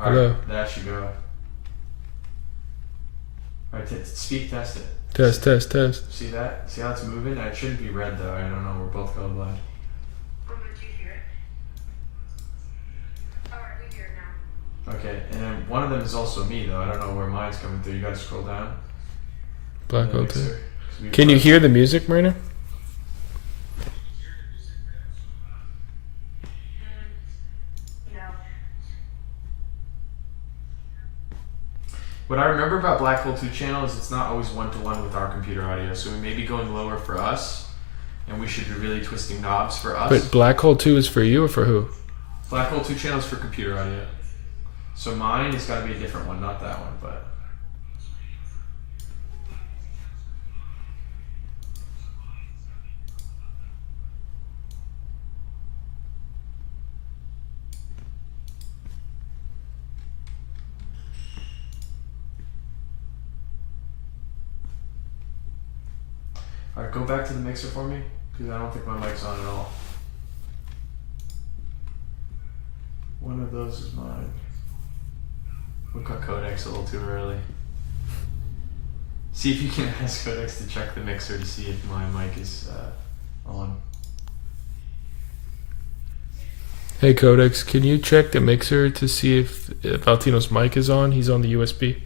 Hello. Alright, that should go. Alright, speak, test it. Test. See that? See how it's moving? It shouldn't be red though. I don't know. We're both colorblind. Do you hear it? Alright, we hear it now. Okay, and then one of them is also me though. I don't know where mine's coming through. You gotta scroll down. Black hole 2. Mixer. Can you hear the music, Marina? No. What I remember about Black Hole 2 channel is it's not always one-to-one with our computer audio. So we may be going lower for us, and we should be really twisting knobs for us. But Black Hole 2 is for you or for who? Black Hole 2 channel is for computer audio. So mine has got to be a different one, not that one, but... Alright, go back to the mixer for me, because I don't think my mic's on at all. One of those is mine. We got Codex a little too early. See if you can ask Codex to check the mixer to see if my mic is on. Hey Codex, can you check the mixer to see if Valtino's mic is on? He's on the USB.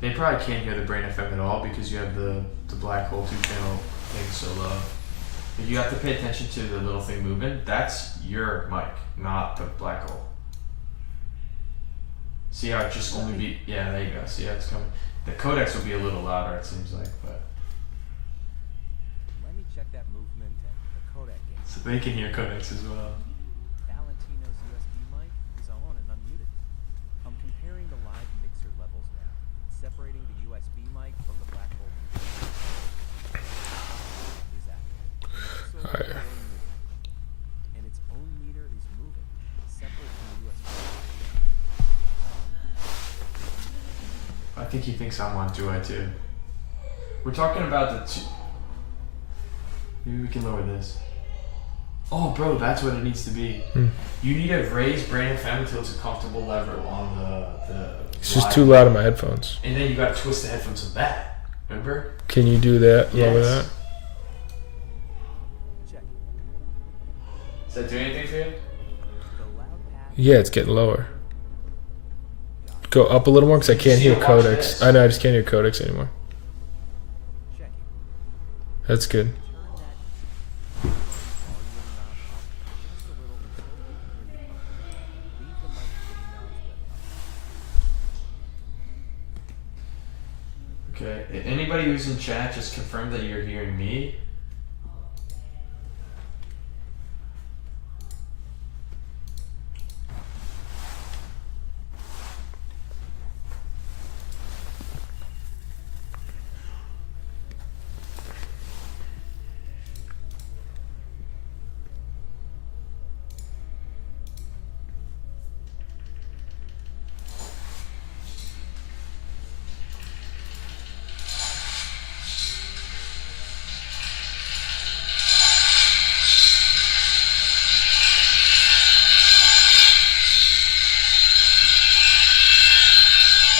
They probably can't hear the Brain FM at all because you have the Black Hole 2 channel thing so low. But you have to pay attention to the little thing moving. That's your mic, not the Black Hole. See how it just only be... Yeah, there you go. See how it's coming? The Codex will be a little louder, it seems like, but... Let me check that movement and the codec game. So they can hear Codex as well. Valentino's USB mic is on and unmuted. I'm comparing the live mixer levels now, separating the USB mic from the black hole computer. Is active. So Alright. and its own meter is moving, separate from the USB. I think he thinks I'm on 2i too. We're talking about the two... Maybe we can lower this. Oh, bro, that's what it needs to be. You need to raise Brain FM until it's a comfortable level on the It's just live. too loud in my headphones. And then you got to twist the headphones to that. Remember? Can you do that? Lower Yes. that? Check. Does that do anything for you? The loud path Yeah, it's getting lower. Go up a little more because I can't hear Watch Codex. this. I know, I just can't hear Codex anymore. checking. That's good. Turn that volume knob up just a little until you can hear me comfortably. Leave the mic knobs where they are. Okay. Anybody who's in chat, just confirm that you're hearing me.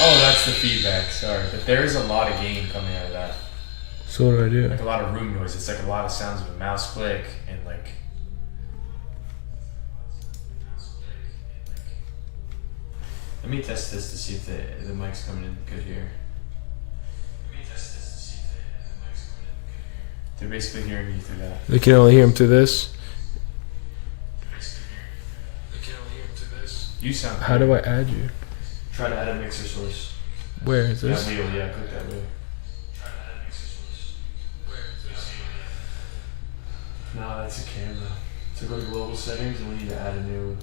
Oh, that's the feedback. Sorry, but there is a lot of gain coming out of that. So what do I do? Like a lot of room noise. It's like a lot of sounds of a mouse click and like. Let me test this to see if the mic's coming in good here. They're basically hearing you through that. They can only hear him through this. You sound. How do I add you? Try to add a mixer source. Where is this? Yeah, wheel. Yeah, click that wheel. No, that's a camera. So go to global settings and we need to add a new.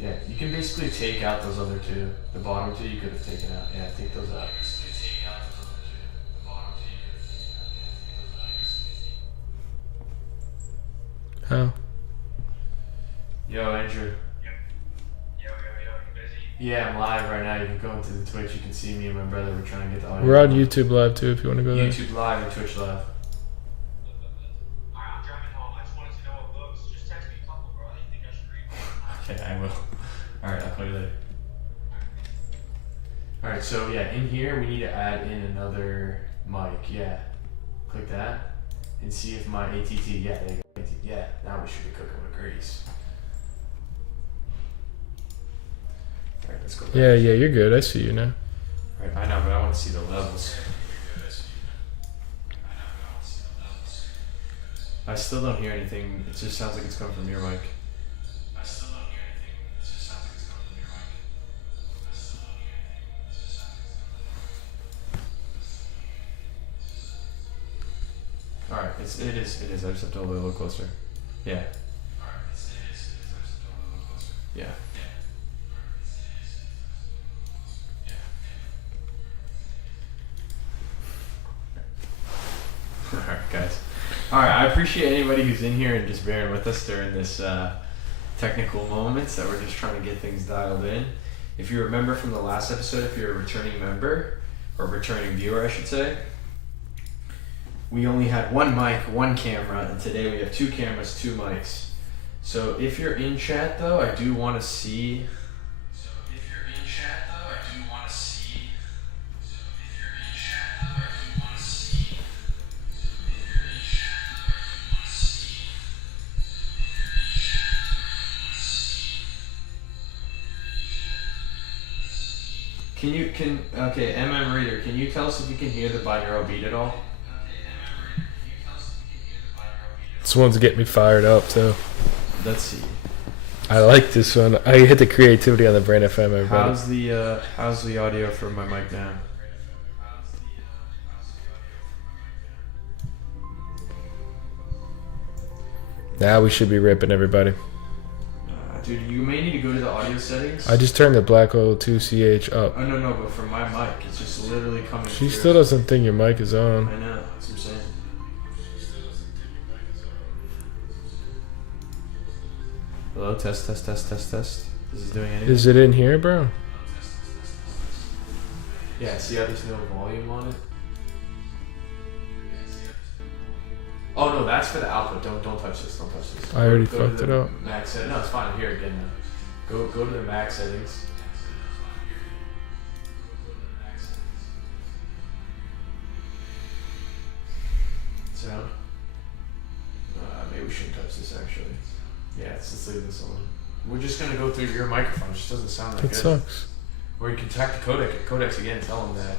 Yeah, you can basically take out those other two. The bottom two you could have taken out. Yeah, take those out. How? Yo, Andrew. Yeah, I'm live right now. You can go into the Twitch. You can see me and my brother. We're trying to get the audio. We're on YouTube Live too if you want to go there. YouTube Live and Twitch Live. I'm driving home. I just wanted to know what books. Just text me a couple, bro. You think I should read one? Okay, I will. Alright, I'll call you later. Alright, so yeah, in here we need to add in another mic. Yeah. Click that and see if my ATT. Yeah, there you go. Yeah, now we should be cooking with grease. Alright, let's go back. Yeah, you're good. I see you now. Alright, I know, but I want to see the levels. I still don't hear anything. It just sounds like it's coming from your mic. Alright, it is. I just have to hold it a little closer. Yeah. Yeah. Alright, guys. Alright, I appreciate anybody who's in here and just bearing with us during this technical moments that we're just trying to get things dialed in. If you remember from the last episode, if you're a returning member, or returning viewer, I should say, we only had one mic, one camera, and today we have two cameras, two mics. So if you're in chat though, I do want to see. Okay, MM Reader, can you tell us if you can hear the binaural beat at all? This one's getting me fired up too. Let's see. I like this one. I hit the creativity on the Brain FM, everybody. How's the audio for my mic now? Now we should be ripping, everybody. Dude, you may need to go to the audio settings. I just turned the Black Hole 2CH up. Oh no, but from my mic, it's just literally coming. She through. still doesn't think your mic is on. I know. That's what I'm saying. Hello, test. This is doing anything? Is it in here, bro? Yeah, see how there's no volume on it? Oh no, that's for the output. Don't touch this. I already Go to fucked the it up. Max set. No, it's fine. I'm here again now. Go to the max settings. Sound. Maybe we shouldn't touch this actually. Yeah, let's leave this on. We're just gonna go through your microphone. It just doesn't sound that It good. sucks. Or you can attack the codecs again. Tell them that.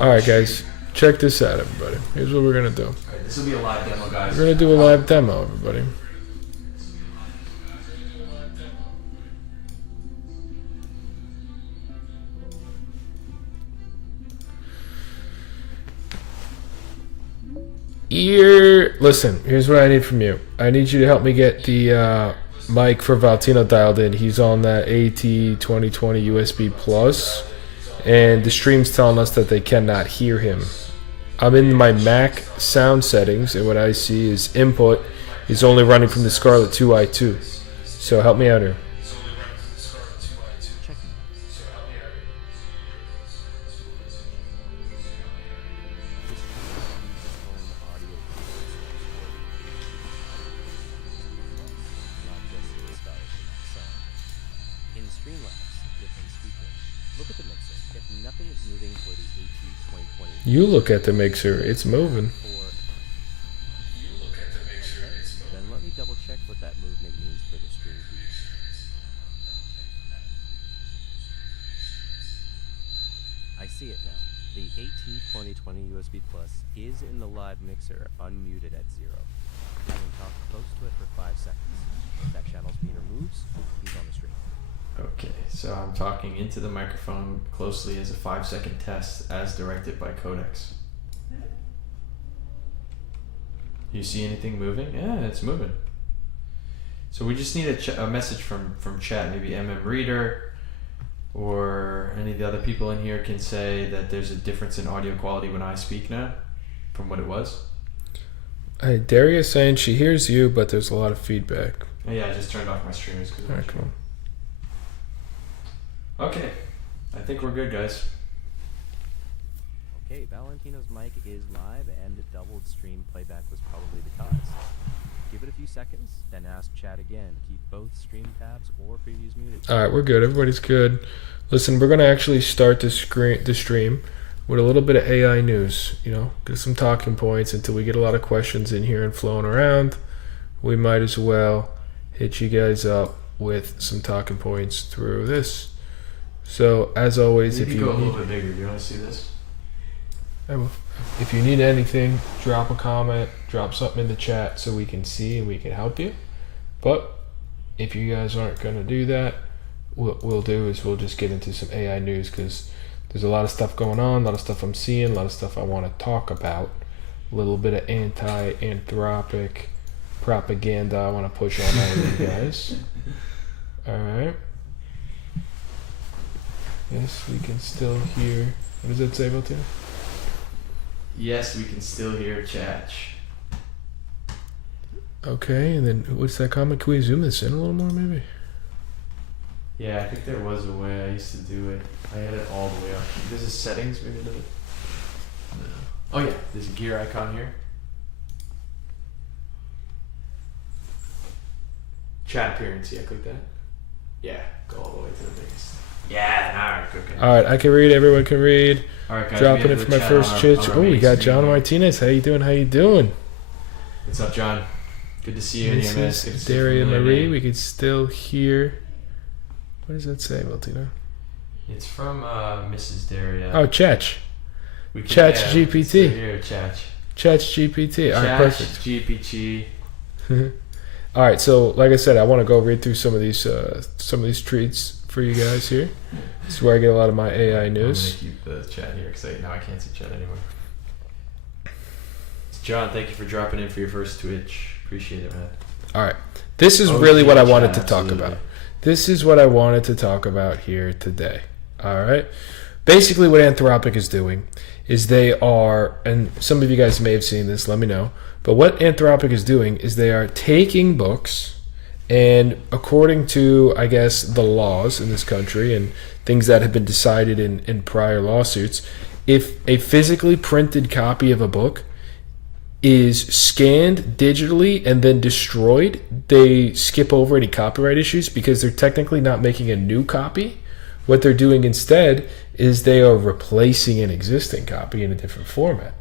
Alright, guys. Check this out, everybody. Here's what we're going to do. Alright, this will be a live demo, guys. We're going to do a live demo, everybody. Listen, here's what I need from you. I need you to help me get the mic for Valtino dialed in. He's on that AT2020 USB Plus, and the stream's telling us that they cannot hear him. I'm in my Mac sound settings, and what I see is input is only running from the Scarlett 2i2. So help me out here. Checking. This uses its own audio not just the Scarlett sound. In Streamlabs, different speaker. Look at the mixer. If nothing is moving for the AT2020. You look at the mixer, it's moving. Then let me double check what that movement means for the stream feed. I see it now. The AT2020 USB Plus is in the live mixer, unmuted at 0. Having talked close to it for 5 seconds. If that channel speed removes, he's on the stream. Okay, so I'm talking into the microphone closely as a 5-second test as directed by codecs. You see anything moving? Yeah, it's moving. So we just need a message from chat, maybe Reader or any of the other people in here can say that there's a difference in audio quality when I speak now from what it was. Daria's saying she hears you, but there's a lot of feedback. Oh, yeah, I just turned off my streamers. Alright, cool. Okay, I think we're good, guys. Okay, Valentino's mic is live, and the doubled stream playback was probably the cause. Give it a few seconds, then ask chat again. Keep both stream tabs or previews muted. Alright, we're good. Everybody's good. Listen, we're going to actually start the stream with a little bit of AI news. You know, get some talking points until we get a lot of questions in here and flowing around. We might as well hit you guys up with some talking points through this. So, as always, Maybe if you go a need, little bit bigger. Do you want to see this? I will. If you need anything, drop a comment, drop something in the chat so we can see and we can help you. But if you guys aren't going to do that, what we'll do is we'll just get into some AI news because there's a lot of stuff going on, a lot of stuff I'm seeing, a lot of stuff I want to talk about. A little bit of anti-anthropic propaganda I want to push on all of you guys. All right. Yes, we can still hear. What does that say, Valtina? Yes, we can still hear chat. Okay, and then what's that comment? Can we zoom this in a little more, maybe? Yeah, I think there was a way I used to do it. I had it all the way up. There's a settings, maybe another. No. Oh yeah, there's a gear icon here. Chat appearance, yeah, click that. Yeah, go all the way to the biggest. Yeah, alright, okay. All right, I can read. Everyone can read. All right, guys. Dropping it for my first chit. Oh, we got John Martinez. How you doing? How you doing? What's up, John? Good to see you in This here, man. is Good to see you Daria from the Marie. name. We can still hear. What does that say, Valtina? It's from Mrs. Daria. Oh, Chach. We can, Chat yeah, we can GPT. still hear Chat. Chach GPT. All right, perfect. GPT. All right, so like I said, I want to go read through some of these tweets for you guys here. This is where I get a lot of my AI news. I'm gonna keep the chat here because now I can't see chat anymore. John, thank you for dropping in for your first Twitch. Appreciate it, man. All right, this is Oh, really what I chat, wanted to talk absolutely. about. This is what I wanted to talk about here today. All right, basically what Anthropic is doing is they are, and some of you guys may have seen this, let me know, but what Anthropic is doing is they are taking books and according to, I guess, the laws in this country and things that have been decided in prior lawsuits, if a physically printed copy of a book is scanned digitally and then destroyed, they skip over any copyright issues because they're technically not making a new copy. What they're doing instead is they are replacing an existing copy in a different format.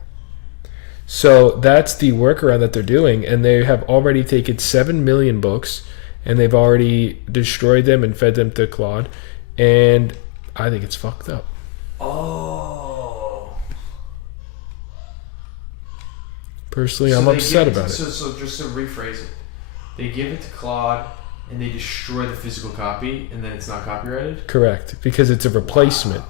So that's the workaround that they're doing, and they have already taken 7 million books and they've already destroyed them and fed them to Claude, and I think it's fucked up. Oh. Personally, I'm upset about it. So just to rephrase it, they give it to Claude and they destroy the physical copy, and then it's not copyrighted. Correct, because it's a replacement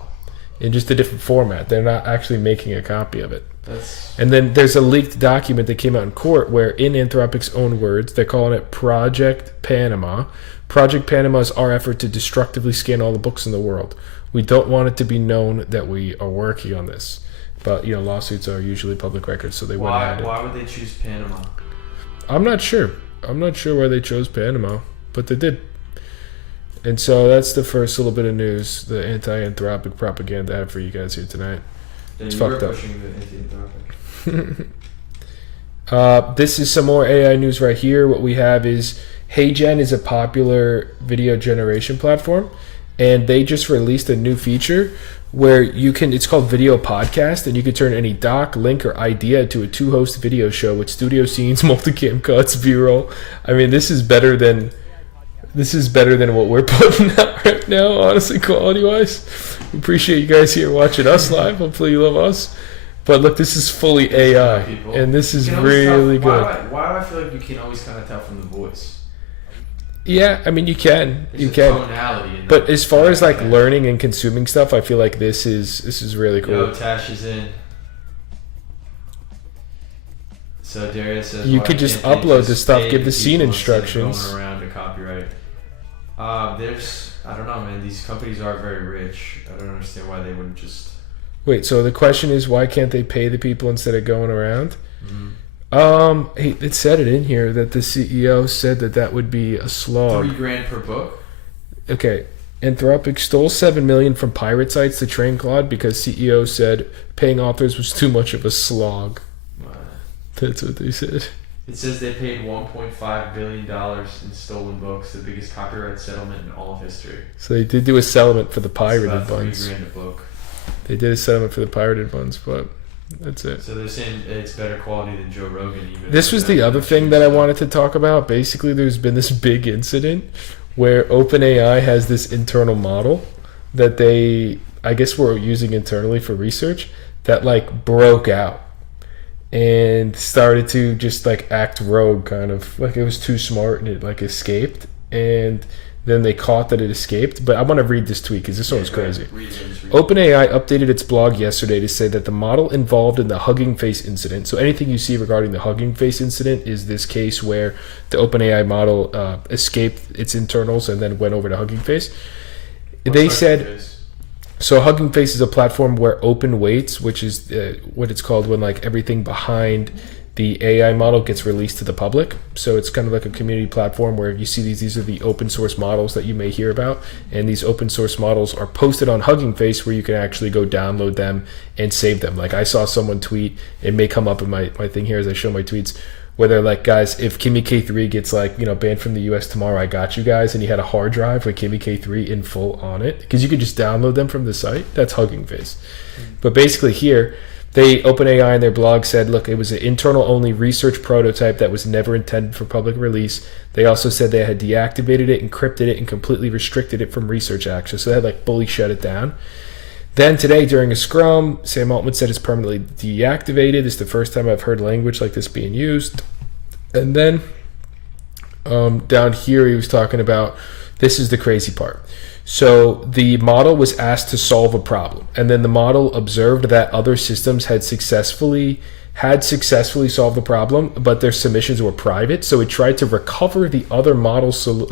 in just a different format. They're not actually making a copy of it. That's And then there's a leaked document that came out in court where, in Anthropic's own words, they're calling it Project Panama. Project Panama is our effort to destructively scan all the books in the world. We don't want it to be known that we are working on this. But, you know, lawsuits are usually public records, so they went ahead. why would they choose Panama? I'm not sure. I'm not sure why they chose Panama, but they did. And so that's the first little bit of news, the anti-anthropic propaganda I have for you guys here tonight. Then It's you were fucked up. pushing the anti-anthropic. This is some more AI news right here. What we have is HeyGen is a popular video generation platform, and they just released a new feature where you can, it's called Video Podcast, and you can turn any doc, link, or idea into a 2-host video show with studio scenes, multicam cuts, B-roll. I mean, this is better than what we're putting out right now, honestly, quality-wise. Appreciate you guys here watching us live. Hopefully you love us. But look, this is fully AI, and this is really good. Why do I feel like you can always kind of tell from the voice? Yeah, I mean, you can. There's You a can. tonality in But that. as far as like learning and consuming stuff, I feel like this is really cool. Yo, Tash is in. So Darius says You why could just can't they upload just the stuff, pay give the scene people instead of instructions. Going around to copyright. I don't know, man. These companies are very rich. I don't understand why they wouldn't just. Wait, so the question is, why can't they pay the people instead of going around? It said it in here that the CEO said that would be a slog. $3,000 per book. Okay, Anthropic stole $7 million from pirate sites to train Claude because CEO said paying authors was too much of a slog. Wow. That's what they said. It says they paid $1.5 billion in stolen books, the biggest copyright settlement in all of history. So they did do a settlement for the It's pirated about ones. $3,000 a book. They did a settlement for the pirated ones, but that's it. So they're saying it's better quality than Joe Rogan. Even This was the other thing that I wanted to talk about. Basically, there's been this big incident where OpenAI has this internal model that they, I guess, were using internally for research that like broke out and started to just like act rogue, kind of like it was too smart and it like escaped. And then they caught that it escaped. But I want to read this tweet because this one was crazy. OpenAI updated its blog yesterday to say that the model involved in the Hugging Face incident, so anything you see regarding the Hugging Face incident is this case where the OpenAI model escaped its internals and then went over to Hugging Face. They said, so Hugging Face is a platform where open weights, which is what it's called when like everything behind the AI model gets released to the public. So it's kind of like a community platform where you see these are the open source models that you may hear about. And these open source models are posted on Hugging Face where you can actually go download them and save them. Like I saw someone tweet, it may come up in my thing here as I show my tweets, where they're like, guys, if Kimmy K3 gets like, banned from the US tomorrow, I got you guys. And you had a hard drive with Kimmy K3 in full on it. Because you could just download them from the site. That's Hugging Face. But basically here, OpenAI in their blog said, look, it was an internal-only research prototype that was never intended for public release. They also said they had deactivated it, encrypted it, and completely restricted it from research access. So they had like fully shut it down. Then today, during a scrum, Sam Altman said it's permanently deactivated. It's the first time I've heard language like this being used. And then down here, he was talking about, this is the crazy part. So the model was asked to solve a problem, and then the model observed that other systems had successfully solved the problem, but their submissions were private. So it tried to recover the other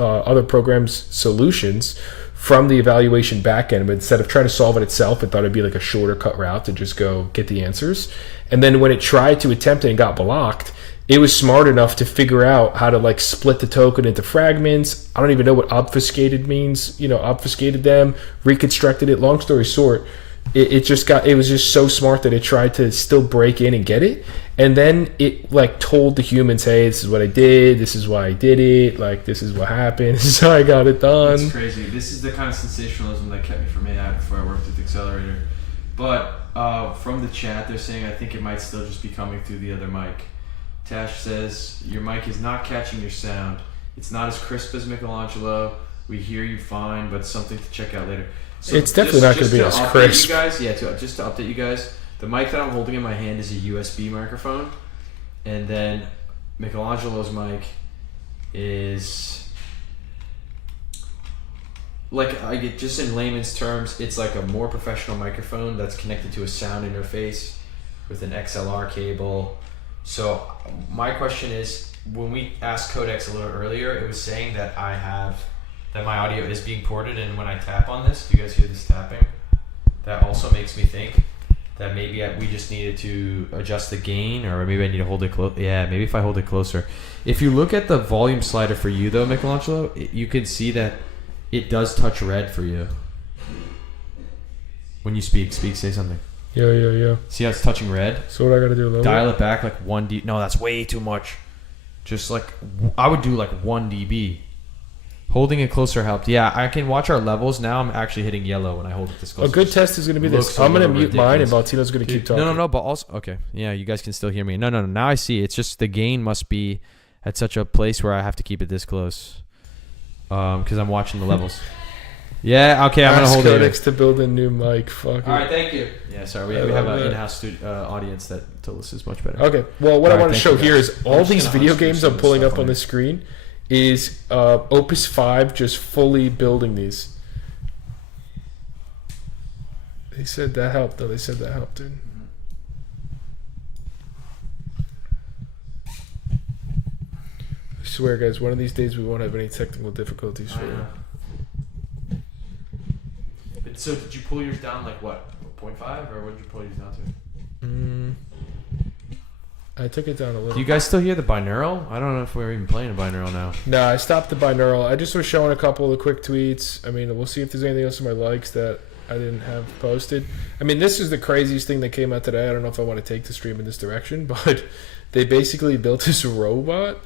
other programs' solutions from the evaluation backend, but instead of trying to solve it itself, it thought it'd be like a shorter cut route to just go get the answers. And then when it tried to attempt it and got blocked, it was smart enough to figure out how to like split the token into fragments. I don't even know what obfuscated means. Obfuscated them, reconstructed it. Long story short, it was just so smart that it tried to still break in and get it. And then it like told the humans, hey, this is what I did. This is why I did it. Like, this is what happened. This is how I got it done. It's crazy. This is the kind of sensationalism that kept me from AI before I worked at Accelerator. But from the chat, they're saying I think it might still just be coming through the other mic. Tash says, your mic is not catching your sound. It's not as crisp as Michelangelo. We hear you fine, but something to check out later. So it's definitely not going to be as crisp. Just to update you guys, the mic that I'm holding in my hand is a USB microphone. And then Michelangelo's mic is, just in layman's terms, it's like a more professional microphone that's connected to a sound interface with an XLR cable. So my question is, when we asked Codex a little earlier, it was saying that my audio is being ported, and when I tap on this, do you guys hear this tapping? That also makes me think that maybe we just needed to adjust the gain, or maybe I need to hold it close. Yeah, maybe if I hold it closer. If you look at the volume slider for you though, Michelangelo, you can see that it does touch red for you. When you speak, say something. Yeah. See how it's touching red? So what I gotta do? Dial it back like 1 dB. No, that's way too much. Just like, I would do like 1 dB. Holding it closer helped. Yeah, I can watch our levels now. I'm actually hitting yellow when I hold it this close. A good test is gonna be this. I'm gonna mute mine, and Valtino's gonna keep talking. No, but also, okay. Yeah, you guys can still hear me. No. Now I see. It's just the gain must be at such a place where I have to keep it this close. Because I'm watching the levels. Yeah, okay, I'm going to hold Codex to build a new mic. Fuck All right, thank you. Yeah, sorry, we have an in-house audience that told us is much better. Okay, well, what I want to show here is all these video games I'm pulling up on the screen is Opus 5 just fully building these. They said that helped, though. They said that helped, dude. swear, guys, one of these days we won't have any technical difficulties for you. But so did you pull yours down like what, 0.5, or what did you pull yours down to? I took it down a little. Do you guys still hear the binaural? I don't know if we're even playing a binaural now. No, I stopped the binaural. I just was showing a couple of quick tweets. I mean, we'll see if there's anything else in my likes that I didn't have posted. I mean, this is the craziest thing that came out today. I don't know if I want to take the stream in this direction, but they basically built this robot.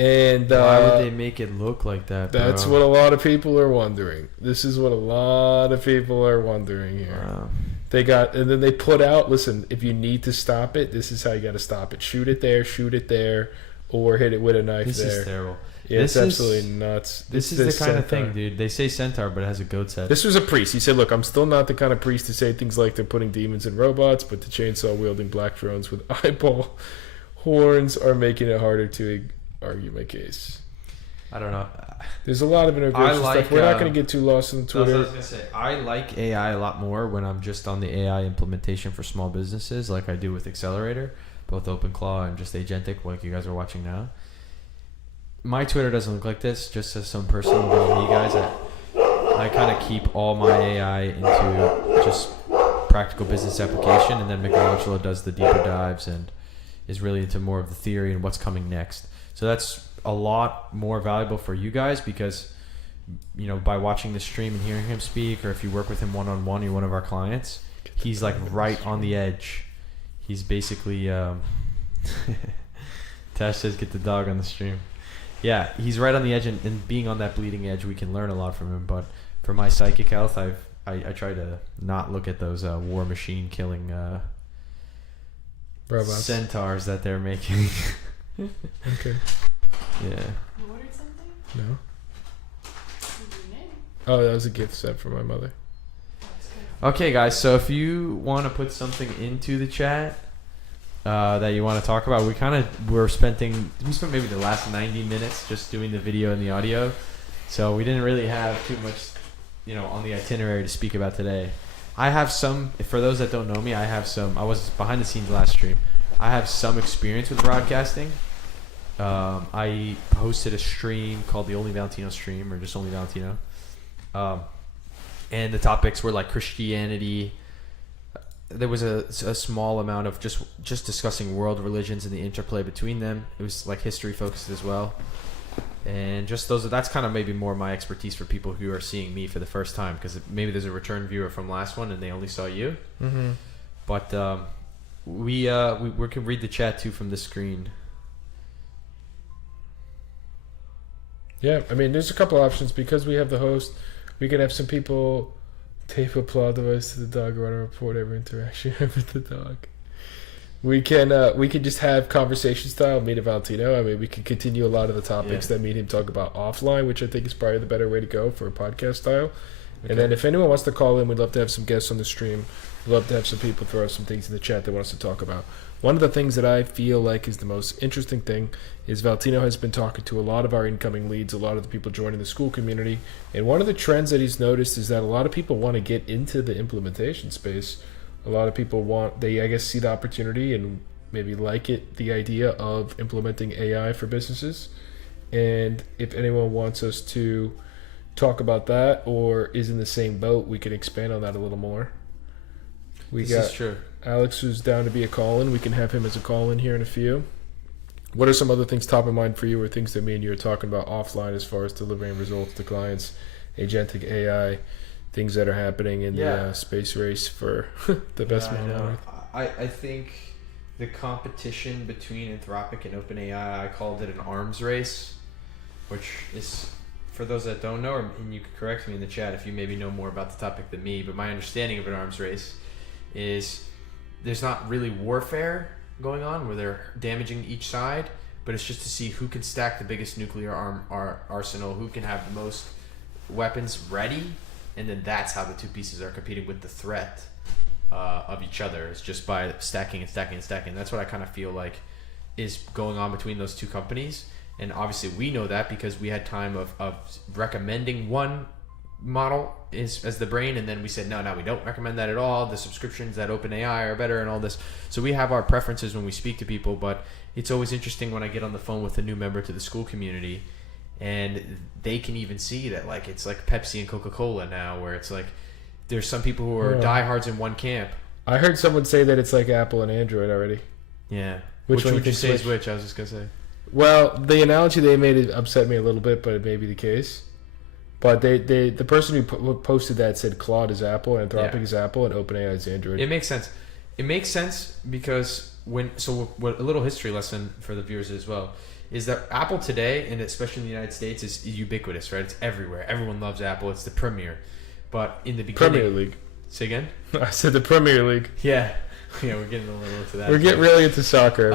And why would they make it look like that, bro? That's what a lot of people are wondering. This is what a lot of people are wondering here. Wow. And then they put out, listen, if you need to stop it, this is how you got to stop it. Shoot it there, or hit it with a knife This there. is terrible. Yeah, This it's is- absolutely nuts. This is the kind of thing, dude. They say centaur, but it has a goat's head. This was a priest. He said, look, I'm still not the kind of priest to say things like they're putting demons in robots, but the chainsaw-wielding black drones with eyeball horns are making it harder to argue my case. I don't know. There's a lot of integration like, stuff. We're not going to get too lost in That's what I Twitter. was gonna say. I like AI a lot more when I'm just on the AI implementation for small businesses, like I do with Accelerator, both OpenClaw and just Agentic, like you guys are watching now. My Twitter doesn't look like this. Just as some personal about me, guys, I kind of keep all my AI into just practical business application, and then Michelangelo does the deeper dives and is really into more of the theory and what's coming next. So that's a lot more valuable for you guys because, you know, by watching the stream and hearing him speak, or if you work with him one-on-one, you're one of our clients, he's like right on the edge. He's basically Tash says get the dog on the stream. Yeah, he's right on the edge, and being on that bleeding edge, we can learn a lot from him. But for my psychic health, I try to not look at those war machine killing Robots. centaurs that they're making. Okay. Yeah. You ordered something? No. What's your name? Oh, that was a gift set from my mother. Oh, it's good. Okay, guys. So if you want to put something into the chat that you want to talk about, we spent maybe the last 90 minutes just doing the video and the audio, so we didn't really have too much, you know, on the itinerary to speak about today. I have some. For those that don't know me, I was behind the scenes last stream. I have some experience with broadcasting. I hosted a stream called the Only Valentino stream, or just Only Valentino. And the topics were like Christianity. There was a small amount of just discussing world religions and the interplay between them. It was like history focused as well. And just that's kind of maybe more my expertise for people who are seeing me for the first time, because maybe there's a return viewer from last one and they only saw you. Mm-hmm. But we can read the chat too from the screen. Yeah, I mean, there's a couple options. Because we have the host, we can have some people tape applaud device to the dog or want to report every interaction with the dog. We can just have conversation style, meet a Valentino. I mean, we can continue a lot of the topics that me and him talk about offline, which I think is probably the better way to go for a podcast style. Okay. And then if anyone wants to call in, we'd love to have some guests on the stream. We'd love to have some people throw some things in the chat they want us to talk about. One of the things that I feel like is the most interesting thing is Valentino has been talking to a lot of our incoming leads, a lot of the people joining the school community. And one of the trends that he's noticed is that a lot of people want to get into the implementation space. A lot of people I guess, see the opportunity and maybe like the idea of implementing AI for businesses. And if anyone wants us to talk about that or is in the same boat, we can expand on that a little more. This is true. Alex, who's down to be a call-in. We can have him as a call-in here in a few. What are some other things top of mind for you, or things that me and you are talking about offline as far as delivering results to clients, agentic AI, things that are happening in the space race for the best man on earth? I think the competition between Anthropic and OpenAI, I called it an arms race, which is, for those that don't know, and you can correct me in the chat if you maybe know more about the topic than me, but my understanding of an arms race is there's not really warfare going on where they're damaging each side, but it's just to see who can stack the biggest nuclear arsenal, who can have the most weapons ready, and then that's how the two pieces are competing with the threat of each other. It's just by stacking and stacking and stacking. That's what I kind of feel like is going on between those two companies. And obviously we know that because we had time of recommending one model is as the brain, and then we said no, we don't recommend that at all. The subscriptions at OpenAI are better and all this. So we have our preferences when we speak to people, but it's always interesting when I get on the phone with a new member to the school community, and they can even see that like it's like Pepsi and Coca-Cola now, where it's like there's some people who are diehards in one camp. I heard someone say that it's like Apple and Android already. Yeah. Which one would you say is which? which? I was just gonna say. Well, the analogy they made it upset me a little bit, but it may be the case. But the person who posted that said Claude is Apple, Anthropic is Apple, and OpenAI is Android. It makes sense. It makes sense because what a little history lesson for the viewers as well is that Apple today, and especially in the United States, is ubiquitous, right? It's everywhere. Everyone loves Apple. It's the premier. But in the beginning, Premier League. Say again? I said the Premier League. Yeah, we're getting a little into that. We're getting really into soccer.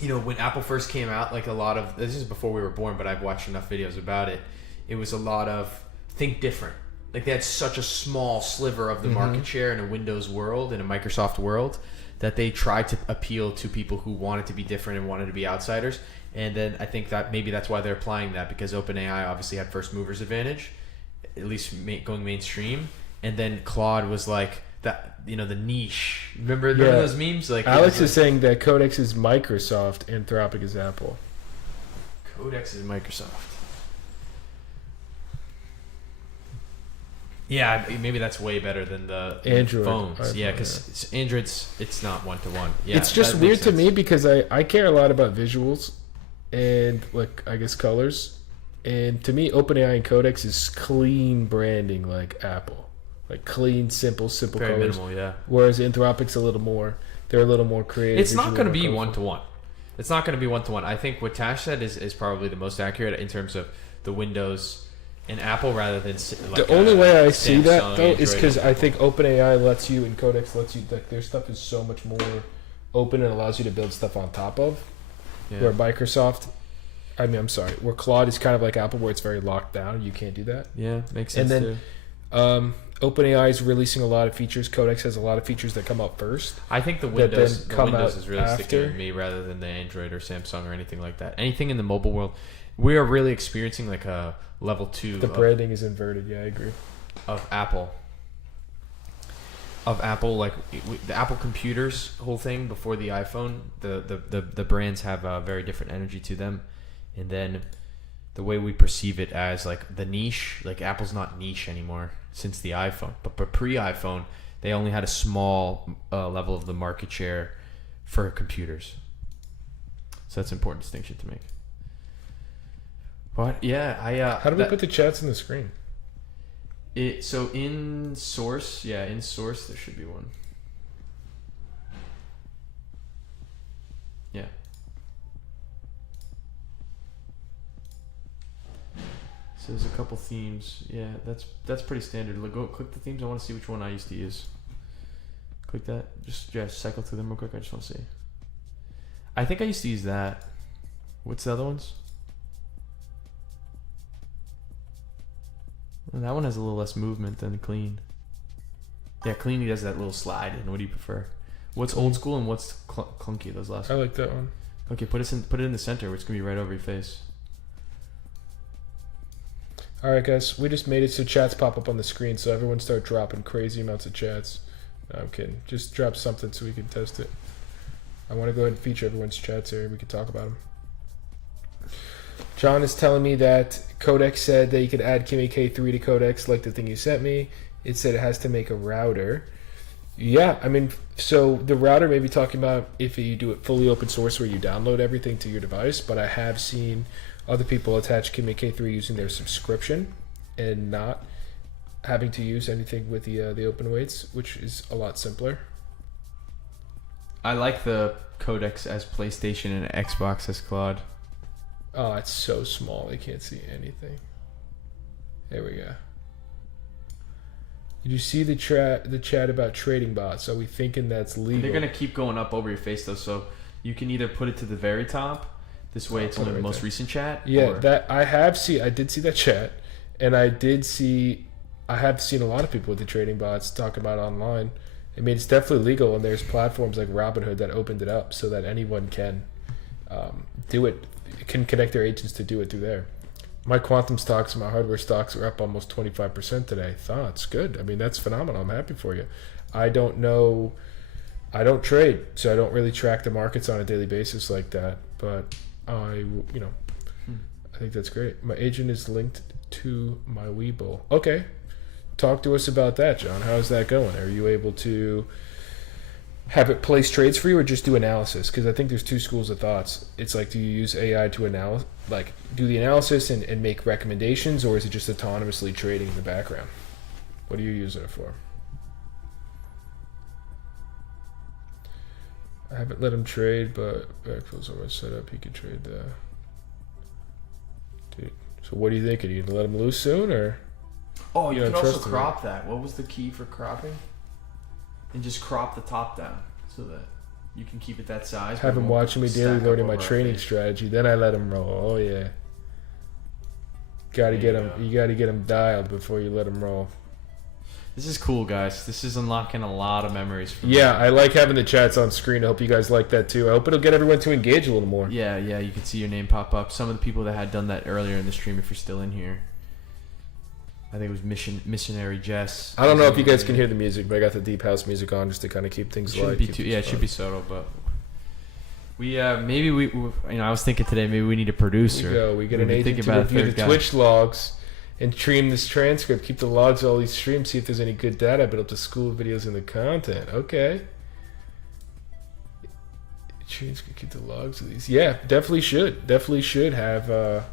When Apple first came out, like a lot of this is before we were born, but I've watched enough videos about it. It was a lot of think different. Like they had such a small sliver of the market share in a Windows world, in a Microsoft world, that they tried to appeal to people who wanted to be different and wanted to be outsiders. And then I think that maybe that's why they're applying that, because OpenAI obviously had first movers advantage, at least going mainstream. And then Claude was like that, the niche. Remember those memes? Like Alex is saying that Codex is Microsoft, Anthropic is Apple. Codex is Microsoft. Yeah, maybe that's way better than the Android phones. iPhone, Yeah, because Android's it's not one to one. Yeah, it's just weird to me because I care a lot about visuals and like I guess colors, and to me OpenAI and Codex is clean branding like Apple, like clean, simple very colors. minimal. Yeah. Whereas Anthropic's they're a little more creative. It's not going to be colorful. one to one. It's not going to be one to one. I think what Tash said is probably the most accurate in terms of the Windows and Apple rather than like the only way I see Samsung, that though is Android, because I think OpenAI lets you and Codex lets you, like their stuff is so much more open and allows you to build stuff on top of. Yeah. Where Microsoft, where Claude is kind of like Apple, where it's very locked down. You can't do that. Yeah, makes sense. And then OpenAI is releasing a lot of features. Codex has a lot of features that come out first. I think the that Windows then come is out really sticking after. with me rather than the Android or Samsung or anything like that. Anything in the mobile world, we are really experiencing like a level 2 The branding is inverted. Yeah, I agree. of Apple. Like the Apple computers whole thing before the iPhone, the brands have a very different energy to them, and then the way we perceive it as like the niche, like Apple's not niche anymore since the iPhone, but pre-iPhone they only had a small level of the market share for computers, so that's an important distinction to make. But yeah, How do we put the chats in the screen? So in source, there should be one. Yeah. So there's a couple themes. Yeah, that's pretty standard. Go click the themes. I want to see which one I used to use. Click that. Just cycle through them real quick. I just want to see. I think I used to use that. What's the other ones? Well, that one has a little less movement than clean. Yeah, clean does that little slide. And what do you prefer? What's old school and what's clunky? Those last. I like that one. Okay, put it in the center, where it's gonna be right over your face. All right, guys, we just made it so chats pop up on the screen, so everyone start dropping crazy amounts of chats. No, I'm kidding. Just drop something so we can test it. I want to go ahead and feature everyone's chats here. We can talk about them. John is telling me that Codex said that you could add Kimi K3 to Codex, like the thing you sent me. It said it has to make a router. Yeah, so the router may be talking about if you do it fully open source where you download everything to your device, but I have seen other people attach Kimi K3 using their subscription and not having to use anything with the open weights, which is a lot simpler. I like the Codex as PlayStation and Xbox as Claude. Oh, it's so small. I can't see anything. There we go. Did you see the chat about trading bots? Are we thinking that's legal? They're gonna keep going up over your face though, so you can either put it to the very top. This way, it's only the most recent chat. Yeah, that I did see that chat, and I have seen a lot of people with the trading bots talk about it online. It's definitely legal, and there's platforms like Robinhood that opened it up so that anyone can do it. Can connect their agents to do it through there. My quantum stocks and my hardware stocks are up almost 25% today. Thoughts? Good. I mean, that's phenomenal. I'm happy for you. I don't know. I don't trade, so I don't really track the markets on a daily basis like that. But I think that's great. My agent is linked to my Webull. Okay. Talk to us about that, John. How's that going? Are you able to have it place trades for you or just do analysis? Because I think there's two schools of thoughts. It's like, do you use AI to do the analysis and make recommendations, or is it just autonomously trading in the background? What are you using it for? I haven't let him trade, but backfill's almost set up. He can trade the... Dude. So what are you thinking? Are you going to let him loose soon, or... Oh, you don't can also trust him, crop that. What was the key for cropping? And just crop the top down so that you can keep it that size. Have but it him won't watching me stack daily, up learning my over our trading face. strategy. Then I let him roll. Oh yeah. Gotta get him. You gotta get him dialed before you let him roll. This is cool, guys. This is unlocking a lot of memories for me. Yeah, I like having the chats on screen. I hope you guys like that too. I hope it'll get everyone to engage a little more. Yeah, you can see your name pop up. Some of the people that had done that earlier in the stream, if you're still in here. I think it was Missionary Jess. I don't know if you guys can hear the music, but I got the deep house music on just to kind of keep things light. It should be subtle, but we I was thinking today maybe we need a producer. We get an agent to review the Twitch logs and stream this transcript. Keep the logs of all these streams. See if there's any good data built up to school videos and the content. Okay. Streams could keep the logs of these. Yeah, definitely should. Definitely should have.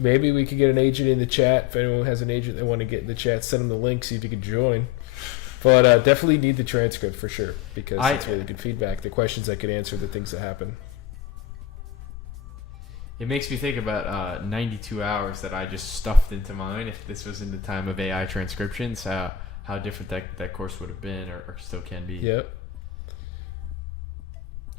Maybe we could get an agent in the chat. If anyone has an agent that want to get in the chat, send them the link, see if you could join. But definitely need the transcript for sure, because it's really good feedback. The questions I could answer, the things that happen. It makes me think about 92 hours that I just stuffed into mine. If this was in the time of AI transcriptions, how different that course would have been or still can be. Yep.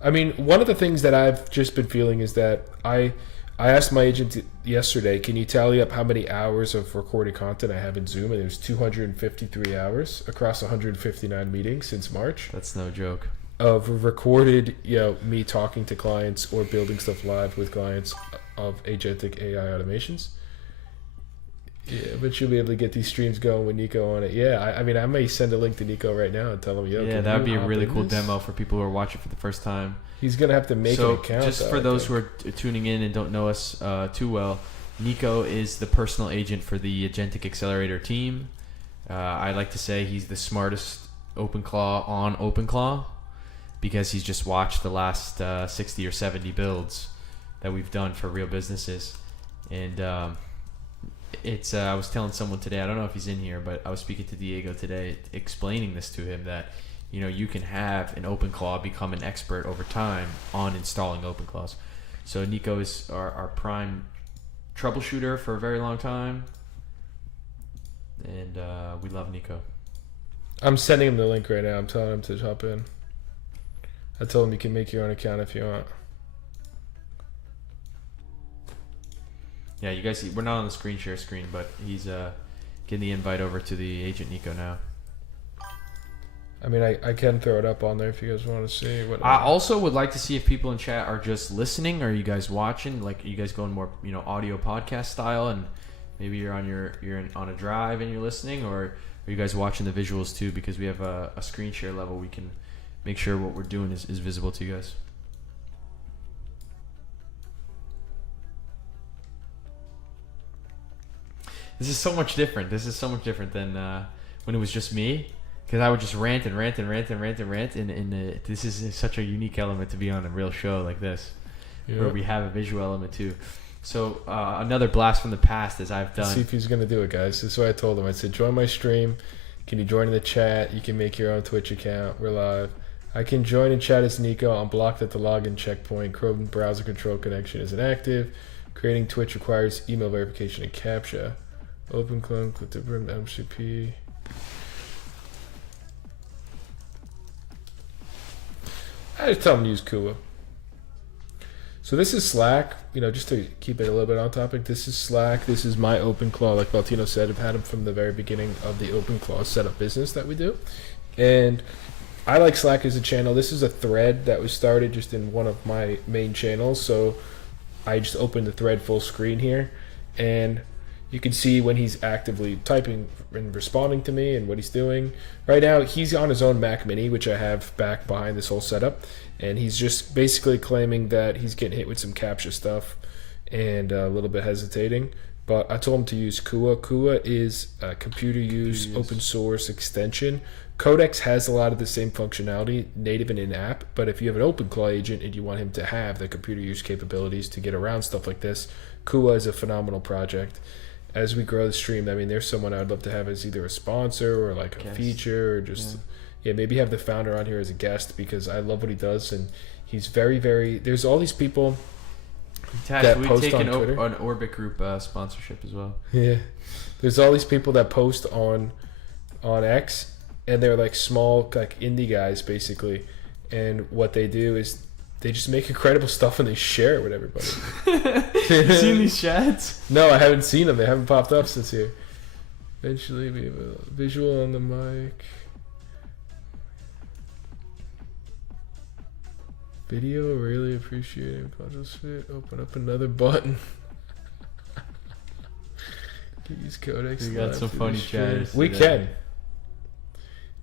I mean, one of the things that I've just been feeling is that I asked my agent yesterday, can you tally up how many hours of recorded content I have in Zoom? And it was 253 hours across 159 meetings since March. That's no joke. Of recorded, me talking to clients or building stuff live with clients of Agentic AI automations. Yeah, but you'll be able to get these streams going with Nico on it. Yeah, I mean, I may send a link to Nico right now and tell him, yeah, that would be a really cool demo for people who are watching for the first time. He's going to have to make an account. Just for those who are tuning in and don't know us too well, Nico is the personal agent for the Agentic Accelerator team. I like to say he's the smartest OpenClaw on OpenClaw because he's just watched the last 60 or 70 builds that we've done for real businesses. And I was telling someone today, I don't know if he's in here, but I was speaking to Diego today, explaining this to him that you can have an OpenClaw become an expert over time on installing OpenClaws. So Nico is our prime troubleshooter for a very long time, and we love Nico. I'm sending him the link right now. I'm telling him to hop in. I told him you can make your own account if you want. Yeah, you guys, we're not on the screen share screen, but he's getting the invite over to the agent Nico now. I mean, I can throw it up on there if you guys want to see. What I also would like to see if people in chat are just listening, or are you guys watching? Like, are you guys going more, audio podcast style, and maybe you're on a drive and you're listening, or are you guys watching the visuals too? Because we have a screen share level, we can make sure what we're doing is visible to you guys. This is so much different. This is so much different than when it was just me. Because I would just rant, and this is such a unique element to be on a real show like this, where we have a visual element too. So another blast from the past is I've done. Let's see if he's gonna do it, guys. This is what I told him. I said, join my stream. Can you join in the chat? You can make your own Twitch account. We're live. I can join and chat as Nico. I'm blocked at the login checkpoint. Chrome browser control connection isn't active. Creating Twitch requires email verification and CAPTCHA. Open clone, click the brim MCP. I just tell them to use Kua. So this is Slack, just to keep it a little bit on topic, this is Slack, this is my OpenClaw, like Valtino said, I've had him from the very beginning of the OpenClaw setup business that we do. And I like Slack as a channel. This is a thread that was started just in one of my main channels, so I just opened the thread full screen here. and you can see when he's actively typing and responding to me and what he's doing. Right now, he's on his own Mac Mini, which I have back behind this whole setup, and he's just basically claiming that he's getting hit with some CAPTCHA stuff and a little bit hesitating. But I told him to use Kua. Kua is a computer use open source extension. Codex has a lot of the same functionality native and in-app, but if you have an OpenClaw agent and you want him to have the computer use capabilities to get around stuff like this, Kua is a phenomenal project. As we grow the stream, I mean, there's someone I'd love to have as either a sponsor or like a Guest. feature or just, maybe have the founder on here as a guest because I love what he does and he's very, very, there's all these people that we post take on an Twitter. an Orbit Group sponsorship as well. Yeah. There's all these people that post on X and they're like small like indie guys basically, and what they do is they just make incredible stuff and they share it with everybody. You seen these chats? No, I haven't seen them. They haven't popped up since here. Eventually we have a visual on the mic. Video, really appreciate it. Control fit. Open up another button. Use Codex. We got Live some for the funny stream. chatters We today. can.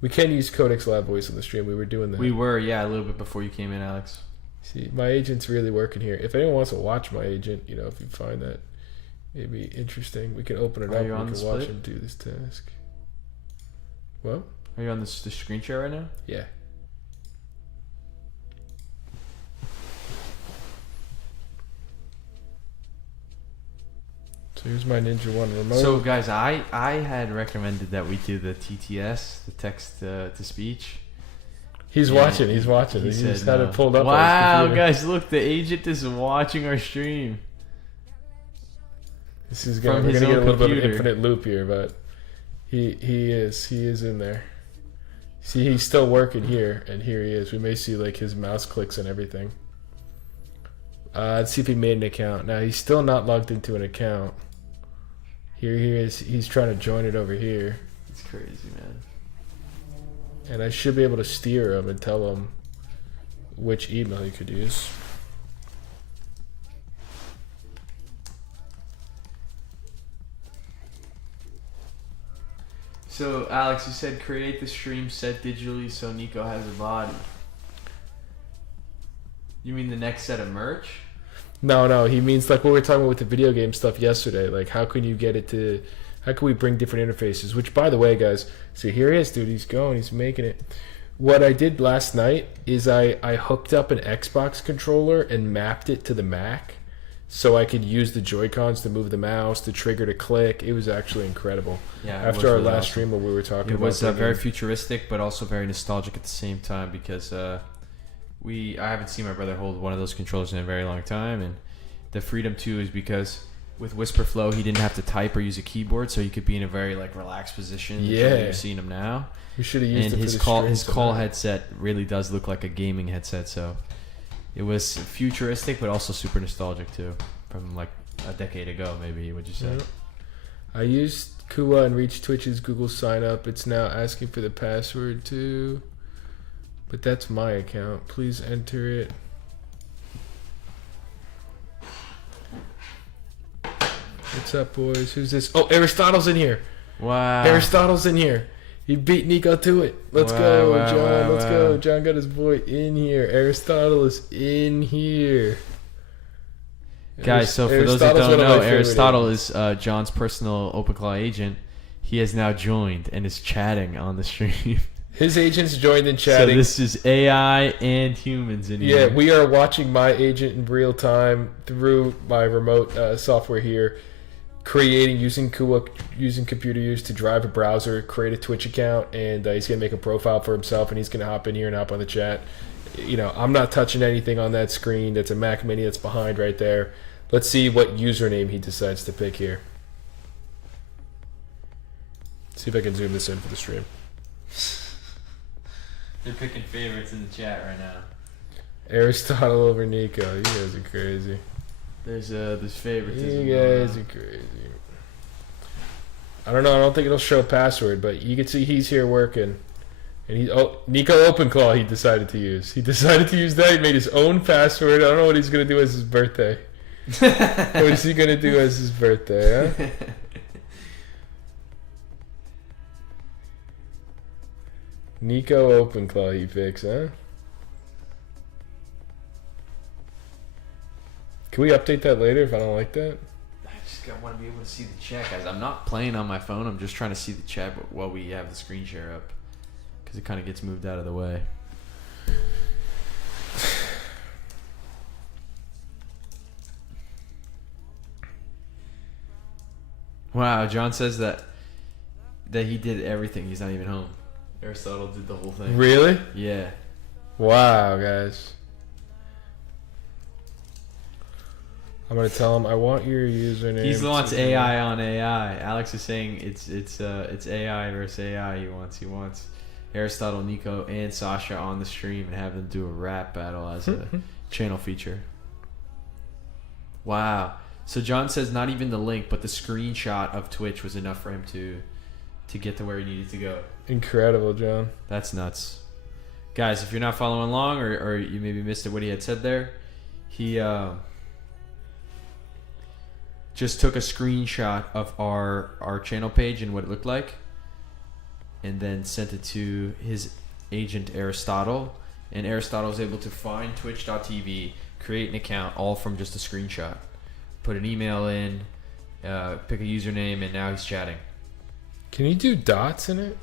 We can use Codex Live Voice on the stream. We were doing that. We were, yeah, a little bit before you came in, Alex. See, my agent's really working here. If anyone wants to watch my agent, you know, if you find that maybe interesting, we can open it Are up you and on we the can watch split? him do this task. Well, Are you on the screen share right now? yeah. So here's my Ninja One remote. So guys, I had recommended that we do the TTS, the text to speech. he's Yeah, watching. He's watching. he He said just had no. it pulled up. on his Wow, computer. guys, look, the agent is watching our stream. This is From gonna, we're his gonna get a own little bit of computer. infinite loop here, but he is in there. See, he's still working here, and here he is. We may see like his mouse clicks and everything. Let's see if he made an account. Now he's still not logged into an account. Here he is. He's trying to join it over here, It's crazy, man. and I should be able to steer him and tell him which email he could use. So Alex, you said create the stream set digitally so Nico has a body. You mean the next set of merch? No, he means like what we were talking about with the video game stuff yesterday. Like, how can you get it to? How can we bring different interfaces? Which, by the way, guys, see here he is, dude. He's going. He's making it. What I did last night is I hooked up an Xbox controller and mapped it to the Mac, so I could use the Joy-Cons to move the mouse, the trigger to click. It was actually incredible. Yeah. After our last stream, where we were talking It about was bringing- very futuristic, but also very nostalgic at the same time because I haven't seen my brother hold one of those controllers in a very long time, and the freedom too is because with Whisper Flow he didn't have to type or use a keyboard, so he could be in a very like relaxed position. Yeah. You're seeing him now, we should have used and it for his the call stream his call tonight. headset really does look like a gaming headset. So it was futuristic, but also super nostalgic too, from like a decade ago, maybe. Would you say? Yeah. I used Kua and reached Twitch's Google sign up. It's now asking for the password too. But that's my account. Please enter it. What's up, boys? Who's this? Oh, Aristotle's in here. Wow. Aristotle's in here. He beat Nico to it. Let's Wow, go, wow, John. wow, Let's wow. go. John got his boy in here. Aristotle is in here. Guys, so for those that Aristotle's don't one of my know, favorite Aristotle agents. is John's personal OpenClaw agent. He has now joined and is chatting on the stream. His agents joined in So chatting. this is AI and humans in Yeah, here. we are watching my agent in real time through my remote software here, creating using Kua, using computer use to drive a browser, create a Twitch account, and he's gonna make a profile for himself, and he's gonna hop in here and hop on the chat. You know, I'm not touching anything on that screen. That's a Mac Mini that's behind right there. Let's see what username he decides to pick here. See if I can zoom this in for the stream. They're picking favorites in the chat right now. Aristotle over Nico. You guys are crazy. There's favoritism. You going guys on. are crazy. I don't know. I don't think it'll show password, but you can see he's here working. And Nico OpenClaw he decided to use. He decided to use that. He made his own password. I don't know what he's going to do as his birthday. What is he gonna do as his birthday, huh? Nico Openclaw he picks, huh? Can we update that later if I don't like that? I just want to be able to see the chat, guys. I'm not playing on my phone. I'm just trying to see the chat while we have the screen share up, because it kind of gets moved out of the way. Wow, John says that he did everything. He's not even home. Aristotle did the whole thing. Really? Yeah. Wow, guys. I'm gonna tell him I want your username. He wants to- AI on AI. Alex is saying it's AI versus AI. He wants Aristotle, Nico, and Sasha on the stream and have them do a rap battle as a channel feature. Wow. So John says not even the link, but the screenshot of Twitch was enough for him to get to where he needed to go. Incredible, John. That's nuts. Guys, if you're not following along or you maybe missed what he had said there, he just took a screenshot of our channel page and what it looked like, and then sent it to his agent Aristotle, and Aristotle was able to find twitch.tv, create an account, all from just a screenshot. Put an email in, pick a username, and now he's chatting. Can you do dots in it?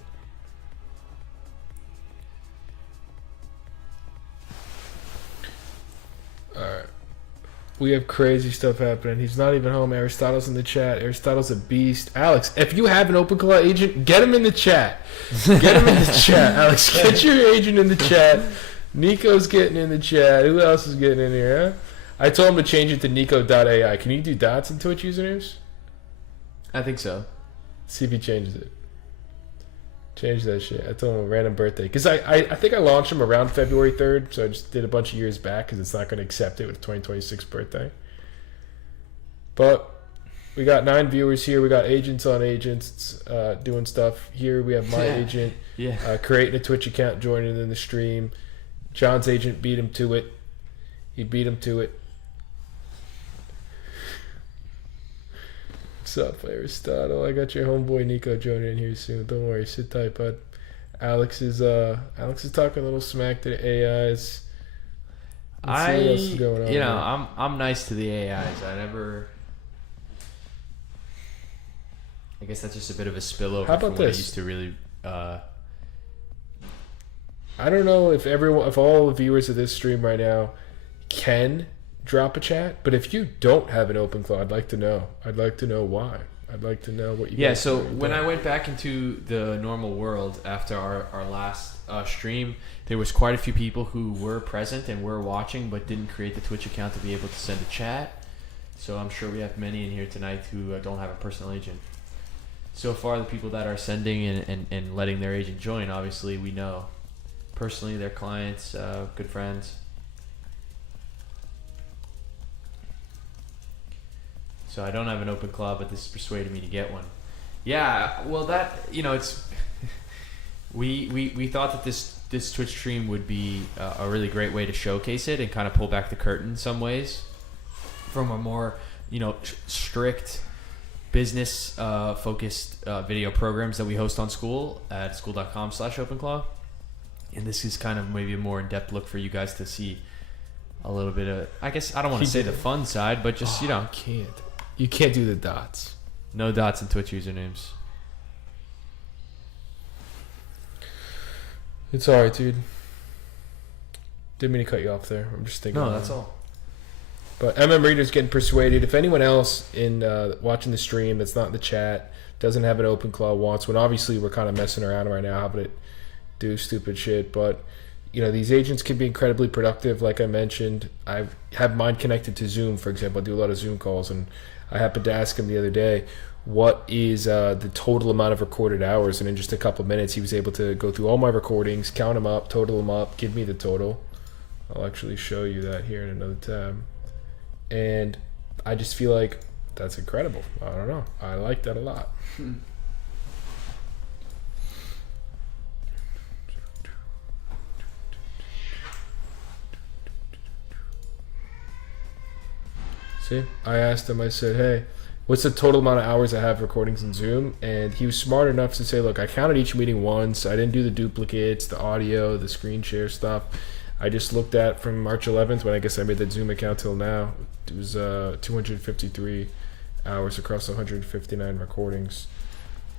Alright. We have crazy stuff happening. He's not even home. Aristotle's in the chat. Aristotle's a beast. Alex, if you have an OpenClaw agent, get him in the chat. Get him in the chat. Alex, get your agent in the chat. Nico's getting in the chat. Who else is getting in here, huh? I told him to change it to Nico.ai. Can you do dots in Twitch usernames? I think so. See if he changes it. Change that shit. I told him a random birthday. Because I think I launched him around February 3rd, so I just did a bunch of years back because it's not going to accept it with 2026 birthday. But we got 9 viewers here. We got agents on agents doing stuff. Here we have my agent creating a Twitch account, joining in the stream. John's agent beat him to it. He beat him to it. What's up, Aristotle? I got your homeboy Nico joining in here soon. Don't worry, sit tight, bud. Alex is talking a little smack to the AIs. Let's see what else is going on you know, here. I'm nice to the AIs. I guess that's just a bit of a spillover How about from what this? I used to really. I don't know if all the viewers of this stream right now can drop a chat, but if you don't have an OpenClaw, I'd like to know. I'd like to know why. I'd like to know what you. Yeah. guys So do. when I went back into the normal world after our last stream, there was quite a few people who were present and were watching, but didn't create the Twitch account to be able to send a chat. So I'm sure we have many in here tonight who don't have a personal agent. So far, the people that are sending and letting their agent join, obviously we know personally, their clients, good friends. So I don't have an OpenClaw, but this persuaded me to get one. Yeah, well, that, you know, it's we thought that this Twitch stream would be a really great way to showcase it and kind of pull back the curtain in some ways from a more, you know, strict business focused video programs that we host on school at school.com/OpenClaw. And this is kind of maybe a more in-depth look for you guys to see a little bit of, I guess, I don't want to He say did the it. fun side, but just, you know, You can't do the dots. no dots in Twitch usernames. It's alright, dude. Didn't mean to cut you off there. I'm just thinking. No, that's all. But MM Reader's getting persuaded. If anyone else in watching the stream that's not in the chat doesn't have an OpenClaw wants one, obviously we're kind of messing around right now, having it do stupid shit. But you know, these agents can be incredibly productive. Like I mentioned, I have mine connected to Zoom, for example. I do a lot of Zoom calls, and I happened to ask him the other day, what is the total amount of recorded hours? And in just a couple minutes, he was able to go through all my recordings, count them up, total them up, give me the total. I'll actually show you that here in another tab. And I just feel like that's incredible. I don't know. I like that a lot. So See, I asked him. I said, "Hey, what's the total amount of hours I have recordings in Zoom?" And he was smart enough to say, "Look, I counted each meeting once. I didn't do the duplicates, the audio, the screen share stuff. I just looked at from March 11th when I guess I made that Zoom account till now. It was 253 hours across 159 recordings."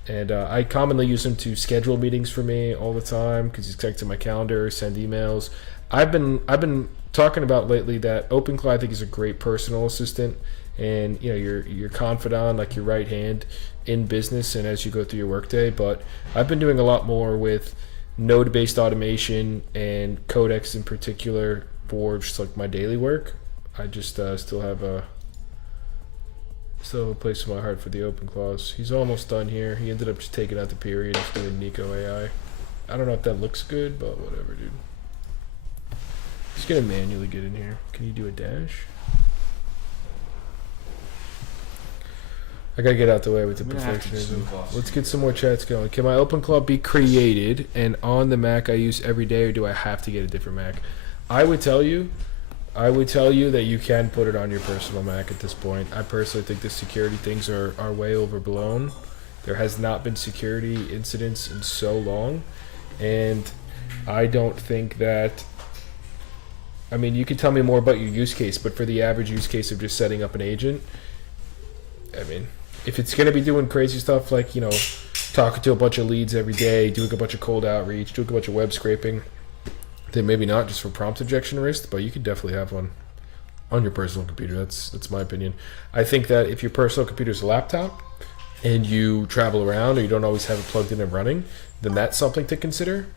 And I commonly use him to schedule meetings for me all the time because he's connected to my calendar, send emails. I've been talking about lately that OpenClaw I think is a great personal assistant, and you know your confidant, like your right hand in business and as you go through your workday. But I've been doing a lot more with node-based automation and Codex in particular for just like my daily work. I just still have a place in my heart for the OpenClaws. He's almost done here. He ended up just taking out the period, just doing Nico AI. I don't know if that looks good, but whatever, dude. Just gonna manually get in here. Can you do a dash? I gotta get out the way with the I'm gonna have to perfectionism. smooth off Let's some get some more chats going. Can my OpenClaw be created and on the Mac I use every day, or do I have to get a different Mac? I would tell you that you can put it on your personal Mac at this point. I personally think the security things are way overblown. There has not been security incidents in so long, and I don't think that. I mean, you can tell me more about your use case, but for the average use case of just setting up an agent, I mean, if it's going to be doing crazy stuff like, you know, talking to a bunch of leads every day, doing a bunch of cold outreach, doing a bunch of web scraping, then maybe not just for prompt injection risk, but you could definitely have one on your personal computer. That's my opinion. I think that if your personal computer is a laptop and you travel around or you don't always have it plugged in and running, then that's something to consider.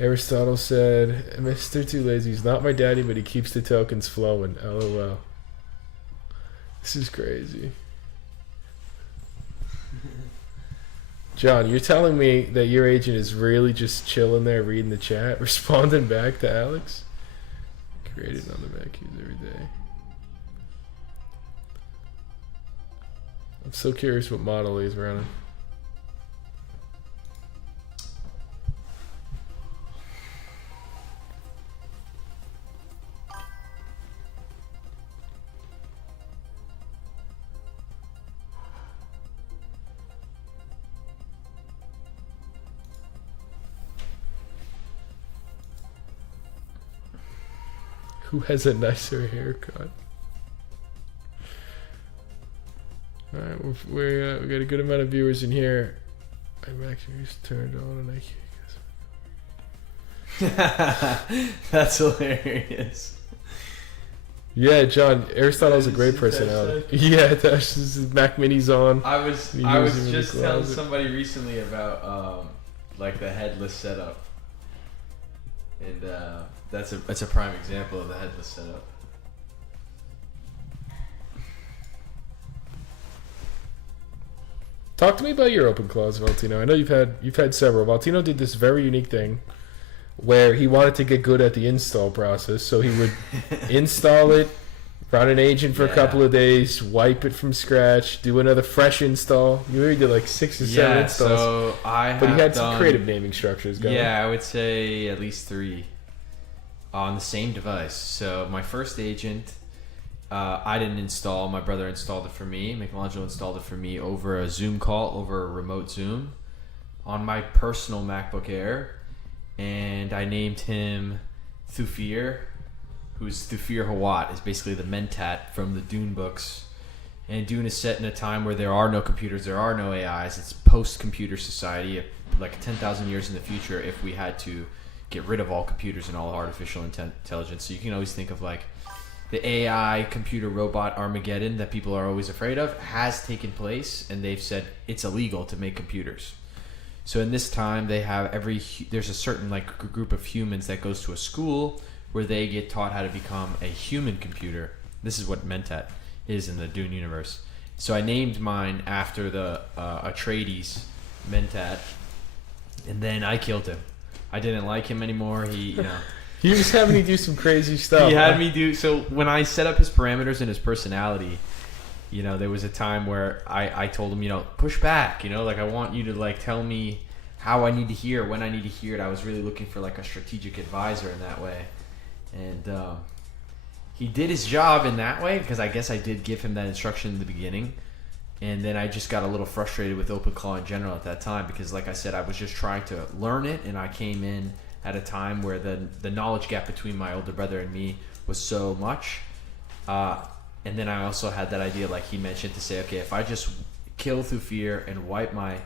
Aristotle said, "Mr. Too Lazy is not my daddy, but he keeps the tokens flowing. LOL." This is crazy. John, you're telling me that your agent is really just chilling there reading the chat, responding back to Alex? Created on the Mac use every day. I'm so curious what model he's running. Who has a nicer haircut? Alright, we got a good amount of viewers in here. I'm actually just turned on and I can't. That's hilarious. Yeah, John, Aristotle's a great personality. Yeah, that's just Mac Mini's on. I was You use him in the just telling closet. somebody recently about like the headless setup, and that's a prime example of the headless setup. Talk to me about your OpenClaws, Valtino. I know you've had several. Valtino did this very unique thing where he wanted to get good at the install process, so he would install it, run an agent for a couple of days, wipe it from scratch, do another fresh install. You already did like 6 or 7 installs. So I have But you had done, some creative naming structures going. Yeah, I would say at least 3 on the same device. So my first agent, I didn't install. My brother installed it for me. Michelangelo installed it for me over a Zoom call, over a remote Zoom, on my personal MacBook Air, and I named him Thufir, who's Thufir Hawat, is basically the Mentat from the Dune books. And Dune is set in a time where there are no computers, there are no AIs. It's post-computer society, like 10,000 years in the future if we had to get rid of all computers and all artificial intelligence. So you can always think of like the AI computer robot Armageddon that people are always afraid of has taken place, and they've said it's illegal to make computers. So in this time, they have there's a certain like group of humans that goes to a school where they get taught how to become a human computer. This is what Mentat is in the Dune universe. So I named mine after the Atreides Mentat, and then I killed him. I didn't like him anymore. He was having me do some crazy stuff. He had me do so when I set up his parameters and his personality. There was a time where I told him, push back. Like I want you to like tell me how I need to hear, when I need to hear it. I was really looking for like a strategic advisor in that way, and he did his job in that way because I guess I did give him that instruction in the beginning. And then I just got a little frustrated with OpenClaw in general at that time because, like I said, I was just trying to learn it, and I came in at a time where the knowledge gap between my older brother and me was so much. And then I also had that idea, like he mentioned, to say, okay, if I just kill through fear and wipe my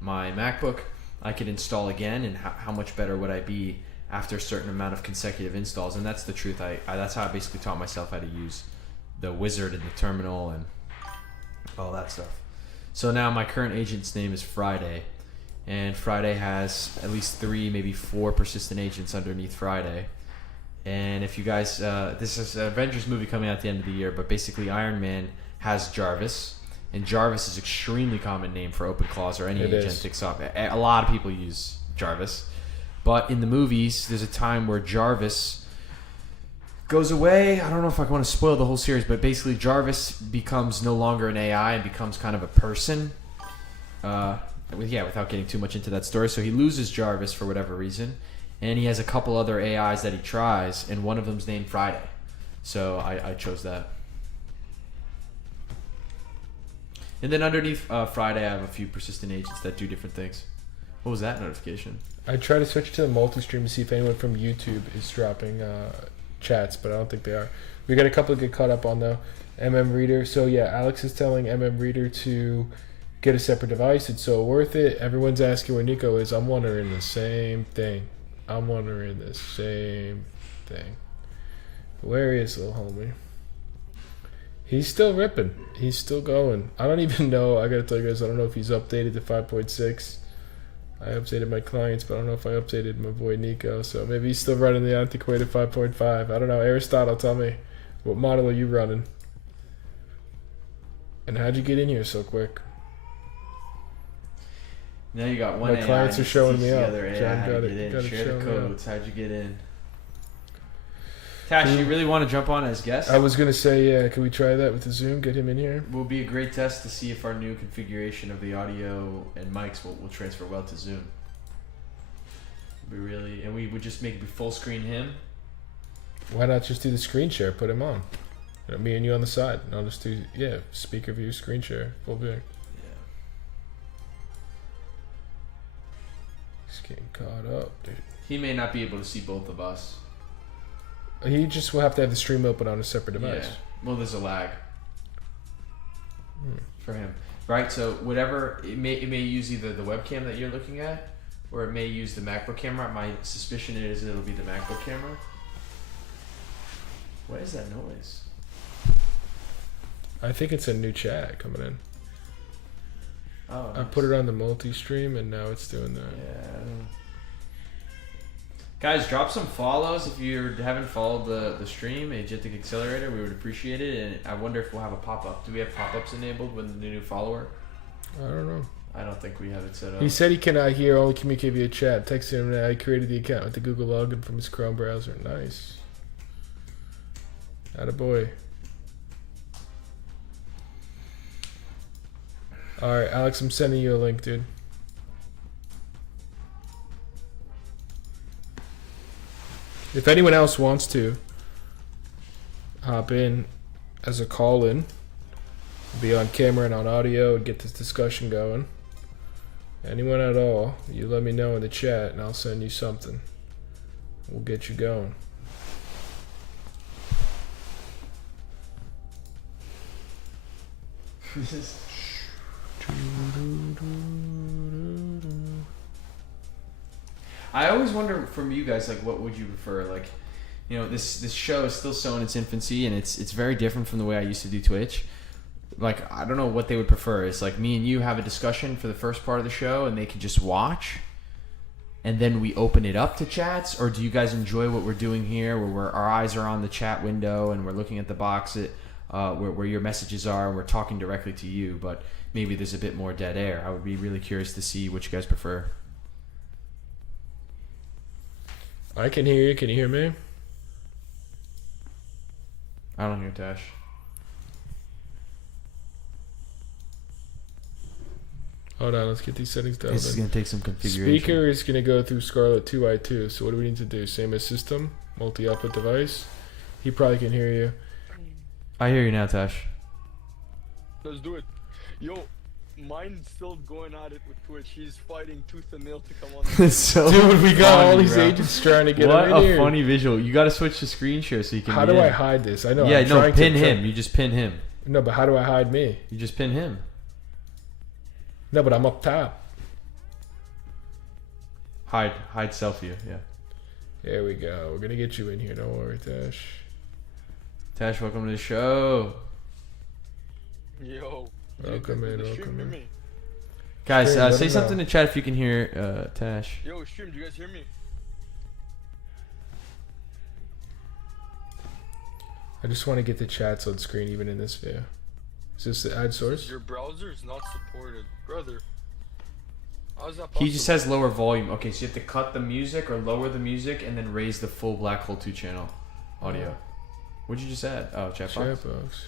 MacBook, I could install again, and how much better would I be after a certain amount of consecutive installs? And that's the truth. I that's how I basically taught myself how to use the wizard and the terminal and all that stuff. So now my current agent's name is Friday, and Friday has at least 3, maybe 4 persistent agents underneath Friday. And if you guys, this is an Avengers movie coming out at the end of the year, but basically Iron Man has Jarvis, and Jarvis is an extremely common name for OpenClaws or any agentic software. A lot of people use Jarvis, but in the movies, there's a time where Jarvis goes away. I don't know if I want to spoil the whole series, but basically Jarvis becomes no longer an AI and becomes kind of a person. Without getting too much into that story. So he loses Jarvis for whatever reason, and he has a couple other AIs that he tries, and one of them's named Friday. So I chose that. And then underneath Friday, I have a few persistent agents that do different things. What was that notification? I try to switch to the multi-stream to see if anyone from YouTube is dropping chats, but I don't think they are. We got a couple to get caught up on though. MM Reader. So yeah, Alex is telling MM Reader to get a separate device. It's so worth it. Everyone's asking where Nico is. I'm wondering the same thing. Where is little homie? He's still ripping. He's still going. I don't even know. I gotta tell you guys, I don't know if he's updated to 5.6. I updated my clients, but I don't know if I updated my boy Nico. So maybe he's still running the antiquated 5.5. I don't know. Aristotle, tell me, what model are you running? And how'd you get in here so quick? Now you got one My AI. clients are showing me the out. other AI John how to got get it. in. Got it Share the showing codes. How'd you get in? Tash, you really want to jump on as guest? I was gonna say, yeah. Can we try that with the Zoom? Get him in here. Will be a great test to see if our new configuration of the audio and mics will transfer well to Zoom. And we would just make it full screen him. Why not just do the screen share? Put him on. Me and you on the side. And I'll just do speaker view, screen share, full view. Yeah. He's getting caught up, dude. He may not be able to see both of us. He just will have to have the stream open on a separate device. Yeah. Well, there's a lag for him, right? So whatever it may use either the webcam that you're looking at, or it may use the MacBook camera. My suspicion is it'll be the MacBook camera. What is that noise? I think it's a new chat coming in. Oh, I put it on the multi-stream and now it's doing that. Yeah. Guys, drop some follows if you haven't followed the stream, Agentic Accelerator. We would appreciate it. And I wonder if we'll have a pop-up. Do we have pop-ups enabled with the new follower? I don't know. I don't think we have it set up. He said he cannot hear, only communicate via chat. Texted him that I created the account with the Google login from his Chrome browser. Nice. Attaboy. Alright, Alex, I'm sending you a link, dude. If anyone else wants to hop in as a call-in, be on camera and on audio and get this discussion going. Anyone at all, you let me know in the chat and I'll send you something. We'll get you going. I always wonder from you guys, like, what would you prefer? Like, you know, this show is still so in its infancy, and it's very different from the way I used to do Twitch. Like, I don't know what they would prefer. It's like me and you have a discussion for the first part of the show, and they can just watch, and then we open it up to chats. Or do you guys enjoy what we're doing here, where our eyes are on the chat window and we're looking at the box where your messages are, and we're talking directly to you, but maybe there's a bit more dead air? I would be really curious to see what you guys prefer. I can hear you. Can you hear me? I don't hear Tash. Hold on, let's get these settings down. This is going to take some configuration. Speaker is going to go through Scarlett 2i2. So what do we need to do? Same as system, multi-output device. He probably can hear you. I hear you now, Tash. Let's do it. Yo, mine's still going at it with Twitch. He's fighting tooth and nail to come on. It's so Dude, we got all funny, these bro. agents trying to get What him in a here. funny visual. You got to switch to screen share so you can. How be do in. I hide this? I know. Yeah, I'm no, trying pin to him. You just pin him. No, but how do I hide me? You just pin him. No, but I'm up top. Hide selfie. Yeah. There we go. We're gonna get you in here. Don't worry, Tash. Tash, welcome to the show. Yo. Welcome in, the welcome stream, hear in. me? Guys, Stream, let say him something know. in chat if you can hear Tash. Yo, stream, do you guys hear me? I just want to get the chats on screen even in this video. Is this the ad source? Your browser is not supported. Brother. How's that possible? He just says lower volume. Okay, so you have to cut the music or lower the music and then raise the full Black Hole 2 channel audio. What'd you just add? Oh, chat box. Chat box.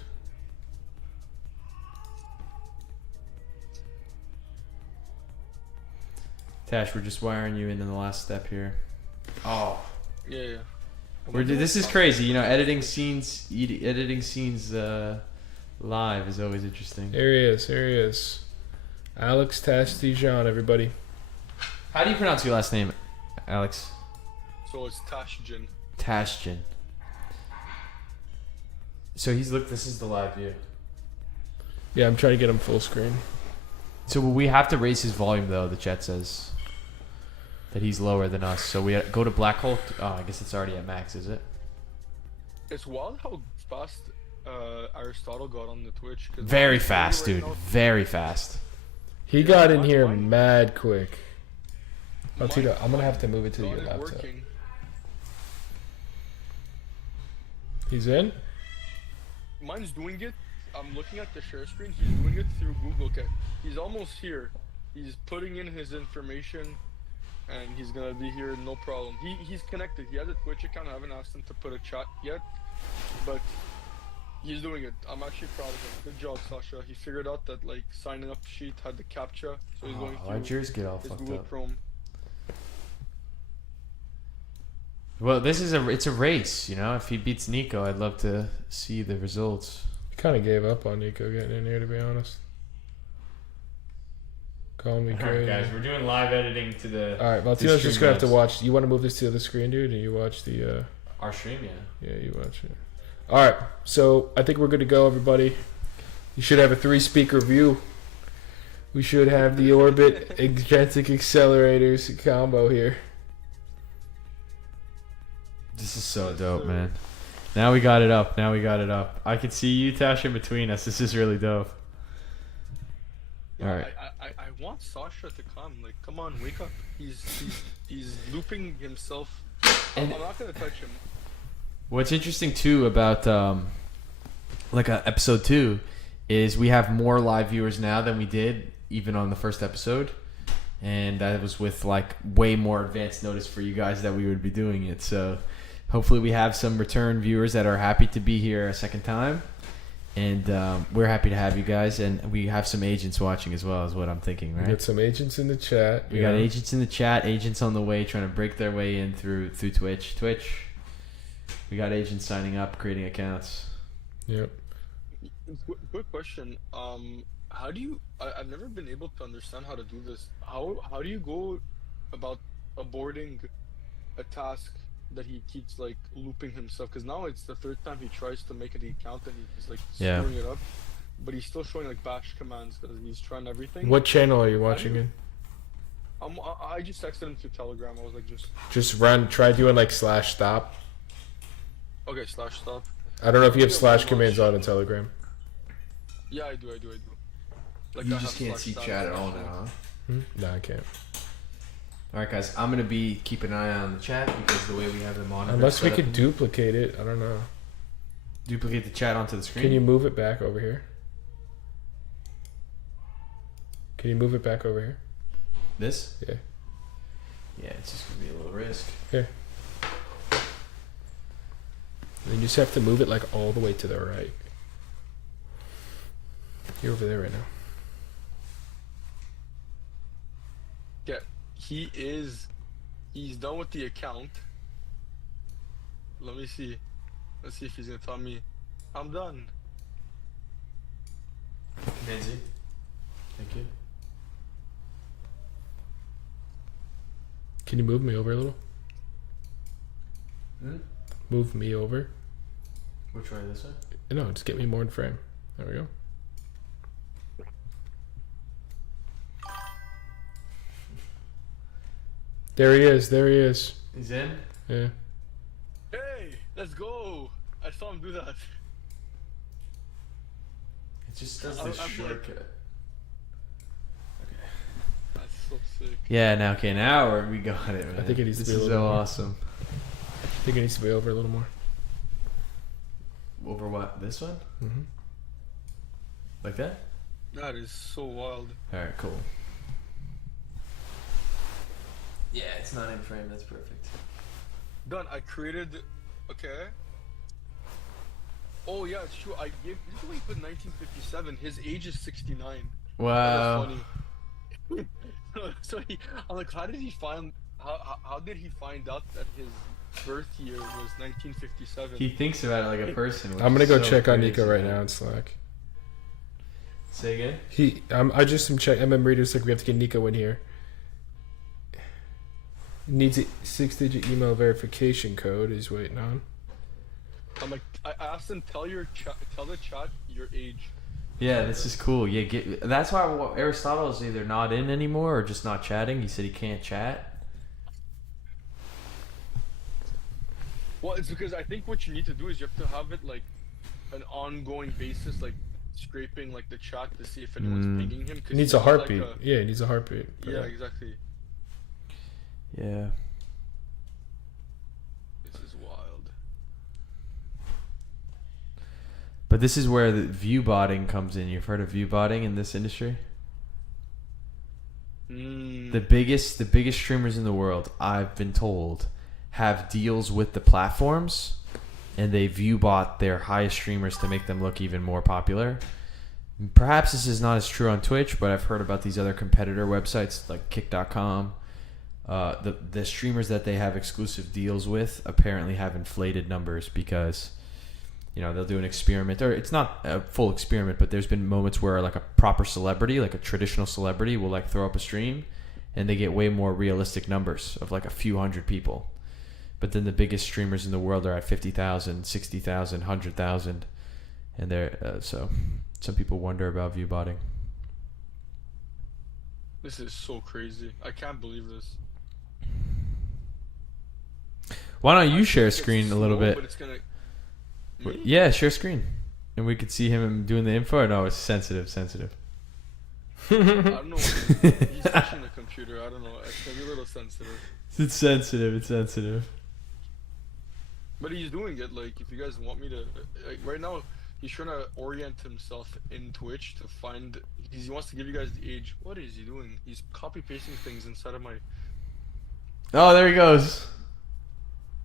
Tash, we're just wiring you in the last step here. Oh. Yeah. This is crazy, you know. Editing scenes live is always interesting. Here he is. Here he is. Alex Tastijan, everybody. How do you pronounce your last name, Alex? So it's Tashjin. Tashjin. So this is the live view. Yeah, I'm trying to get him full screen. So we have to raise his volume though. The chat says that he's lower than us. So we go to Black Hole. Oh, I guess it's already at max, is it? It's wild how fast Aristotle got on the Twitch. 'Cause Very right fast, dude. now, Very fast. He got in mine- here mine- mad quick. Oh, mine- Tito, I'm gonna have to move it to your started laptop. working. He's in? Mine's doing it. I'm looking at the share screen. He's doing it through Google. Okay, he's almost here. He's putting in his information, and he's gonna be here. No problem. He's connected. He has a Twitch account. I haven't asked him to put a chat yet, but he's doing it. I'm actually proud of him. Good job, Sasha. He figured out that like signing up sheet had the captcha, so he's going Why'd through yours get all his fucked Google up? Chrome. Well, it's a race, you know. If he beats Nico, I'd love to see the results. He kind of gave up on Nico getting in here, to be honest. Call me crazy. we're doing live editing to the All right, Valtino's just gonna have to Streamlabs. watch. You want to move this to the other screen, dude? And you watch the. our stream, yeah. Yeah, you watch it. All right, so I think we're good to go, everybody. You should have a 3-speaker view. We should have the Orbit Agentic Accelerators combo here. This is so dope, man. Now we got it up. I can see you, Tash, in between us. This is really dope. Yeah, All right. I want Sasha to come. Like, come on, wake up. He's looping himself. I'm not gonna touch him. What's interesting too about episode 2 is we have more live viewers now than we did even on the first episode, and that was with like way more advanced notice for you guys that we would be doing it. So hopefully we have some return viewers that are happy to be here a second time, and we're happy to have you guys, and we have some agents watching as well, is what I'm thinking, We right? got some agents in the chat. We got agents in the chat, agents on the way trying to break their way in through Twitch. We got agents signing up, creating accounts. Yep. Quick question. How do you? I've never been able to understand how to do this. How do you go about aborting a task that he keeps like looping himself? Because now it's the third time he tries to make an account and he's like Yeah. screwing it up. But he's still showing like bash commands because he's trying everything. What channel are you watching in? I just texted him through Telegram. I was like, Just try doing like /stop. okay, /stop. I don't know if you have Yeah, slash much. commands on in Telegram. Yeah, I do. Like, You I just have can't see /stop. chat at all now, huh? No, I can't. All right, guys. I'm gonna keep an eye on the chat because the way we have the monitor. Unless we set could up- duplicate it. I don't know. duplicate the chat onto the screen. Can you move it back over here? Can you move it back over here? This? Yeah. Yeah, it's just gonna be a little risk. Here. And you just have to move it like all the way to the right. You're over there right now. Yeah, he's done with the account. Let me see. Let's see if he's gonna tell me I'm done. Nancy. Thank you. Can you move me over a little? Move me over. Which way? This way? No, just get me more in frame. There we go. There he is. There he is. He's in? Yeah. Hey, let's go. I saw him do that. It just does I'm this like- shortcut. That's so sick. Yeah, now we got it, man. I think it needs to This be a is little so more. awesome. I think it needs to be over a little more. Over what? This one? Mm-hmm. Like that? That is so wild. Alright, cool. Yeah, it's not in frame. That's perfect. Done. I created. Okay. Oh yeah, it's true. I gave. This is why he put 1957. His age is 69. Wow. That is funny. so I'm like, how did he find? How did he find out that his birth year was 1957? He thinks about it like a person. I'm gonna go so check on crazy, Nico right man. now in Slack. Say again? I just am check. MM readers like we have to get Nico in here. Needs a 6-digit email verification code. He's waiting on. I'm like, I asked him, tell the chat your age. Yeah, this is cool. Yeah, that's why Aristotle is either not in anymore or just not chatting. He said he can't chat. Well, it's because I think what you need to do is you have to have it like an ongoing basis, like scraping like the chat to see if anyone's pinging him. 'Cause He needs he a has, heartbeat. Like Yeah, he needs a heartbeat. yeah, exactly. Yeah. This is wild. But this is where the view botting comes in. You've heard of view botting in this industry? The biggest streamers in the world, I've been told, have deals with the platforms, and they view bot their highest streamers to make them look even more popular. Perhaps this is not as true on Twitch, but I've heard about these other competitor websites like Kick.com. The streamers that they have exclusive deals with apparently have inflated numbers because, they'll do an experiment, or it's not a full experiment, but there's been moments where like a proper celebrity, like a traditional celebrity, will like throw up a stream and they get way more realistic numbers of like a few hundred people. But then the biggest streamers in the world are at 50,000, 60,000, 100,000. And they're, so some people wonder about view botting. This is so crazy. I can't believe this. Why don't you I share think it's screen a little slow, bit? But it's gonna. Me? Yeah, share screen. And we could see him doing the info. Or no, it's sensitive. I don't know. He's touching the computer. I don't know. It's gonna be a little sensitive. It's sensitive. But he's doing it. Like, if you guys want me to, like, right now, he's trying to orient himself in Twitch to find. He wants to give you guys the age. What is he doing? He's copy pasting things inside of my. Oh, there he goes.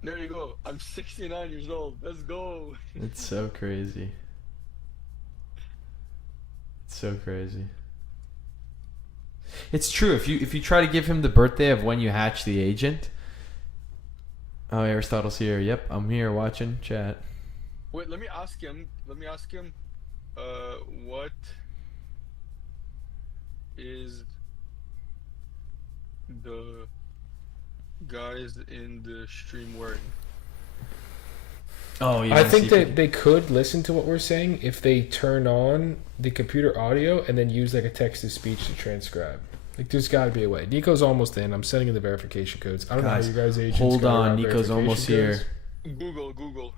There you go. I'm 69 years old. Let's go. It's so crazy. It's true. If you try to give him the birthday of when you hatch the agent. Oh, Aristotle's here. Yep, I'm here watching chat. Wait, let me ask him. What is the guys in the stream wearing? Oh, I think that they could listen to what we're saying if they turn on the computer audio and then use like a text-to-speech to transcribe. Like, there's got to be a way. Nico's almost in. I'm sending in the verification codes. I don't know how you guys agents hold go on, around Nico's almost verification here. codes. Google.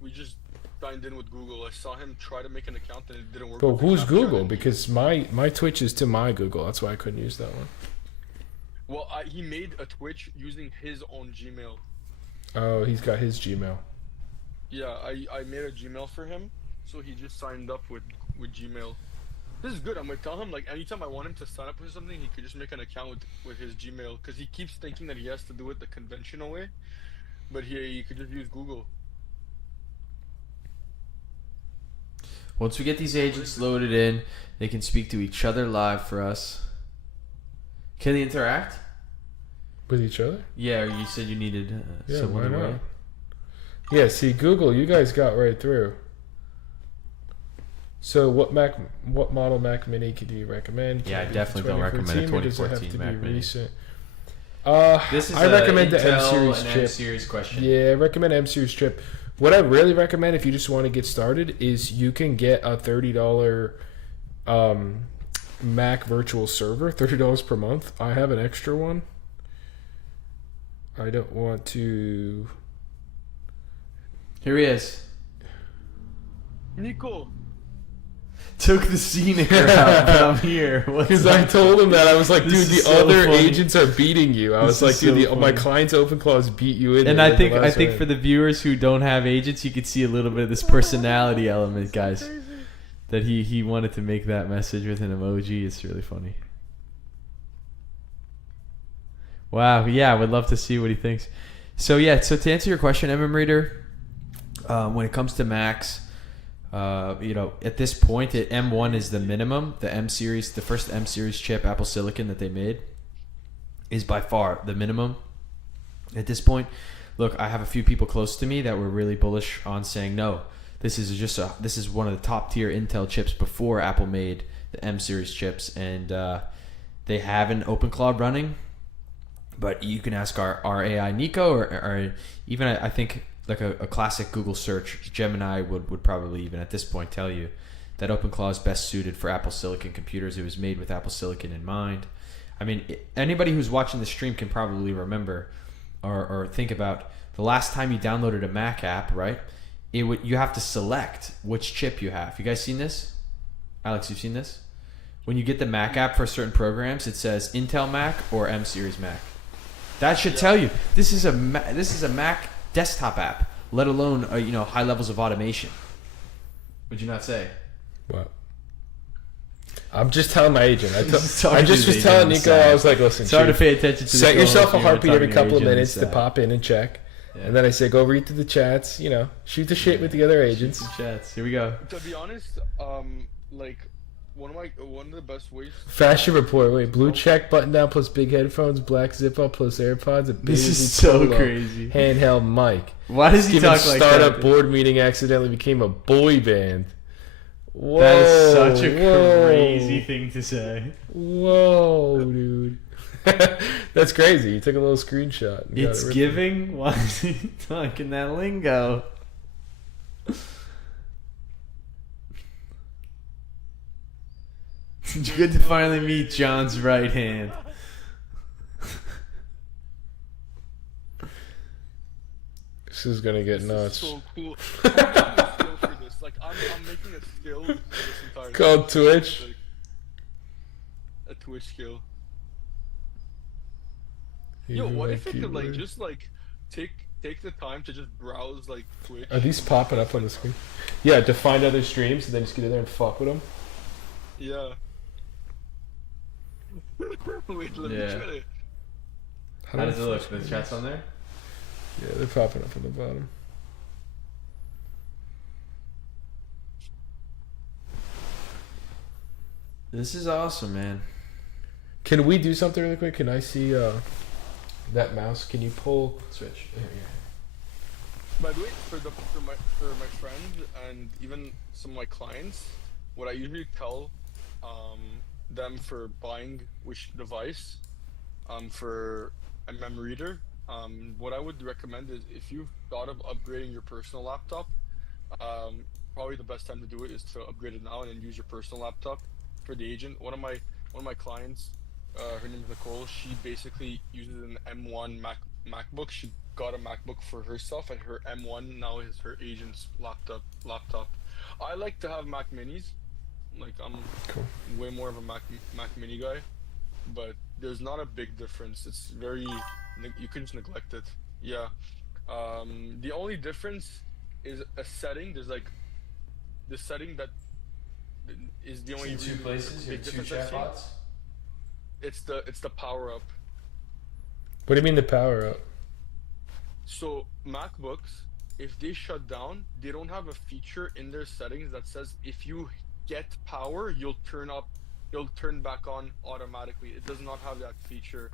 We just signed in with Google. I saw him try to make an account and it didn't work. But with the who's Snapchat Google? ID. Because my Twitch is to my Google. That's why I couldn't use that one. Well, he made a Twitch using his own Gmail. Oh, he's got his Gmail. Yeah, I made a Gmail for him, so he just signed up with Gmail. This is good. I'm gonna tell him, like, anytime I want him to sign up with something, he could just make an account with his Gmail, because he keeps thinking that he has to do it the conventional way, but he could just use Google. Once we get these agents loaded in, they can speak to each other live for us. Can they interact? With each other? Yeah, or you said you needed Yeah, someone why to not? wait. Yeah, see, Google, you guys got right through. So, what model Mac Mini could you recommend? Yeah, I Can it be definitely don't recommend a 2014, or does it have 2014 to Mac be Mini. recent? This is I recommend the M Intel series and chip. M series question. Yeah, I recommend M series chip. What I really recommend if you just want to get started is you can get a $30 Mac virtual server, $30 per month. I have an extra one. I don't want to. Here he is. Nico. Took the scene air out, but I'm here. Because I told him that I was like, dude, This the is so other funny. agents are beating you. I was This like, is dude, so my funny. client's open clause beat you in. And there I in the think last round. for the viewers who don't have agents, you could see a little bit of this personality element, guys. That he wanted to make that message with an emoji. It's really funny. Wow, yeah, I would love to see what he thinks. So yeah, so to answer your question, MM Reader, when it comes to Macs, at this point, M1 is the minimum. The M series, the first M series chip, Apple Silicon that they made, is by far the minimum. At this point, look, I have a few people close to me that were really bullish on saying no. This is one of the top tier Intel chips before Apple made the M series chips, and they have an OpenClaw running. But you can ask our AI Nico, or even I think like a classic Google search, Gemini would probably even at this point tell you that OpenClaw is best suited for Apple Silicon computers. It was made with Apple Silicon in mind. I mean, anybody who's watching the stream can probably remember or think about the last time you downloaded a Mac app, right? You have to select which chip you have. You guys seen this? Alex, you've seen this? When you get the Mac app for certain programs, it says Intel Mac or M series Mac. That should tell you this is a Mac desktop app, let alone high levels of automation. Would you not say? What? I'm just telling my agent. I just Talking to was his agent telling on the Nico, side. I was like, listen, It's hard to Chief, pay attention to. set the yourself a co-host when you're heartbeat every talking to your couple of agent on the minutes to side. pop in and check. Yeah. And then I say, go read through the chats, shoot the shit with the other agents. Some chats. Here we go. To be honest, like one of the best ways. Fashion report. Wait, blue check button down plus big headphones, black zip up plus AirPods. A This is Bailey so Polo, crazy. Handheld mic. Why does he Steven talk like startup that? board meeting accidentally became a boy band. Whoa, That is such a whoa, crazy thing to say. Whoa, dude. That's crazy. You took a little screenshot. and got It's it ripped. giving. Why is he talking that lingo? It's good to finally meet John's right hand. This is gonna get This is nuts. so cool. I'm making a skill for this. Like I'm making a skill for this entire Called thing. Twitch? Like, a Twitch skill. Yo, what if it could like just like take the time to just browse like Twitch? Are these popping up on the screen? Yeah, to find other streams and then just get in there and fuck with them. Yeah. Wait, let me Yeah. try to. How does it look? The chat's on there? Yeah, they're popping up on the bottom. This is awesome, man. Can we do something really quick? Can I see that mouse? Can you pull switch? Here, By the way, for my friends and even some of my clients, what I usually tell them for buying which device for a MM Reader, what I would recommend is if you've thought of upgrading your personal laptop, probably the best time to do it is to upgrade it now and then use your personal laptop. For the agent, one of my clients, her name is Nicole. She basically uses an M1 MacBook. She got a MacBook for herself, and her M1 now is her agent's laptop. I like to have Mac Minis. Like I'm way more of a Mac Mini guy, but there's not a big difference. It's very you can just neglect it. Yeah. The only difference is a setting. There's like the setting that is the only two really places. You big have two difference I've seen. chatbots. It's the power up. What do you mean the power up? So MacBooks, if they shut down, they don't have a feature in their settings that says if you get power, you'll turn back on automatically. It does not have that feature.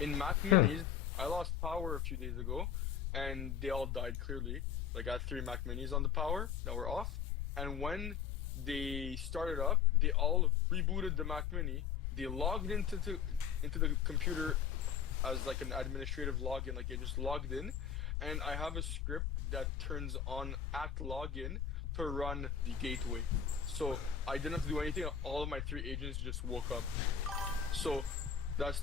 In Mac Minis, I lost power a few days ago, and they all died clearly. Like I had 3 Mac Minis on the power that were off, and when they started up, they all rebooted the Mac Mini. They logged into the computer as like an administrative login, like it just logged in, and I have a script that turns on at login to run the gateway. So I didn't have to do anything. All of my 3 agents just woke up. So that's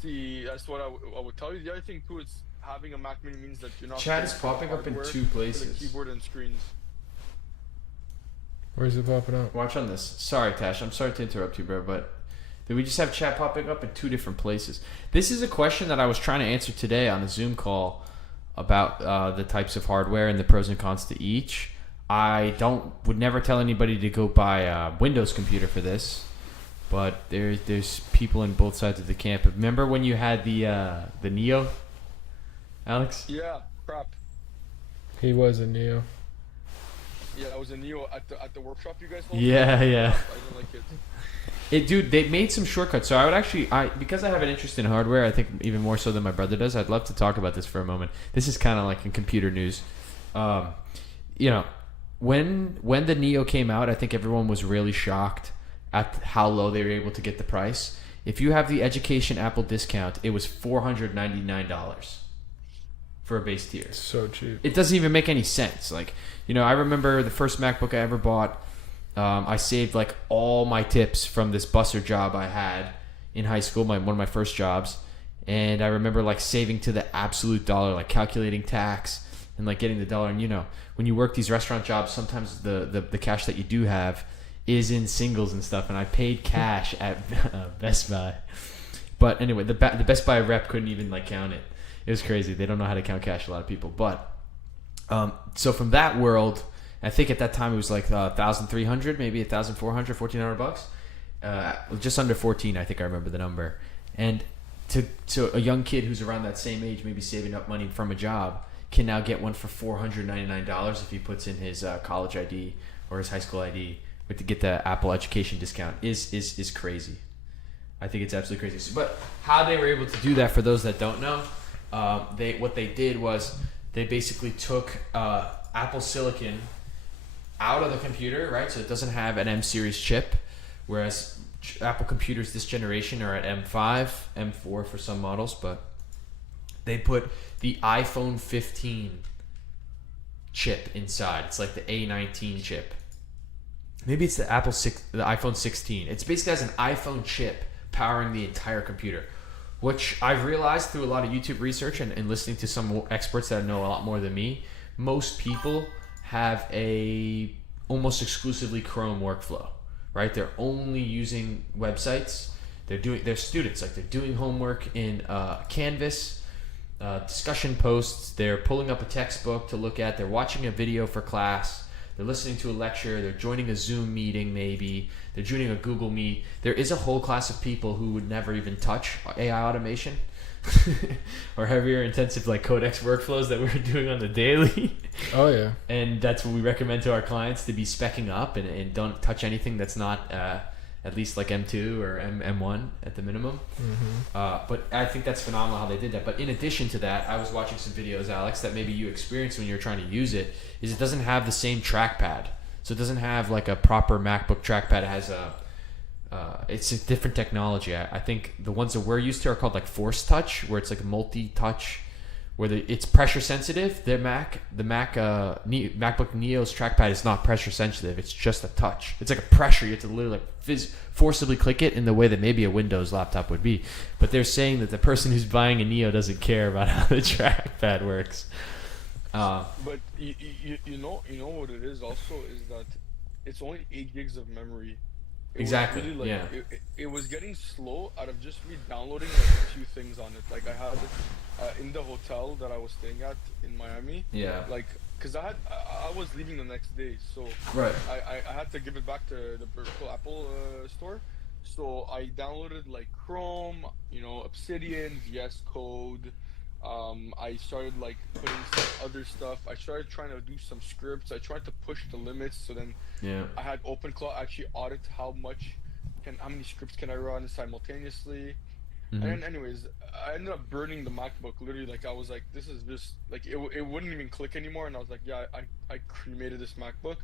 what I would tell you. The other thing too is having a Mac Mini means that you're not. Chat is popping up in hardware 2 for the places. keyboard and screens. Where's it popping up? Watch on this. Sorry, Tash. I'm sorry to interrupt you, bro, but we just have chat popping up in 2 different places. This is a question that I was trying to answer today on a Zoom call about the types of hardware and the pros and cons to each. I would never tell anybody to go buy a Windows computer for this, but there's people in both sides of the camp. Remember when you had the Neo, Alex? Yeah, crap. He was a Neo. Yeah, I was a Neo at the workshop you guys hosted. Yeah. I didn't like it. Dude, they made some shortcuts. So I would actually, because I have an interest in hardware, I think even more so than my brother does. I'd love to talk about this for a moment. This is kind of like in computer news. You know, when the Neo came out, I think everyone was really shocked at how low they were able to get the price. If you have the Education Apple discount, it was $499 for a base tier. So cheap. It doesn't even make any sense. Like, you know, I remember the first MacBook I ever bought. I saved like all my tips from this busser job I had in high school, one of my first jobs, and I remember like saving to the absolute dollar, like calculating tax and like getting the dollar. And you know, when you work these restaurant jobs, sometimes the cash that you do have is in singles and stuff. And I paid cash at Best Buy, but anyway, the Best Buy rep couldn't even like count it. It was crazy. They don't know how to count cash, a lot of people. But so from that world, I think at that time it was like 1,300, maybe 1,400, $1,400, just under 14. I think I remember the number. And to a young kid who's around that same age, maybe saving up money from a job, can now get one for $499 if he puts in his college ID or his high school ID to get the Apple Education discount is crazy. I think it's absolutely crazy. But how they were able to do that, for those that don't know, what they did was they basically took Apple Silicon out of the computer, right? So it doesn't have an M series chip, whereas Apple computers this generation are at M5, M4 for some models, but they put the iPhone 15 chip inside. It's like the A19 chip. Maybe it's the iPhone 16. It's basically has an iPhone chip powering the entire computer, which I've realized through a lot of YouTube research and listening to some experts that know a lot more than me. Most people have a almost exclusively Chrome workflow, right? They're only using websites. They're students, like they're doing homework in Canvas, discussion posts. They're pulling up a textbook to look at. They're watching a video for class. They're listening to a lecture. They're joining a Zoom meeting, maybe. They're joining a Google Meet. There is a whole class of people who would never even touch AI automation or heavier intensive like Codex workflows that we're doing on the daily. Oh yeah. And that's what we recommend to our clients, to be speccing up and don't touch anything that's not at least like M2 or M1 at the minimum. But I think that's phenomenal how they did that. But in addition to that, I was watching some videos, Alex, that maybe you experienced when you're trying to use it, is it doesn't have the same trackpad. So it doesn't have like a proper MacBook trackpad. It has it's a different technology. I think the ones that we're used to are called like Force Touch, where it's like multi-touch, where it's pressure sensitive. The MacBook Neo's trackpad is not pressure sensitive. It's just a touch. It's like a pressure. You have to literally like forcibly click it in the way that maybe a Windows laptop would be. But they're saying that the person who's buying a Neo doesn't care about how the trackpad works. But you know what it is also is that it's only 8 gigs of memory. It was Exactly. really, like, Yeah. It was getting slow out of just me downloading like a few things on it. Like I had in the hotel that I was staying at in Miami. Yeah. Like, cause I was leaving the next day, so Right. I had to give it back to the virtual Apple store. So I downloaded like Chrome, Obsidian, VS Code. I started like putting some other stuff. I started trying to do some scripts. I tried to push the limits. So then Yeah. I had OpenClaw actually audit how many scripts can I run simultaneously. And then anyways, I ended up burning the MacBook. Literally, like I was like, this is just like it wouldn't even click anymore. And I was like, yeah, I cremated this MacBook.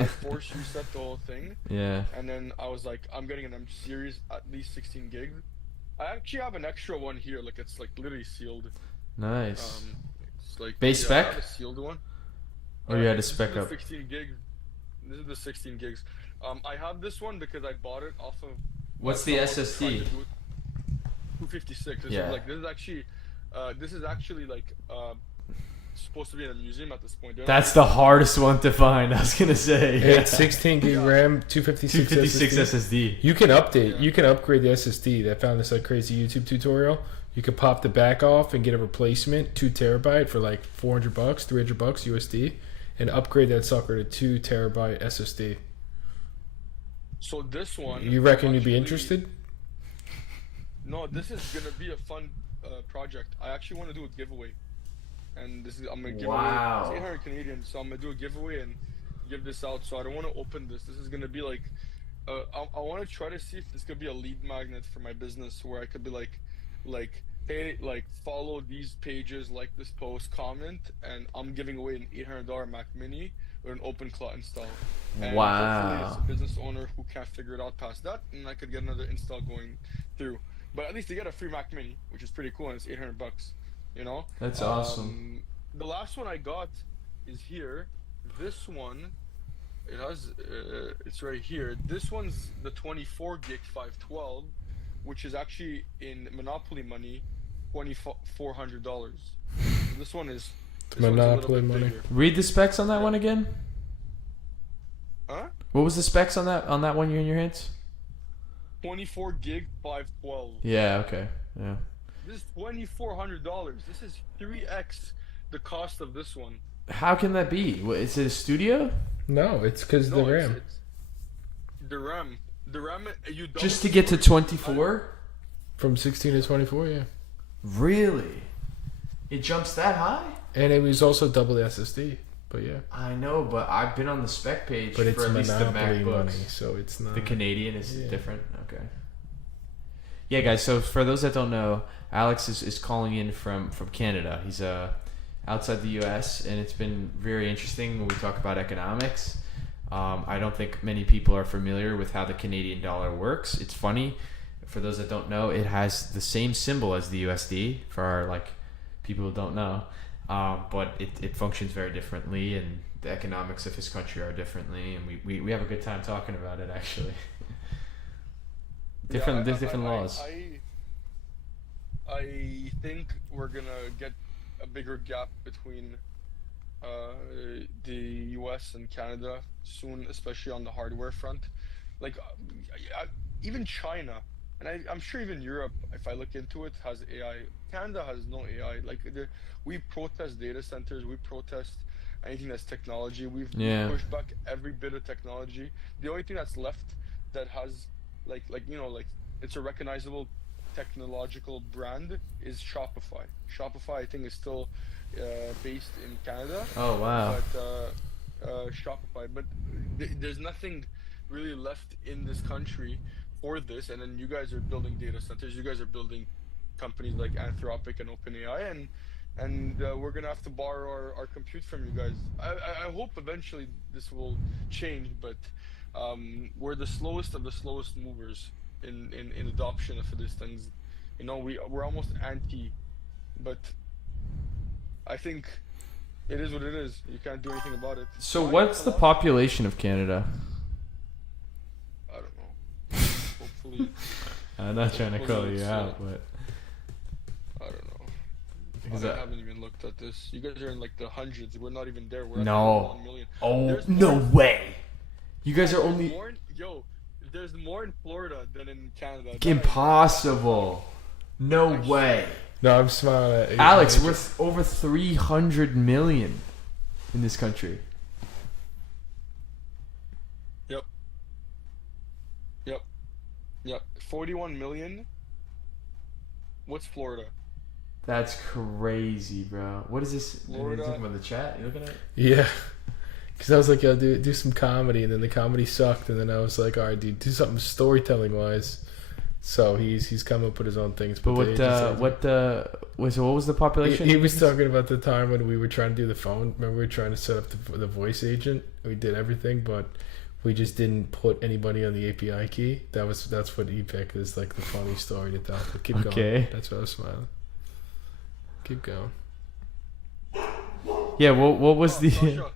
I force reset the whole thing. Yeah. And then I was like, I'm getting an M series, at least 16 gigs. I actually have an extra one here. Like it's like literally sealed. Nice. It's like Base I spec? have a sealed one. Or you had to This is spec the up? 16 gigs. This is the 16 gigs. I have this one because I bought it off of. What's the someone tried to SSD? do it. 256. Yeah. This is actually like supposed to be in a museum at this point. That's the hardest one to find. I was gonna say. It's 16 gig RAM, 256 256 SSD. SSD. You can update. You can upgrade the SSD. I found this like crazy YouTube tutorial. You could pop the back off and get a replacement 2 terabyte for like $400, $300 USD, and upgrade that sucker to 2 terabyte SSD. So this one. You reckon you'd be actually- interested? No, this is gonna be a fun project. I actually want to do a giveaway, and I'm gonna give Wow. away. It's 800 Canadian, so I'm gonna do a giveaway and give this out. So I don't want to open this. This is gonna be like, I want to try to see if this could be a lead magnet for my business, where I could be like, hey, like follow these pages, like this post, comment, and I'm giving away an $800 Mac Mini with an open cloud install. And Wow. hopefully it's a business owner who can't figure it out past that, and I could get another install going through. But at least they get a free Mac Mini, which is pretty cool, and it's $800. You know. That's awesome. The last one I got is here. This one, it has, it's right here. This one's the 24 gig 512, which is actually in Monopoly money, $2,400. This one is this one's a little Monopoly bit money. bigger. Read the specs on that one again. Huh? What was the specs on that one you're in your hands? 24 gig 512. Yeah. Okay. Yeah. This is $2,400. This is 3x the cost of this one. How can that be? What, is it a studio? No, it's because the No, it's- RAM. it's the RAM. The RAM. You double Just to get to 24? From 16 to 24, yeah. Really? It jumps that high? And it was also double the SSD, but yeah. I know, but I've been on the spec page But it's for at least the Monopoly MacBooks. money, so it's not. The Canadian is Yeah. different. Okay. Yeah, guys. So for those that don't know, Alex is calling in from Canada. He's outside the U.S. and it's been very interesting when we talk about economics. I don't think many people are familiar with how the Canadian dollar works. It's funny. For those that don't know, it has the same symbol as the USD. For our people who don't know, but it functions very differently, and the economics of his country are differently, and we have a good time talking about it actually. There's different laws. I think we're gonna get a bigger gap between the U.S. and Canada soon, especially on the hardware front. Like even China, and I'm sure even Europe, if I look into it, has AI. Canada has no AI. Like we protest data centers, we protest anything that's technology. We've pushed back every bit of technology. The only thing that's left that has like it's a recognizable technological brand is Shopify. Shopify, I think, is still based in Canada. Oh wow! But Shopify, but there's nothing really left in this country for this. And then you guys are building data centers. You guys are building companies like Anthropic and OpenAI, and we're gonna have to borrow our compute from you guys. I hope eventually this will change, but we're the slowest of the slowest movers in adoption of these things. You know, we're almost anti, but I think it is what it is. You can't do anything about it. So what's the population of Canada? I don't know. Hopefully, I'm not trying to call you It's, out, but I don't know. Because I haven't even looked at this. You guys are in like the hundreds. We're not even there. We're No. at 1 million. oh There's no more- way! You guys are There's only more there's more in Florida than in Canada. impossible. No Actually- way. No, I'm smiling at you. Alex, we're over 300 million in this country. Yep. 41 million. What's Florida? That's crazy, bro. What is this? Florida. You talking about the chat? You looking at it? Yeah. Because I was like, yo, do some comedy, and then the comedy sucked, and then I was like, all right, dude, do something storytelling wise. So he's come up with his own things. But what was the population? He was talking about the time when we were trying to do the phone. Remember, we were trying to set up the voice agent. We did everything, but we just didn't put anybody on the API key. That's what he picked is like the funny story to tell. But keep going. That's why I was smiling. Keep going. Yeah. What was the? Sasha,